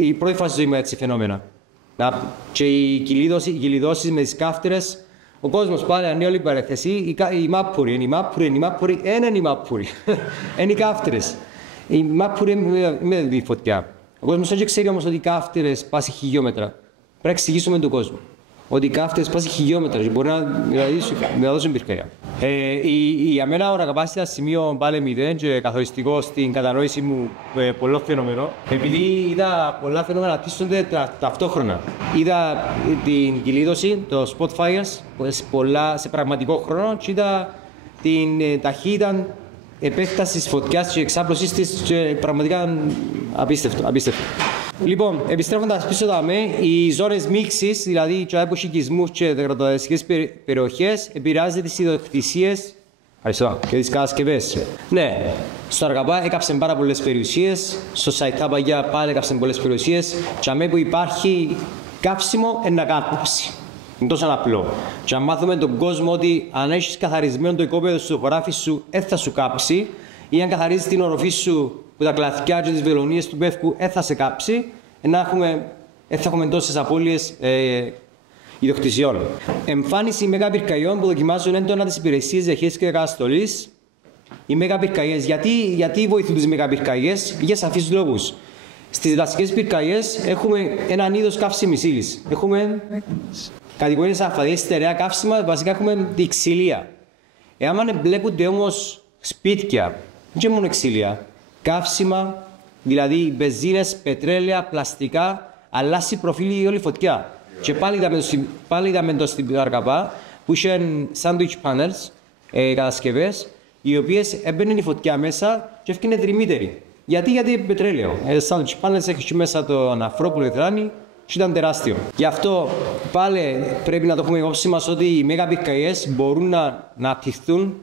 Η πρώτη φάση ζωή μου έτσι φαινόμενα. Και οι κυλιδώσεις με τις κάφτερες, ο κόσμος πάλι αν είναι όλη η παρέθεση, οι μάπουροι, είναι οι μάπουροι, είναι οι κάφτερες. Οι μάπουροι με τη φωτιά. Ο κόσμος δεν ξέρει όμως ότι οι κάφτερες πάσει χιλιόμετρα. Πρέπει να εξηγήσουμε τον κόσμο. Ότι οι κάφτερες πάσει χιλιόμετρα και μπορεί να δώσουν πυρκαγιά. Για μένα ο Ρακαπάς ήταν σημείο πάλι 0 και καθοριστικό στην κατανόηση μου πολλό φαινόμενο. Επειδή είδα πολλά φαινόμενα να τύσσονται ταυτόχρονα. Είδα την κυλίδωση, το spot fires, σε πραγματικό χρόνο και είδα την ταχύτητα επέκτασης φωτιάς και εξάπλωσης της και πραγματικά απίστευτο. Λοιπόν, επιστρέφοντας πίσω οι ζώνες μίξης, δηλαδή οι οικισμούς και αγροτοδασικές περιοχές, επηρεάζονται τις ιδιοκτησίες και τις κατασκευές. Ναι, στο Αργαπά έκαψαν πάρα πολλές περιουσίες, στο Σαϊτά Παγιά πάλι έκαψαν πολλές περιουσίες, και αμέ που υπάρχει κάψιμο, να κάψει. Είναι τόσο απλό. Και αν μάθουμε τον κόσμο ότι αν έχεις καθαρισμένο το οικόπεδο στο χωράφι σου, θα σου κάψει, ή αν καθαρίζεις την οροφή σου που τα κλαθιά και τις βελονίες του πεύκου, θα σε κάψει, θα έχουμε τόσες απώλειες ιδιοκτησιών. Εμφάνιση μεγαπυρκαγιών που δοκιμάζουν έντονα τις υπηρεσίες διαχείρισης και καταστολής. Οι μεγαπυρκαγιές. Γιατί βοηθούν τις μεγαπυρκαγιές? Για σαφείς λόγους. Στις δασικές πυρκαγιές έχουμε έναν είδος καύσιμης ύλης. Έχουμε κατηγορίες αφαδίες, στερεά καύσιμα, βασικά έχουμε τη ξυλία. Εάν εμπλέκονται όμως σπίτια, και μόνο ξύλια, καύσιμα, δηλαδή μπενζίνες, πετρέλαια, πλαστικά, αλλάζει προφίλ η όλη φωτιά. Και πάλι είδαμε το στην Αρκαπά που είχαν sandwich panels, κατασκευές, οι οποίες έμπαινε η φωτιά μέσα και έφυγε δρυμύτερη. Γιατί πετρέλαιο. Sandwich panels έχει μέσα το αναφρό που λετράνει και ήταν τεράστιο. Γι' αυτό πάλι πρέπει να το έχουμε υπόψη μας ότι οι μέγα πυρκαγιές μπορούν να αναπτυχθούν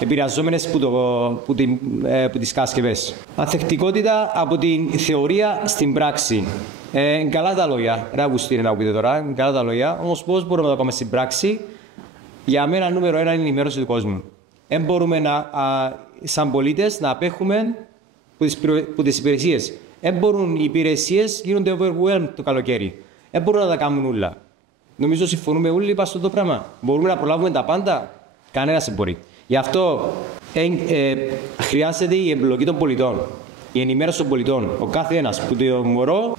επηρεαζόμενες από τις κατασκευές. Ανθεκτικότητα από την θεωρία στην πράξη. Καλά τα λόγια, Ραγουστή είναι να πείτε τώρα, καλά τα λόγια, όμως πώς μπορούμε να το κάνουμε στην πράξη? Για μένα νούμερο 1 είναι η ενημέρωση του κόσμου. Δεν μπορούμε σαν πολίτες να απέχουμε από τις υπηρεσίες. Δεν μπορούν οι υπηρεσίες γίνονται overwhelmed το καλοκαίρι. Δεν μπορούν να τα κάνουν όλα. Νομίζω συμφωνούμε όλοι πάνω στο το πράγμα. Μπορούμε να προλάβουμε τα πάντα? Κανένας δεν μπορεί. Γι' αυτό χρειάζεται η εμπλοκή των πολιτών, η ενημέρωση των πολιτών. Ο κάθε ένας, που το μωρό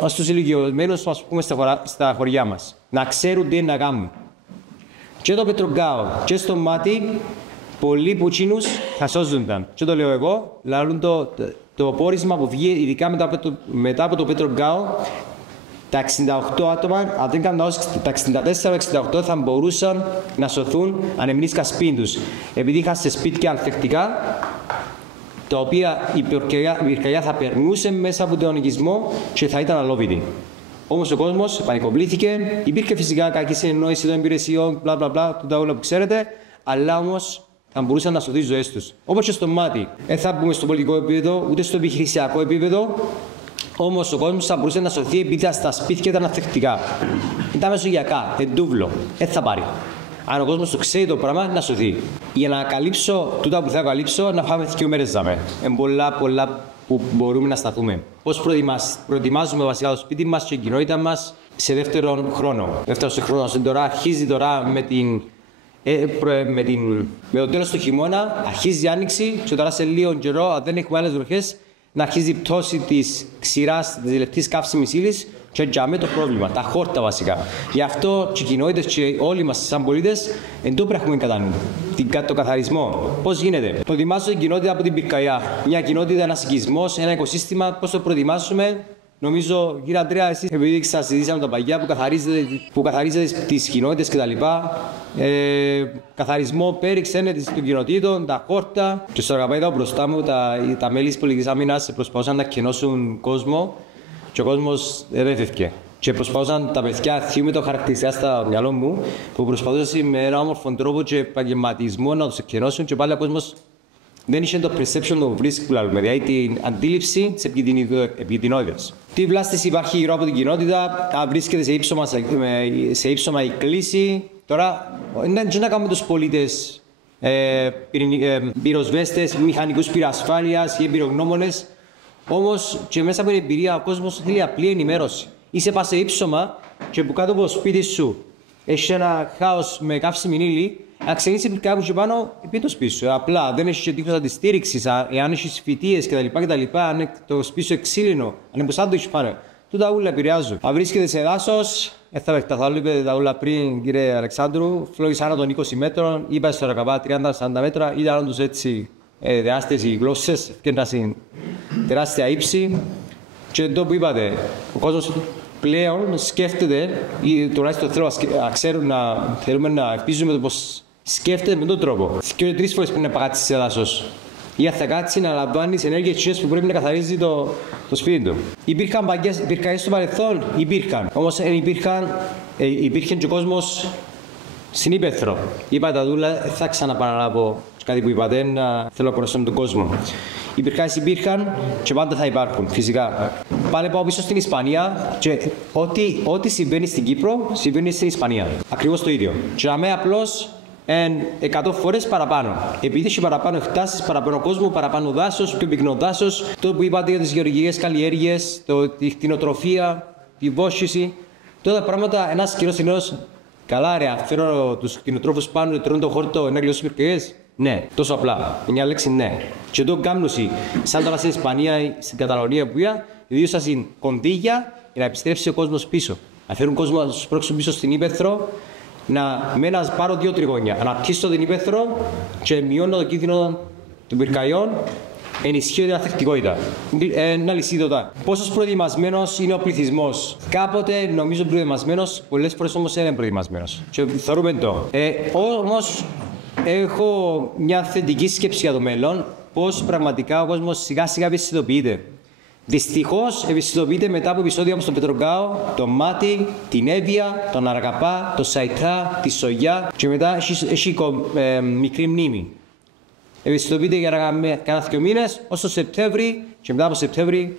ως τους ηλικιωμένους που πούμε στα χωριά μας, να ξέρουν τι είναι να κάνουν. Και το πετρογκάο και στο μάτι, πολλοί πουτσίνους θα σώζονταν. Και το λέω εγώ, λαλούν το πόρισμα που βγει, ειδικά μετά από το πετρογκάο, τα 68 άτομα, αν δεν κάνω τα 64-68 θα μπορούσαν να σωθούν αν εμνήσκα σπίτι τους. Επειδή είχαν σε σπίτια ανθεκτικά, τα οποία η πυρκαγιά θα περνούσε μέσα από τον οικισμό και θα ήταν αλόβητη. Όμως ο κόσμος πανικοβλήθηκε, υπήρχε φυσικά κακή συνεννόηση των υπηρεσιών, τούτα όλα που ξέρετε, αλλά όμως θα μπορούσαν να σωθεί οι ζωές τους. Όπως και στο μάτι, δεν θα μπούμε στο πολιτικό επίπεδο, ούτε στο επιχειρησιακό επίπεδο. Όμως ο κόσμος θα μπορούσε να σωθεί επειδή στα σπίτια ήταν ανθεκτικά. Ήταν μεσογειακά, εντούβλο. Δεν θα πάρει. Αν ο κόσμος το ξέρει το πράγμα, να σωθεί. Για να καλύψω τούτα που θα καλύψω, να φάμε 2 μέρες ζάμε. Είναι πολλά που μπορούμε να σταθούμε. Πώς προετοιμάζουμε βασικά το σπίτι μας και η κοινότητα μας σε δεύτερον χρόνο. Δεύτερος χρόνος τώρα αρχίζει τώρα με το τέλος του χειμώνα, αρχίζει η άνοιξη και τώρα σε λίγο καιρό, αν δεν έχουμε άλλες βροχές, να αρχίζει η πτώση της ξηράς, της λεπτής καύσιμης ύλης και για το πρόβλημα, τα χόρτα βασικά. Γι' αυτό και οι κοινότητες και όλοι μας σαν πολίτες εν τω πρέπει να έχουμε κατά νου το καθαρισμό. Πώς γίνεται? Προετοιμάζω την κοινότητα από την πυρκαγιά. Μια κοινότητα, ένας οικισμός, ένα οικοσύστημα, πώς το προετοιμάσουμε? Νομίζω, κύριε Αντρέα, εσείς επειδή σας συζητήσαμε τα παγιά που καθαρίζετε τις κοινότητες κτλ. Καθαρισμό πέριξε των κοινοτήτων, τα χόρτα. Και στο Αγαπάιδα μπροστά μου τα μέλη της πολιτικής άμυνας προσπαθούσαν να κενώσουν κόσμο και ο κόσμος δεν έφευκε. Και προσπαθούσαν τα παιδιά, θυμούμαι το χαρακτηριστικά στα μυαλό μου, που προσπαθούσαν με έναν όμορφο τρόπο και επαγγελματισμό να τους κενώσουν και πάλι ο κόσμος δεν είχε το perception του risk που λέμε, δηλαδή την αντίληψη της επικινδυνότητας. Τι βλάστηση υπάρχει γύρω από την κοινότητα, αν βρίσκεται σε ύψωμα η κλίση. Τώρα, δεν να κάνουμε τους πολίτες πυροσβέστες, μηχανικούς πυρασφάλειας ή εμπειρογνώμονες. Όμως και μέσα από την εμπειρία ο κόσμος θέλει απλή ενημέρωση. Είσαι πας σε ύψωμα και που κάτω από το σπίτι σου έχει ένα χάος με καύσιμη ύλη. Αν ξεκινήσει πυρκαγιά που πάνω, πει το σπίτι σου. Απλά δεν έχει τείχος αντιστήριξης, εάν έχει φυτίες κτλ. Αν το σπίτι σου εξήλινο, αν είναι που το έχει πάνω. Τούτα ούλα επηρεάζουν. Αν βρίσκεται σε δάσος, θα επεκταθώ, είπατε τα ούλα πριν, κύριε Αλεξάνδρου, φλόγησε άνω των 20 μέτρων, είπα στο Ρακαπά 30-40 μέτρα, ήταν τους έτσι τεράστιες οι γλώσσες, έφτιαναν τεράστια ύψη. Και εδώ που είπατε, ο κόσμος πλέον σκέφτεται, ή τουλάχιστον θέλουμε να ελπίζουμε το πως σκέφτεται με τον τρόπο. Και 3 φορές πρέπει να παγάτσει σε δάσος. Ή αν θα κάτσει να λαμβάνει ενέργειες που πρέπει να καθαρίζει το σπίτι του. Υπήρχαν πυρκαγιές στο παρελθόν, υπήρχαν. Όμως υπήρχε και ο κόσμος στην ύπαιθρο. Είπα τα δούλα, θα ξαναπαναλάβω κάτι που είπατε, θέλω να κορώσω τον κόσμο. Οι πυρκαγιές υπήρχαν και πάντα θα υπάρχουν, φυσικά. Πάλι πάω πίσω στην Ισπανία και ό,τι συμβαίνει στην Κύπρο, συμβαίνει στην Ισπανία. Ακριβώς το ίδιο. Και αμέ απλώς 100 φορές παραπάνω. Επειδή έχει παραπάνω εκτάσεις, παραπάνω κόσμο, παραπάνω δάσος, πιο πυκνό δάσος, το που είπατε για τις γεωργικές καλλιέργειες, τη κτηνοτροφία, τη βόσκηση. Τώρα πράγματα, ένας κοινός συνός, καλά ρε, φέρω τους κτηνοτρόφους πάνω, τρώνε το χόρτο, να κλειώσουν πυρκαγιές. Ναι, τόσο απλά. Μια λέξη ναι. Και εδώ κάνουν σαν τώρα στην Ισπανία, στην Καταλωνία που είδα, ιδίως κοντίγια για να επιστρέψει ο κόσμος πίσω. Να φέρουν κόσμο να τους πρόξουν πίσω στην ύπαιθρο με ένα πάρω 2 τριγώνια. Αναπτύσσω την ύπαιθρο και μειώνω το κίνδυνο των πυρκαγιών, ενισχύω την ανθεκτικότητα. Ένα λυσίδωτα. Πόσο προετοιμασμένος είναι ο πληθυσμός. Κάποτε νομίζω προετοιμασμένος, πολλές φορές όμως δεν είναι προετοιμασμένος. Και θεωρούμε το. Όμως έχω μια θετική σκέψη για το μέλλον, πως πραγματικά ο κόσμος σιγά σιγά ευαισθητοποιείται. Δυστυχώς ευαισθητοποιείται μετά από επεισόδια όπως το Πετρογκάο, το Μάτι, την Εύβοια, τον Αρακαπά, το Σαϊτά, τη Σογιά και μετά έχει μικρή μνήμη. Ευαισθητοποιείται για κάνα 2 μήνες ως το Σεπτέμβρη και μετά από Σεπτέμβρη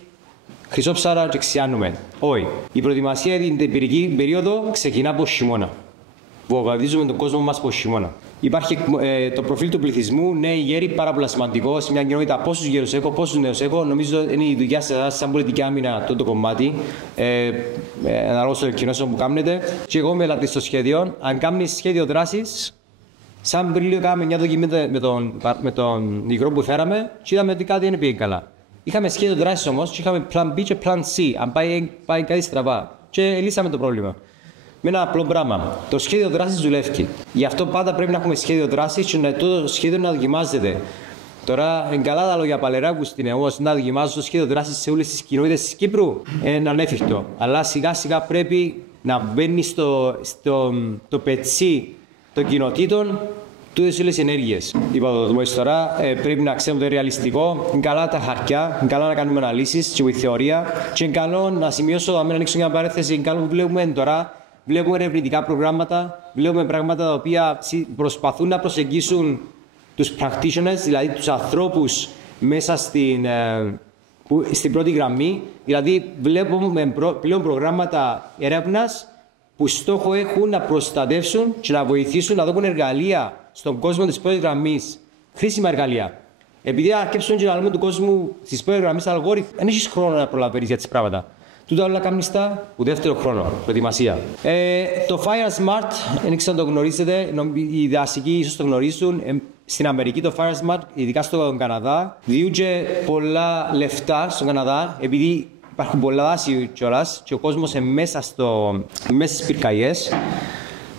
χρυσόψαρα και ξιάνουμε. Όχι. Η προετοιμασία για την τεπηρική περίοδο ξεκινά από χειμώνα. Βομβαρδίζουμε τον κόσμο μας από χειμώνα. Υπάρχει το προφίλ του πληθυσμού, νέοι γέροι, πάρα πολύ σημαντικό. Σε μια κοινότητα, πόσους γέρους έχω, πόσους νέους έχω. Νομίζω είναι η δουλειά σας, σαν πολιτική άμυνα, το κομμάτι. Αναλόγως των κοινώσεων που κάνετε. Και εγώ με στο σχέδιο, αν κάνεις σχέδιο δράσης, σαν πριν κάναμε μια δοκιμή με τον υγρό που φέραμε, και είδαμε ότι κάτι δεν πήγε καλά. Είχαμε σχέδιο δράσης όμως, και είχαμε plan B και plan C, αν πάει κάτι στραβά. Και λύσαμε το πρόβλημα. Με ένα απλό πράγμα. Το σχέδιο δράσης δουλεύει. Γι' αυτό πάντα πρέπει να έχουμε σχέδιο δράσης και το σχέδιο να δοκιμάζεται. Τώρα, είναι καλά τα λόγια Παλαιράκου στην ΕΟΣ να δοκιμάζουν το σχέδιο δράσης σε όλες τις κοινότητες της Κύπρου. Είναι ανέφικτο. Αλλά σιγά σιγά πρέπει να μπαίνει στο πετσί των κοινοτήτων τούτες όλες οι ενέργειες. Είπα το δούμε τώρα, πρέπει να ξέρουμε το ρεαλιστικό. Είναι καλά τα χαρτιά, είναι καλά να κάνουμε αναλύσεις και with θεωρία. Και είναι καλό να σημειώσω, αν ανοίξω μια παρένθεση, είναι καλό που βλέπουμε τώρα. Βλέπουμε ερευνητικά προγράμματα, βλέπουμε πράγματα τα οποία προσπαθούν να προσεγγίσουν τους practitioners, δηλαδή τους ανθρώπους μέσα στην πρώτη γραμμή. Δηλαδή βλέπουμε πλέον προγράμματα έρευνας που στόχο έχουν να προστατεύσουν και να βοηθήσουν να δώσουν εργαλεία στον κόσμο της πρώτης γραμμής, χρήσιμα εργαλεία. Επειδή αρκέψουν και να λέμε του κόσμου της πρώτης γραμμής αλγόριθμοι, δεν έχεις χρόνο να προλαβαίνεις για τις πράγματα. Τούτα όλα καμνιστά, που δεύτερο χρόνο, προετοιμασία. Το Fire Smart, δεν ξέρω αν το γνωρίζετε, οι δασικοί ίσως το γνωρίζουν. Στην Αμερική το Fire Smart, ειδικά στον Καναδά, διούγε πολλά λεφτά στον Καναδά, επειδή υπάρχουν πολλά δάση κιόλας και ο κόσμος είναι μέσα στις πυρκαγιές,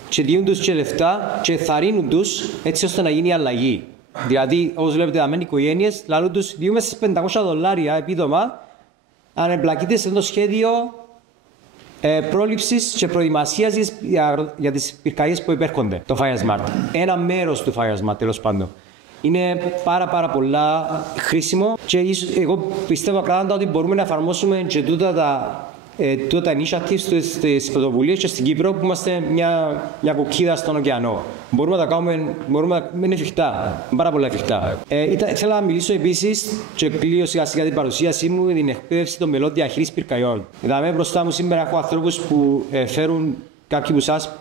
και διούν τους και λεφτά και θαρρύνουν τους έτσι ώστε να γίνει η αλλαγή. Δηλαδή, όπως βλέπετε, δαμένοι οικογένειες, λαλούν τους διούμε στις $500 επίδομα, αν εμπλακείτε σε το σχέδιο πρόληψης και προετοιμασίας για τις πυρκαγιές που υπέρχονται, το Fire Smart. Ένα μέρος του Fire Smart, τέλος πάντων. Είναι πάρα πολλά χρήσιμο και εγώ πιστεύω ακράδαντα ότι μπορούμε να εφαρμόσουμε και τούτα τα initiatives στις πρωτοβουλίες και στην Κύπρο που είμαστε μια κουκκίδα στον ωκεανό. Μπορούμε να τα κάνουμε, είναι εφικτά, πάρα πολλά εφικτά. Θέλω να μιλήσω επίσης και κλείω σιγά σιγά την παρουσίασή μου την εκπαίδευση των μελών διαχείρισης πυρκαγιών. Δηλαδή μπροστά μου σήμερα έχω ανθρώπους που φέρουν κάποιοι από εσάς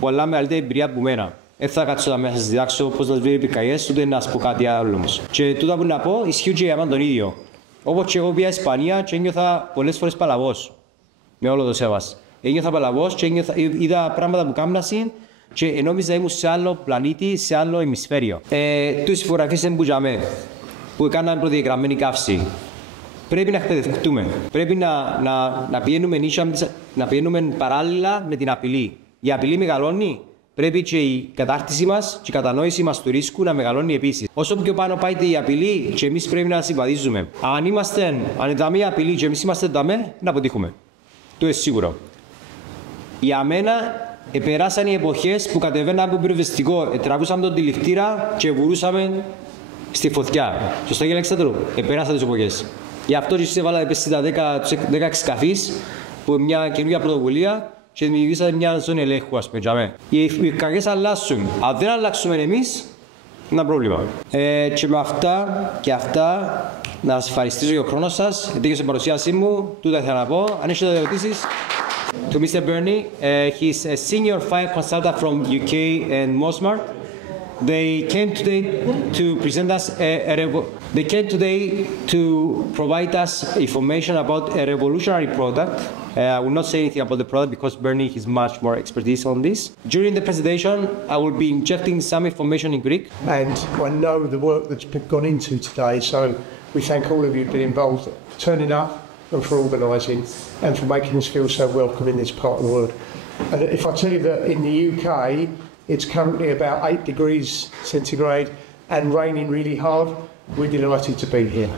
πολλά μεγαλύτερη εμπειρία από μένα. Δεν θα κάτσω να σας διδάξω πώς να βρει πυρκαγιές, ούτε να σας πω κάτι άλλο όμως. Και τούτα που να πω ισχύουν και για μένα τον ίδιο. Όπως και εγώ πήγα Ισπανία και ένιωθα πολλές φορές παλαβός. Με όλο το σέβας. Ένιωθα παλαβός και είδα πράγματα που κάμνασαν και νόμιζα ήμουν σε άλλο πλανήτη, σε άλλο ημισφαίριο. Τους φωτογραφίες δεν μπουζαμε, που έκαναν προδιαγραμμένη καύση. Πρέπει να εκπαιδευτούμε. Πρέπει να πηγαίνουμε παράλληλα με την απειλή. Η απειλή μεγαλώνει. Πρέπει και η κατάρτιση μας και η κατανόηση μας του ρίσκου να μεγαλώνει επίσης. Όσο πιο πάνω πάει η απειλή, και εμείς πρέπει να συμβαδίζουμε. Αν είναι μια απειλή και εμείς είμαστε δαμέ, να αποτύχουμε. Το είναι σίγουρο. Για μένα, περάσαν οι εποχές που κατεβαίναμε από πυροσβεστικό, τραβούσαμε τον τηλιχτήρα και βουρούσαμε στη φωτιά. Σωστά, κύριε Αλεξάνδρου, περάσαν τις εποχές. Γι' αυτό και εσείς έβαλατε πέσει τα 10 σκαφείς που μια καινούργια πρωτοβουλία και δημιουργήσατε μια ζώνη ελέγχου, ας πούμε. Οι πυρκαγιές αλλάσουν. Αν δεν αλλάξουμε εμείς, είναι ένα πρόβλημα. Και με αυτά να σας ευχαριστήσω για τον χρόνο σας. Τελείωσε η παρουσίασή μου. Τούτα ήθελα να πω. Αν έχετε ερωτήσεις, to Mr. Bernie, he's a senior fire consultant from UK and Mosmart. They came today to present us They came today to provide us information about a revolutionary product. I will not say anything about the product because Bernie has much more expertise on this. During the presentation, I will be injecting some information in Greek. And I know the work that's gone into today, so we thank all of you for being involved, turning up and for organising and for making us feel so welcome in this part of the world. And if I tell you that in the UK, it's currently about 8 degrees centigrade and raining really hard, we're delighted to be here.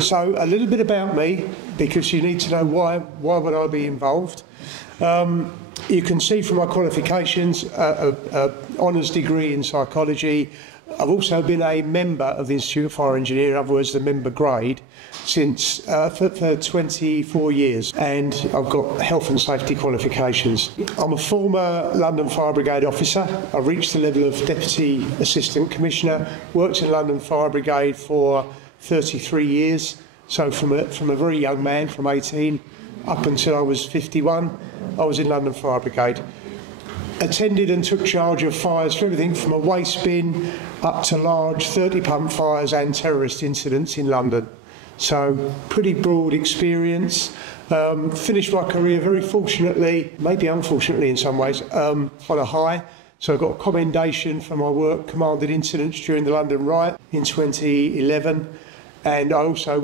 So a little bit about me, because you need to know why would I be involved. You can see from my qualifications, an honours degree in psychology. I've also been a member of the Institute of Fire Engineering, in other words, the member grade, since for 24 years, and I've got health and safety qualifications. I'm a former London Fire Brigade officer. I've reached the level of Deputy Assistant Commissioner, worked in London Fire Brigade for 33 years, so from a very young man, from 18 up until I was 51, I was in London Fire Brigade. Attended and took charge of fires for everything from a waste bin up to large 30-pump fires and terrorist incidents in London. So pretty broad experience. Finished my career very fortunately, maybe unfortunately in some ways, on a high. So I got a commendation for my work, commanded incidents during the London riot in 2011. And I also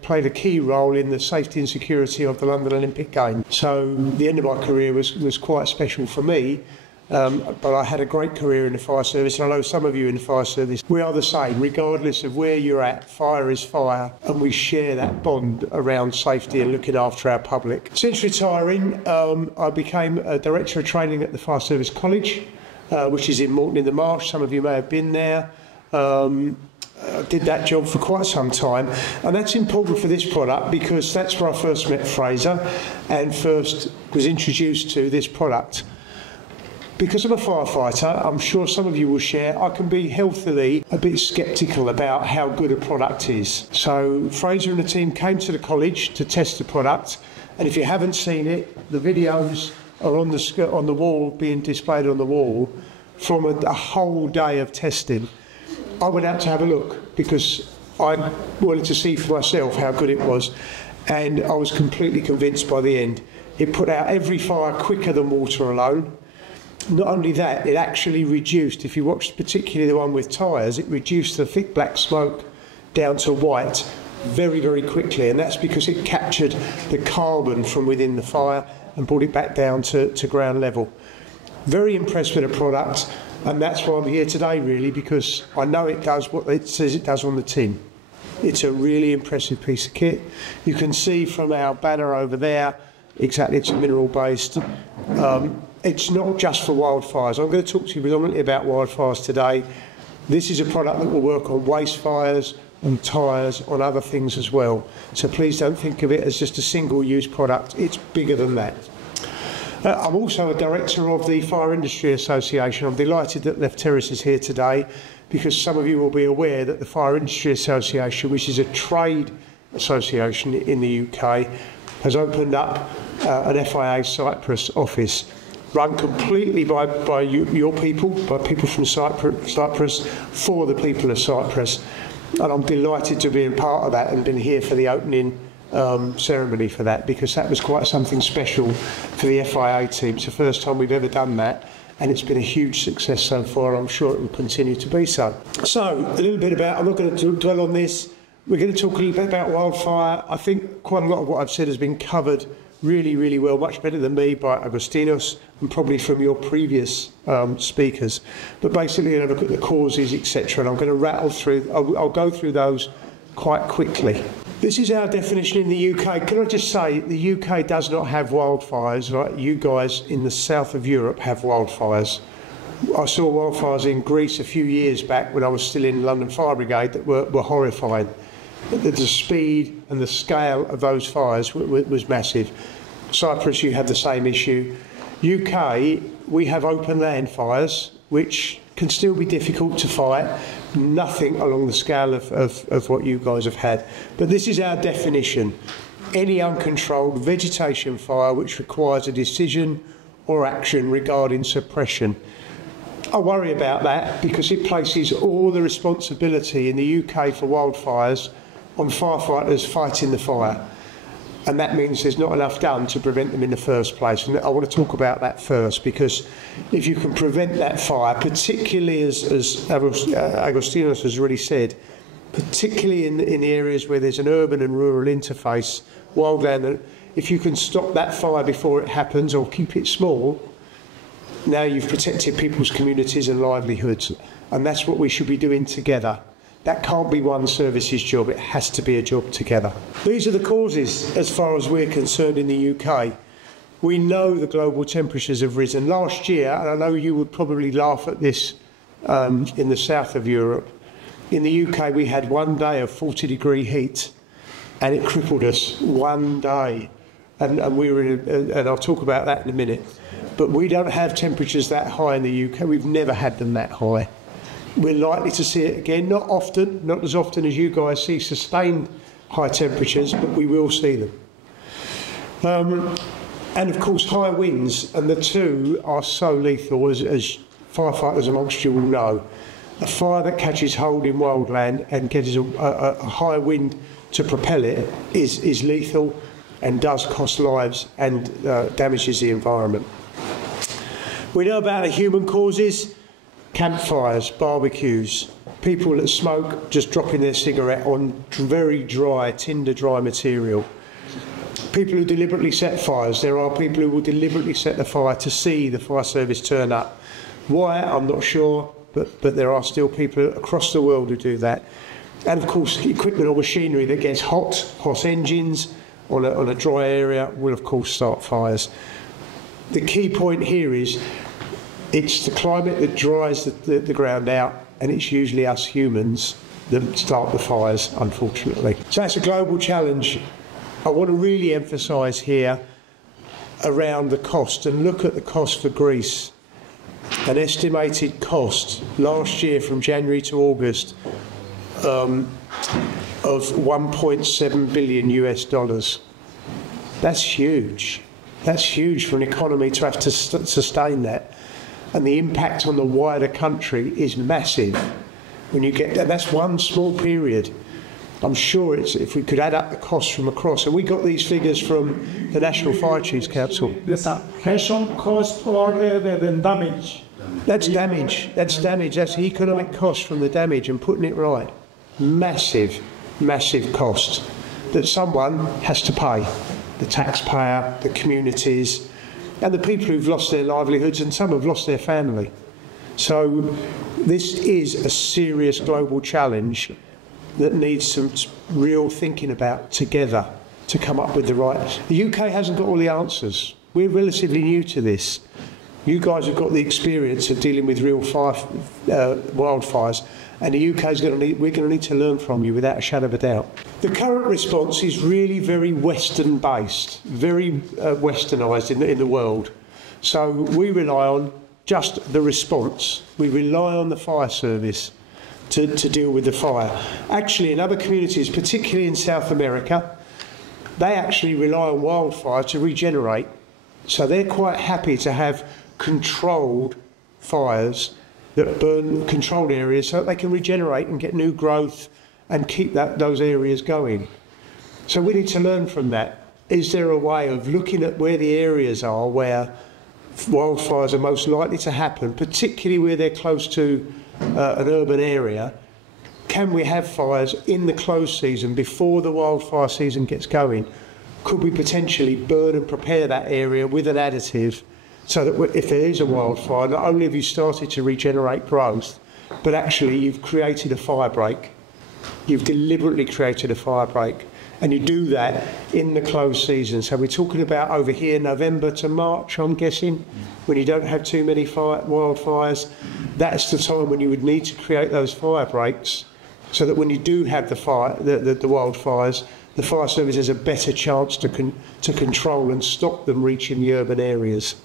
played a key role in the safety and security of the London Olympic Games. So the end of my career was quite special for me, but I had a great career in the fire service, and I know some of you in the fire service, we are the same, regardless of where you're at. Fire is fire, and we share that bond around safety and looking after our public. Since retiring, I became a Director of Training at the Fire Service College, which is in Morton-in-the-Marsh. Some of you may have been there. I did that job for quite some time, and that's important for this product because that's where I first met Fraser and first was introduced to this product. Because I'm a firefighter, I'm sure some of you will share, I can be healthily a bit sceptical about how good a product is. So Fraser and the team came to the college to test the product, and if you haven't seen it, the videos are on the wall, being displayed on the wall from a whole day of testing. I went out to have a look because I wanted to see for myself how good it was, and I was completely convinced by the end. It put out every fire quicker than water alone. Not only that, it actually reduced, if you watched particularly the one with tyres, it reduced the thick black smoke down to white very, very quickly, and that's because it captured the carbon from within the fire and brought it back down to ground level. Very impressed with the product. And that's why I'm here today, really, because I know it does what it says it does on the tin. It's a really impressive piece of kit. You can see from our banner over there, exactly, it's mineral-based. It's not just for wildfires. I'm going to talk to you predominantly about wildfires today. This is a product that will work on waste fires, on tyres, on other things as well. So please don't think of it as just a single-use product. It's bigger than that. I'm also a director of the Fire Industry Association. I'm delighted that Lefteris is here today because some of you will be aware that the Fire Industry Association, which is a trade association in the UK, has opened up an FIA Cyprus office run completely by your people, by people from Cyprus, for the people of Cyprus. And I'm delighted to be a part of that and been here for the opening ceremony for that, because that was quite something special for the FIA team. It's the first time we've ever done that, and it's been a huge success so far, and I'm sure it will continue to be so. So, a little bit about, I'm not going to dwell on this, we're going to talk a little bit about wildfire. I think quite a lot of what I've said has been covered really, really well, much better than me by Agostinos and probably from your previous speakers. But basically, I'm going to look at the causes, etc., and I'm going to rattle through, I'll go through those quite quickly. This is our definition in the UK. Can I just say, the UK does not have wildfires, right? You guys in the south of Europe have wildfires. I saw wildfires in Greece a few years back when I was still in London Fire Brigade that were horrifying. The speed and the scale of those fires was massive. Cyprus, you have the same issue. UK, we have open land fires, which can still be difficult to fight. Nothing along the scale of what you guys have had. But this is our definition. Any uncontrolled vegetation fire which requires a decision or action regarding suppression. I worry about that because it places all the responsibility in the UK for wildfires on firefighters fighting the fire. And that means there's not enough done to prevent them in the first place. And I want to talk about that first, because if you can prevent that fire, particularly as Agostinos has already said, particularly in the areas where there's an urban and rural interface, wildland, if you can stop that fire before it happens or keep it small, now you've protected people's communities and livelihoods. And that's what we should be doing together. That can't be one service's job, it has to be a job together. These are the causes, as far as we're concerned in the UK. We know the global temperatures have risen. Last year, and I know you would probably laugh at this in the south of Europe, in the UK we had one day of 40-degree heat and it crippled us, one day. And we were in and I'll talk about that in a minute. But we don't have temperatures that high in the UK. We've never had them that high. We're likely to see it again, not often, not as often as you guys see sustained high temperatures, but we will see them. And of course, high winds, and the two are so lethal, as firefighters amongst you will know. A fire that catches hold in wildland and gets a high wind to propel it is lethal and does cost lives and damages the environment. We know about the human causes: campfires, barbecues, people that smoke just dropping their cigarette on very dry, tinder dry material. People who deliberately set fires. There are people who will deliberately set the fire to see the fire service turn up. Why? I'm not sure, but there are still people across the world who do that. And of course, equipment or machinery that gets hot engines on a dry area will of course start fires. The key point here is it's the climate that dries the ground out, and it's usually us humans that start the fires, unfortunately. So that's a global challenge. I want to really emphasise here around the cost, and look at the cost for Greece. An estimated cost last year from January to August of 1.7 billion US dollars. That's huge. That's huge for an economy to have to sustain that. And the impact on the wider country is massive. When you get that, that's one small period. I'm sure if we could add up the costs from across, and we got these figures from the National Fire Chiefs Council. The suppression cost or the damage? That's damage. That's damage. That's the economic cost from the damage and putting it right. Massive, massive cost that someone has to pay. The taxpayer, the communities, and the people who've lost their livelihoods, and some have lost their family. So this is a serious global challenge that needs some real thinking about together to come up with the right. The UK hasn't got all the answers. We're relatively new to this. You guys have got the experience of dealing with real wildfires, and the UK is we're going to need to learn from you without a shadow of a doubt. The current response is really very Western based, very westernised in the world. So we rely on just the response. We rely on the fire service to deal with the fire. Actually, in other communities, particularly in South America, they actually rely on wildfire to regenerate. So they're quite happy to have controlled fires that burn controlled areas so that they can regenerate and get new growth and keep those areas going. So we need to learn from that. Is there a way of looking at where the areas are where wildfires are most likely to happen, particularly where they're close to an urban area? Can we have fires in the closed season before the wildfire season gets going? Could we potentially burn and prepare that area with an additive so that if there is a wildfire, not only have you started to regenerate growth, but actually you've created a fire break. You've deliberately created a fire break, and you do that in the closed season. So we're talking about over here November to March, I'm guessing, when you don't have too many wildfires. That's the time when you would need to create those fire breaks so that when you do have the wildfires, the fire service has a better chance to control and stop them reaching the urban areas.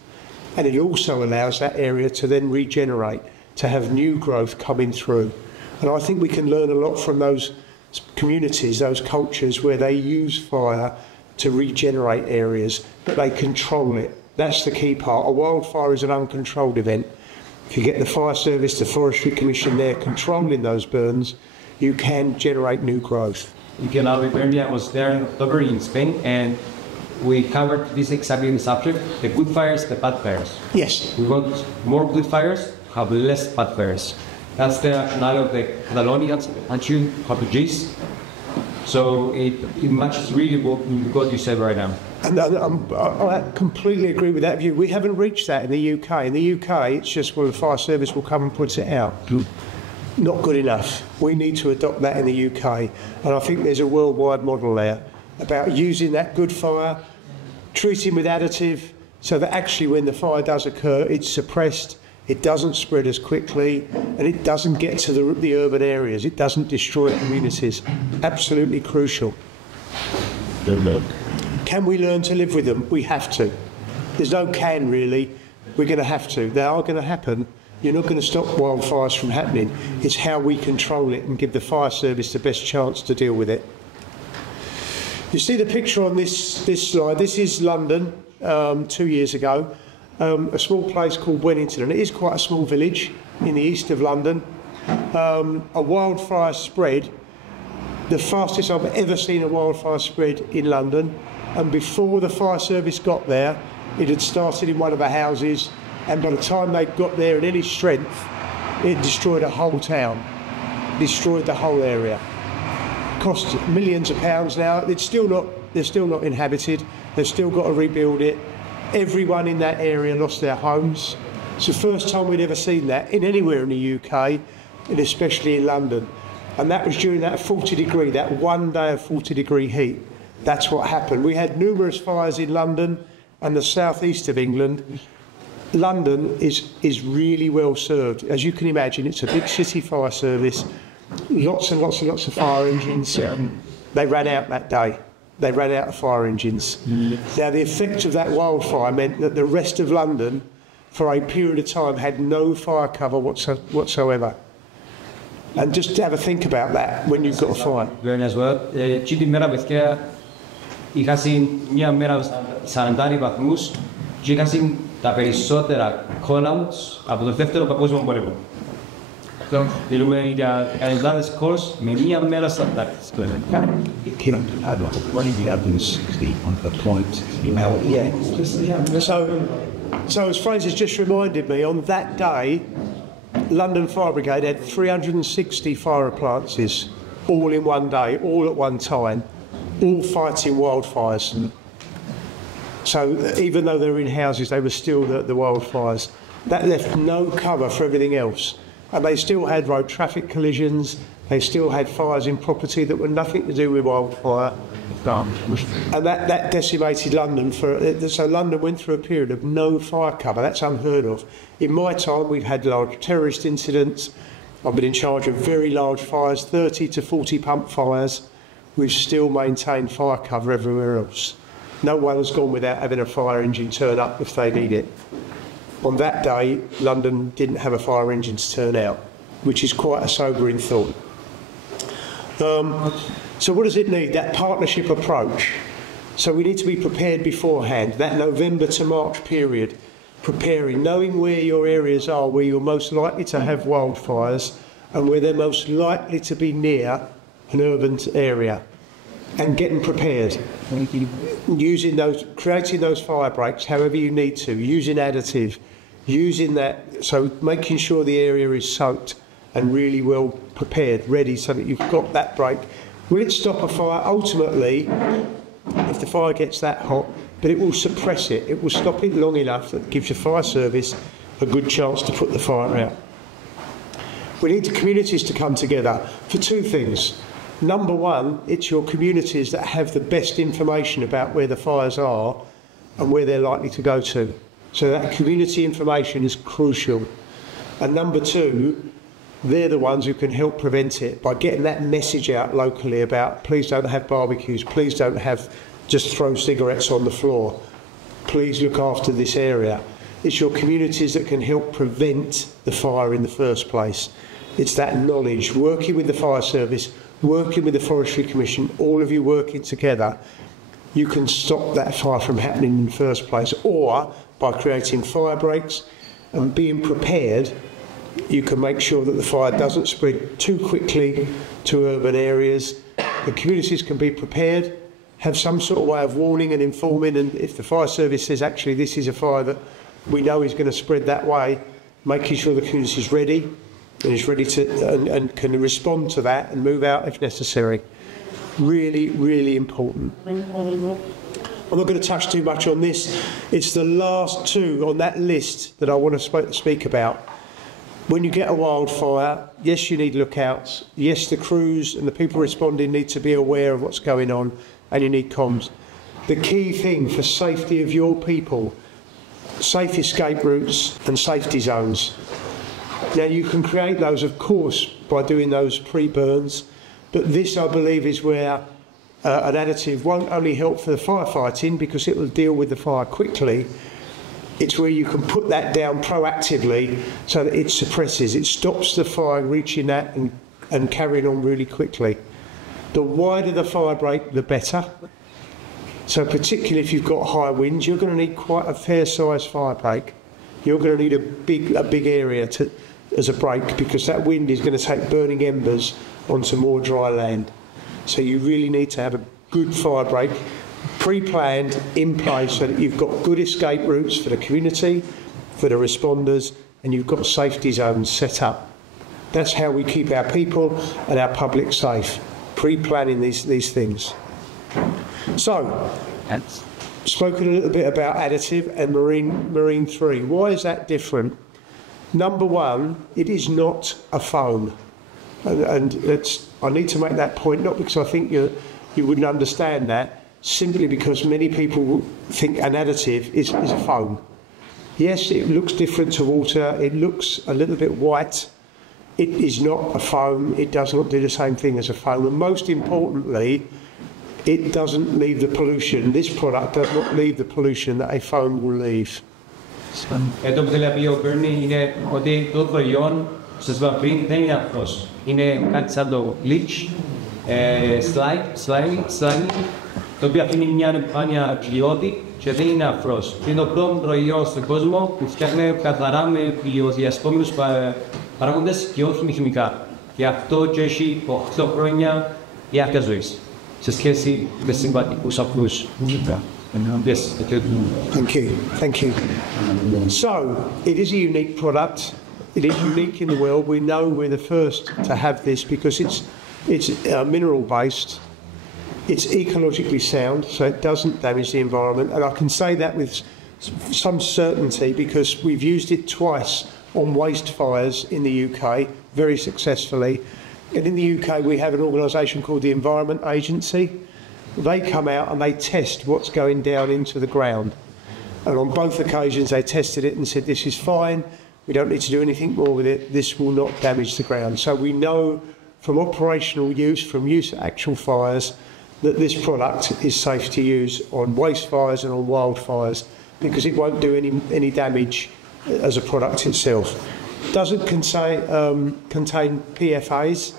And it also allows that area to then regenerate, to have new growth coming through. And I think we can learn a lot from those communities, those cultures where they use fire to regenerate areas, but they control it. That's the key part. A wildfire is an uncontrolled event. If you get the fire service, the forestry commission there controlling those burns, you can generate new growth. Ambuline was there in October in Spain, and we covered this exactly subject: the good fires, the bad fires. Yes. We want more good fires, have less bad fires. That's the rationale of the Catalonians and Portuguese. So it matches really what you said right now. And I completely agree with that view. We haven't reached that in the UK. In the UK, it's just, well, the fire service will come and put it out. Not good enough. We need to adopt that in the UK. And I think there's a worldwide model there about using that good fire, treating with additive, so that actually when the fire does occur, it's suppressed, it doesn't spread as quickly, and it doesn't get to the urban areas. It doesn't destroy communities. Absolutely crucial. Can we learn to live with them? We have to. There's no can, really. We're going to have to. They are going to happen. You're not going to stop wildfires from happening. It's how we control it and give the fire service the best chance to deal with it. You see the picture on this slide. This is London 2 years ago. A small place called Wellington, and it is quite a small village in the east of London. A wildfire spread, the fastest I've ever seen a wildfire spread in London, and before the fire service got there, it had started in one of the houses, and by the time they got there in any strength, it destroyed a whole town, destroyed the whole area. Cost millions of pounds now. They're still not inhabited. They've still got to rebuild it. Everyone in that area lost their homes. It's the first time we'd ever seen that in anywhere in the UK, and especially in London. And that was during that 40-degree, that 1 day of 40-degree heat. That's what happened. We had numerous fires in London and the southeast of England. London is really well served. As you can imagine, it's a big city fire service. Lots and lots and lots of fire engines. They ran out that day. They ran out of fire engines. Now, the effect of that wildfire meant that the rest of London, for a period of time, had no fire cover whatsoever. And just have a think about that when you've got a fire. As well. Είχα μια μέρα 40 βαθμούς και είχα τα περισσότερα call-outs από το δεύτερο παγκόσμιο πόλεμο. Μιλούμε για εκατοντάδες calls με μια μέρα 40. So as Fraser's just reminded me, on that day, London Fire Brigade had 360 fire appliances, all in one day, all at one time, all fighting wildfires. So even though they were in houses, they were still the wildfires. That left no cover for everything else. And they still had road traffic collisions, they still had fires in property that were nothing to do with wildfire. And that decimated London. So London went through a period of no fire cover. That's unheard of. In my time, we've had large terrorist incidents. I've been in charge of very large fires, 30 to 40 pump fires. We've still maintained fire cover everywhere else. No one has gone without having a fire engine turn up if they need it. On that day, London didn't have a fire engine to turn out, which is quite a sobering thought. So what does it need? That partnership approach. So we need to be prepared beforehand, that November to March period, preparing, knowing where your areas are, where you're most likely to have wildfires and where they're most likely to be near an urban area, and getting prepared. Creating those fire breaks however you need to, using additive, using that, so making sure the area is soaked and really well prepared, ready, so that you've got that break. Will it stop a fire? Ultimately, if the fire gets that hot, but it will suppress it. It will stop it long enough that gives your fire service a good chance to put the fire out. We need the communities to come together for two things. Number one, it's your communities that have the best information about where the fires are and where they're likely to go to. So that community information is crucial. And number two, they're the ones who can help prevent it by getting that message out locally about please don't have barbecues, please don't just throw cigarettes on the floor, please look after this area. It's your communities that can help prevent the fire in the first place. It's that knowledge, working with the fire service, working with the Forestry Commission, all of you working together, you can stop that fire from happening in the first place. Or by creating fire breaks and being prepared, you can make sure that the fire doesn't spread too quickly to urban areas. The communities can be prepared, have some sort of way of warning and informing, and if the fire service says actually this is a fire that we know is going to spread that way, making sure the community is ready and is ready to and can respond to that and move out if necessary. Really, really important. I'm not going to touch too much on this. It's the last two on that list that I want to speak about. When you get a wildfire, yes, you need lookouts. Yes, the crews and the people responding need to be aware of what's going on, and you need comms. The key thing for safety of your people, safe escape routes and safety zones. Now, you can create those, of course, by doing those pre-burns, but this, I believe, is where an additive won't only help for the firefighting because it will deal with the fire quickly. It's where you can put that down proactively so that it suppresses, it stops the fire reaching that and carrying on really quickly. The wider the fire break, the better. So particularly if you've got high winds, you're going to need quite a fair sized fire break. You're going to need a big area as a break because that wind is going to take burning embers onto more dry land. So you really need to have a good fire break pre-planned in place so that you've got good escape routes for the community, for the responders, and you've got safety zones set up. That's how we keep our people and our public safe, pre-planning these things. So, spoken a little bit about additive and marine 3. Why is that different? Number one, it is not a foam. And I need to make that point, not because I think you wouldn't understand that, simply because many people think an additive is a foam. Yes, it looks different to water, it looks a little bit white. It is not a foam, it does not do the same thing as a foam, and most importantly, it doesn't leave the pollution. This product does not leave the pollution that a foam will leave. Το που θέλει να πει ο Bernie είναι ότι το προϊόν, σας είπα πριν, δεν είναι άκρως. Είναι κάτι σαν το leach, slime, το οποίο αφήνει μια επιφάνεια πλειώτη και δεν είναι αφρός. Είναι το πρώτο προϊόν στον κόσμο που φτιάχνει καθαρά με πλειοδιασπόμενους παράγοντες και όχι με χημικά. Και αυτό και έχει 8 χρόνια διάρκεια ζωής. Σε σχέση με συμβατικούς αφρούς. Yes, thank you. So, it is a unique product. It is unique in the world. We know we're the first to have this because it's mineral-based. It's ecologically sound, so it doesn't damage the environment. And I can say that with some certainty because we've used it twice on waste fires in the UK, very successfully. And in the UK, we have an organisation called the Environment Agency. They come out and they test what's going down into the ground. And on both occasions, they tested it and said, this is fine. We don't need to do anything more with it. This will not damage the ground. So we know from operational use, from use at actual fires, that this product is safe to use on waste fires and on wildfires because it won't do any damage as a product itself. It doesn't contain PFAs,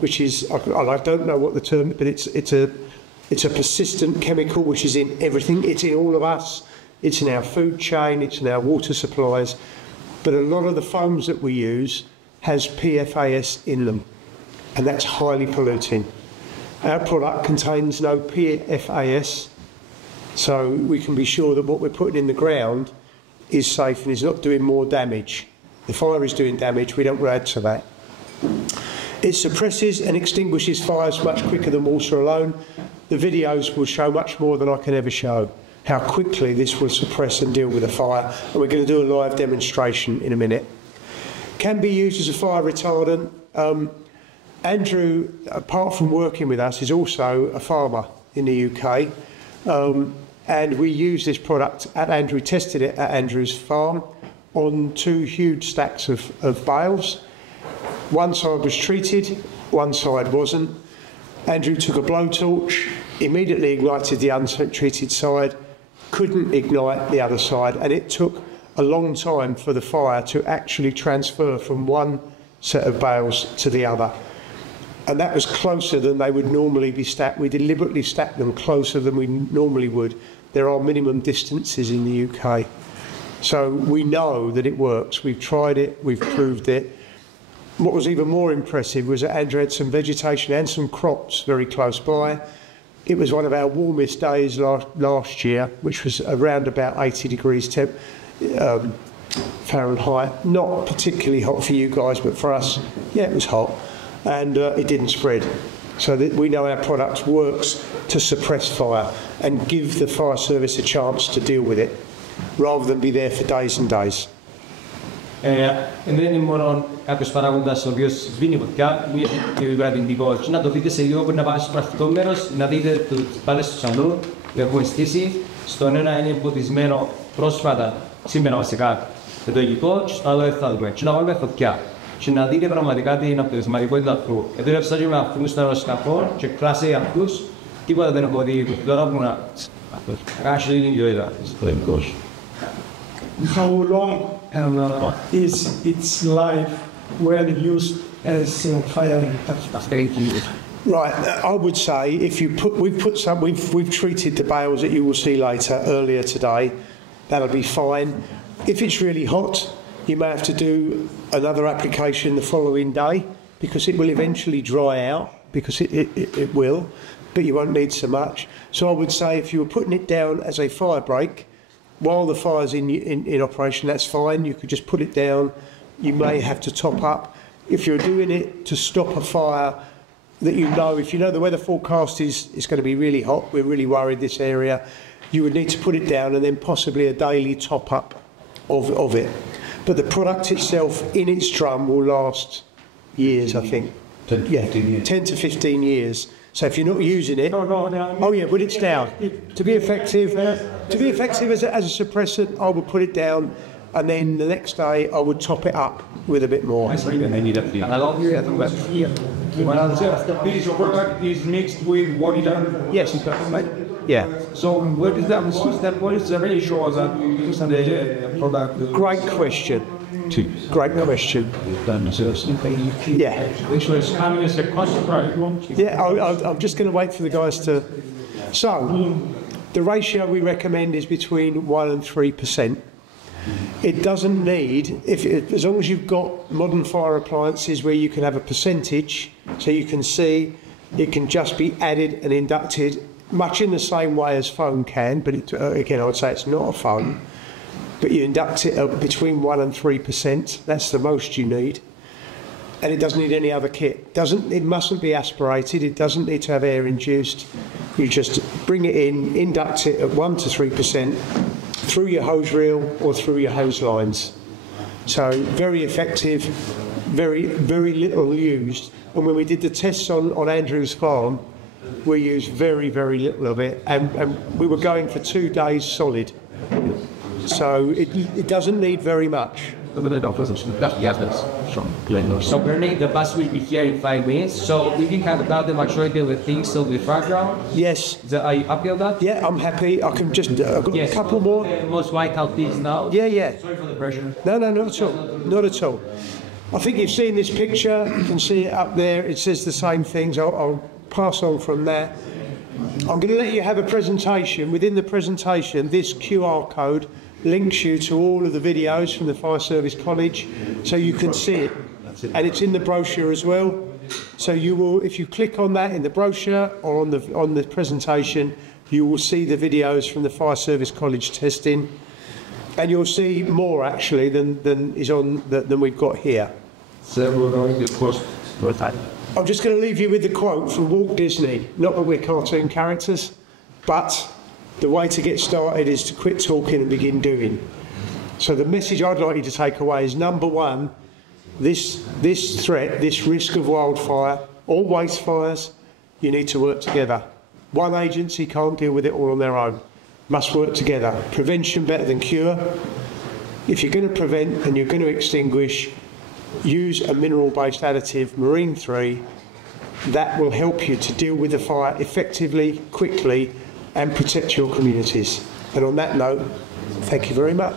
which is, I don't know what the term, but it's a persistent chemical which is in everything. It's in all of us. It's in our food chain. It's in our water supplies. But a lot of the foams that we use has PFAS in them, and that's highly polluting. Our product contains no PFAS, so we can be sure that what we're putting in the ground is safe and is not doing more damage. The fire is doing damage, we don't add to that. It suppresses and extinguishes fires much quicker than water alone. The videos will show much more than I can ever show, how quickly this will suppress and deal with a fire, and we're going to do a live demonstration in a minute. Can be used as a fire retardant. Andrew, apart from working with us, is also a farmer in the UK, and we use this product at Andrew, tested it at Andrew's farm on 2 huge stacks of bales. One side was treated, one side wasn't. Andrew took a blowtorch, immediately ignited the untreated side, couldn't ignite the other side, and it took a long time for the fire to actually transfer from one set of bales to the other. And that was closer than they would normally be stacked. We deliberately stacked them closer than we normally would. There are minimum distances in the UK. So we know that it works. We've tried it, we've proved it. What was even more impressive was that Andrew had some vegetation and some crops very close by. It was one of our warmest days last year, which was around about 80 degrees Fahrenheit. Not particularly hot for you guys, but for us, yeah, it was hot. And it didn't spread. so that we know our product works to suppress fire and give the fire service a chance to deal with it, rather than be there for days and days. Δεν είναι μόνο κάποιος παράγοντας ο οποίος σβήνει φωτιά, και παρατηρητικό. Να το δείτε σε λίγο, μπορεί να πάει στο πρακτικό μέρος, να δείτε τις πάλες του σανδρού που έχουμε στήσει. Στον ένα είναι εμποτισμένο πρόσφατα, σήμερα βασικά, με το υλικό, και στο άλλο δεν θα δούμε. Και να βάλουμε φωτιά. Και να δείτε πραγματικά την αποτελεσματικότητα του. Εδώ είναι ψάχνουμε αυτούς των αεροσκαφών και κλάσει αυτούς. Τίποτα δεν έχω δει τώρα που να κάσει την ιδιότητα. How long is its life when used as firing? Right, I would say if you we've treated the bales that you will see later earlier today. That'll be fine. If it's really hot, you may have to do another application the following day, because it will eventually dry out, because it will, but you won't need so much. So I would say if you were putting it down as a fire break, while the fire's in operation, that's fine. You could just put it down. You may have to top up. If you're doing it to stop a fire that if you know the weather forecast is going to be really hot, we're really worried this area, you would need to put it down and then possibly a daily top up of it. But the product itself in its drum will last years, I think. 10 to 15 years. So if you're not using it, oh yeah, put it down. To be effective as a suppressant, I would put it down, and then the next day I would top it up with a bit more. This product is mixed with water. Yes, yeah. So what is the ratio that you use in the product? Great question. Great question. Yeah. Yeah, I'm just going to wait for the guys to. So, the ratio we recommend is between 1 and 3%. It doesn't need, as long as you've got modern fire appliances where you can have a percentage, so you can see it can just be added and inducted, much in the same way as foam can, but again I would say it's not a foam. But you induct it between 1 and 3%. That's the most you need, and it doesn't need any other kit. It mustn't be aspirated. It doesn't need to have air induced. You just bring it in, induct it at 1 to 3% through your hose reel or through your hose lines. So very effective, very little used. And when we did the tests on Andrew's farm, we used very little of it, and we were going for 2 days solid. So it doesn't need very much. So Bernie, the bus will be here in 5 minutes, so we can have done the majority of the things still in the background. Yes. Are you happy with that? Yeah, I'm happy. I can just, I've got a couple more. Most vital things now. Yeah. Sorry for the pressure. No, not at all. Not at all. I think you've seen this picture. You can see it up there. It says the same things. I'll pass on from there. I'm going to let you have a presentation. Within the presentation, this QR code links you to all of the videos from the Fire Service College, so you can see it. And it's in the brochure as well. So you will, if you click on that in the brochure or on the presentation, you will see the videos from the Fire Service College testing, and you'll see more actually than is on than we've got here. I'm just going to leave you with the quote from Walt Disney. Not that we're cartoon characters, but the way to get started is to quit talking and begin doing. So the message I'd like you to take away is, number one, this threat, this risk of wildfire or waste fires, you need to work together. One agency can't deal with it all on their own. Must work together. Prevention better than cure. If you're going to prevent and you're going to extinguish, use a mineral-based additive, Marine 3. That will help you to deal with the fire effectively, quickly, and protect your communities. And on that note, thank you very much.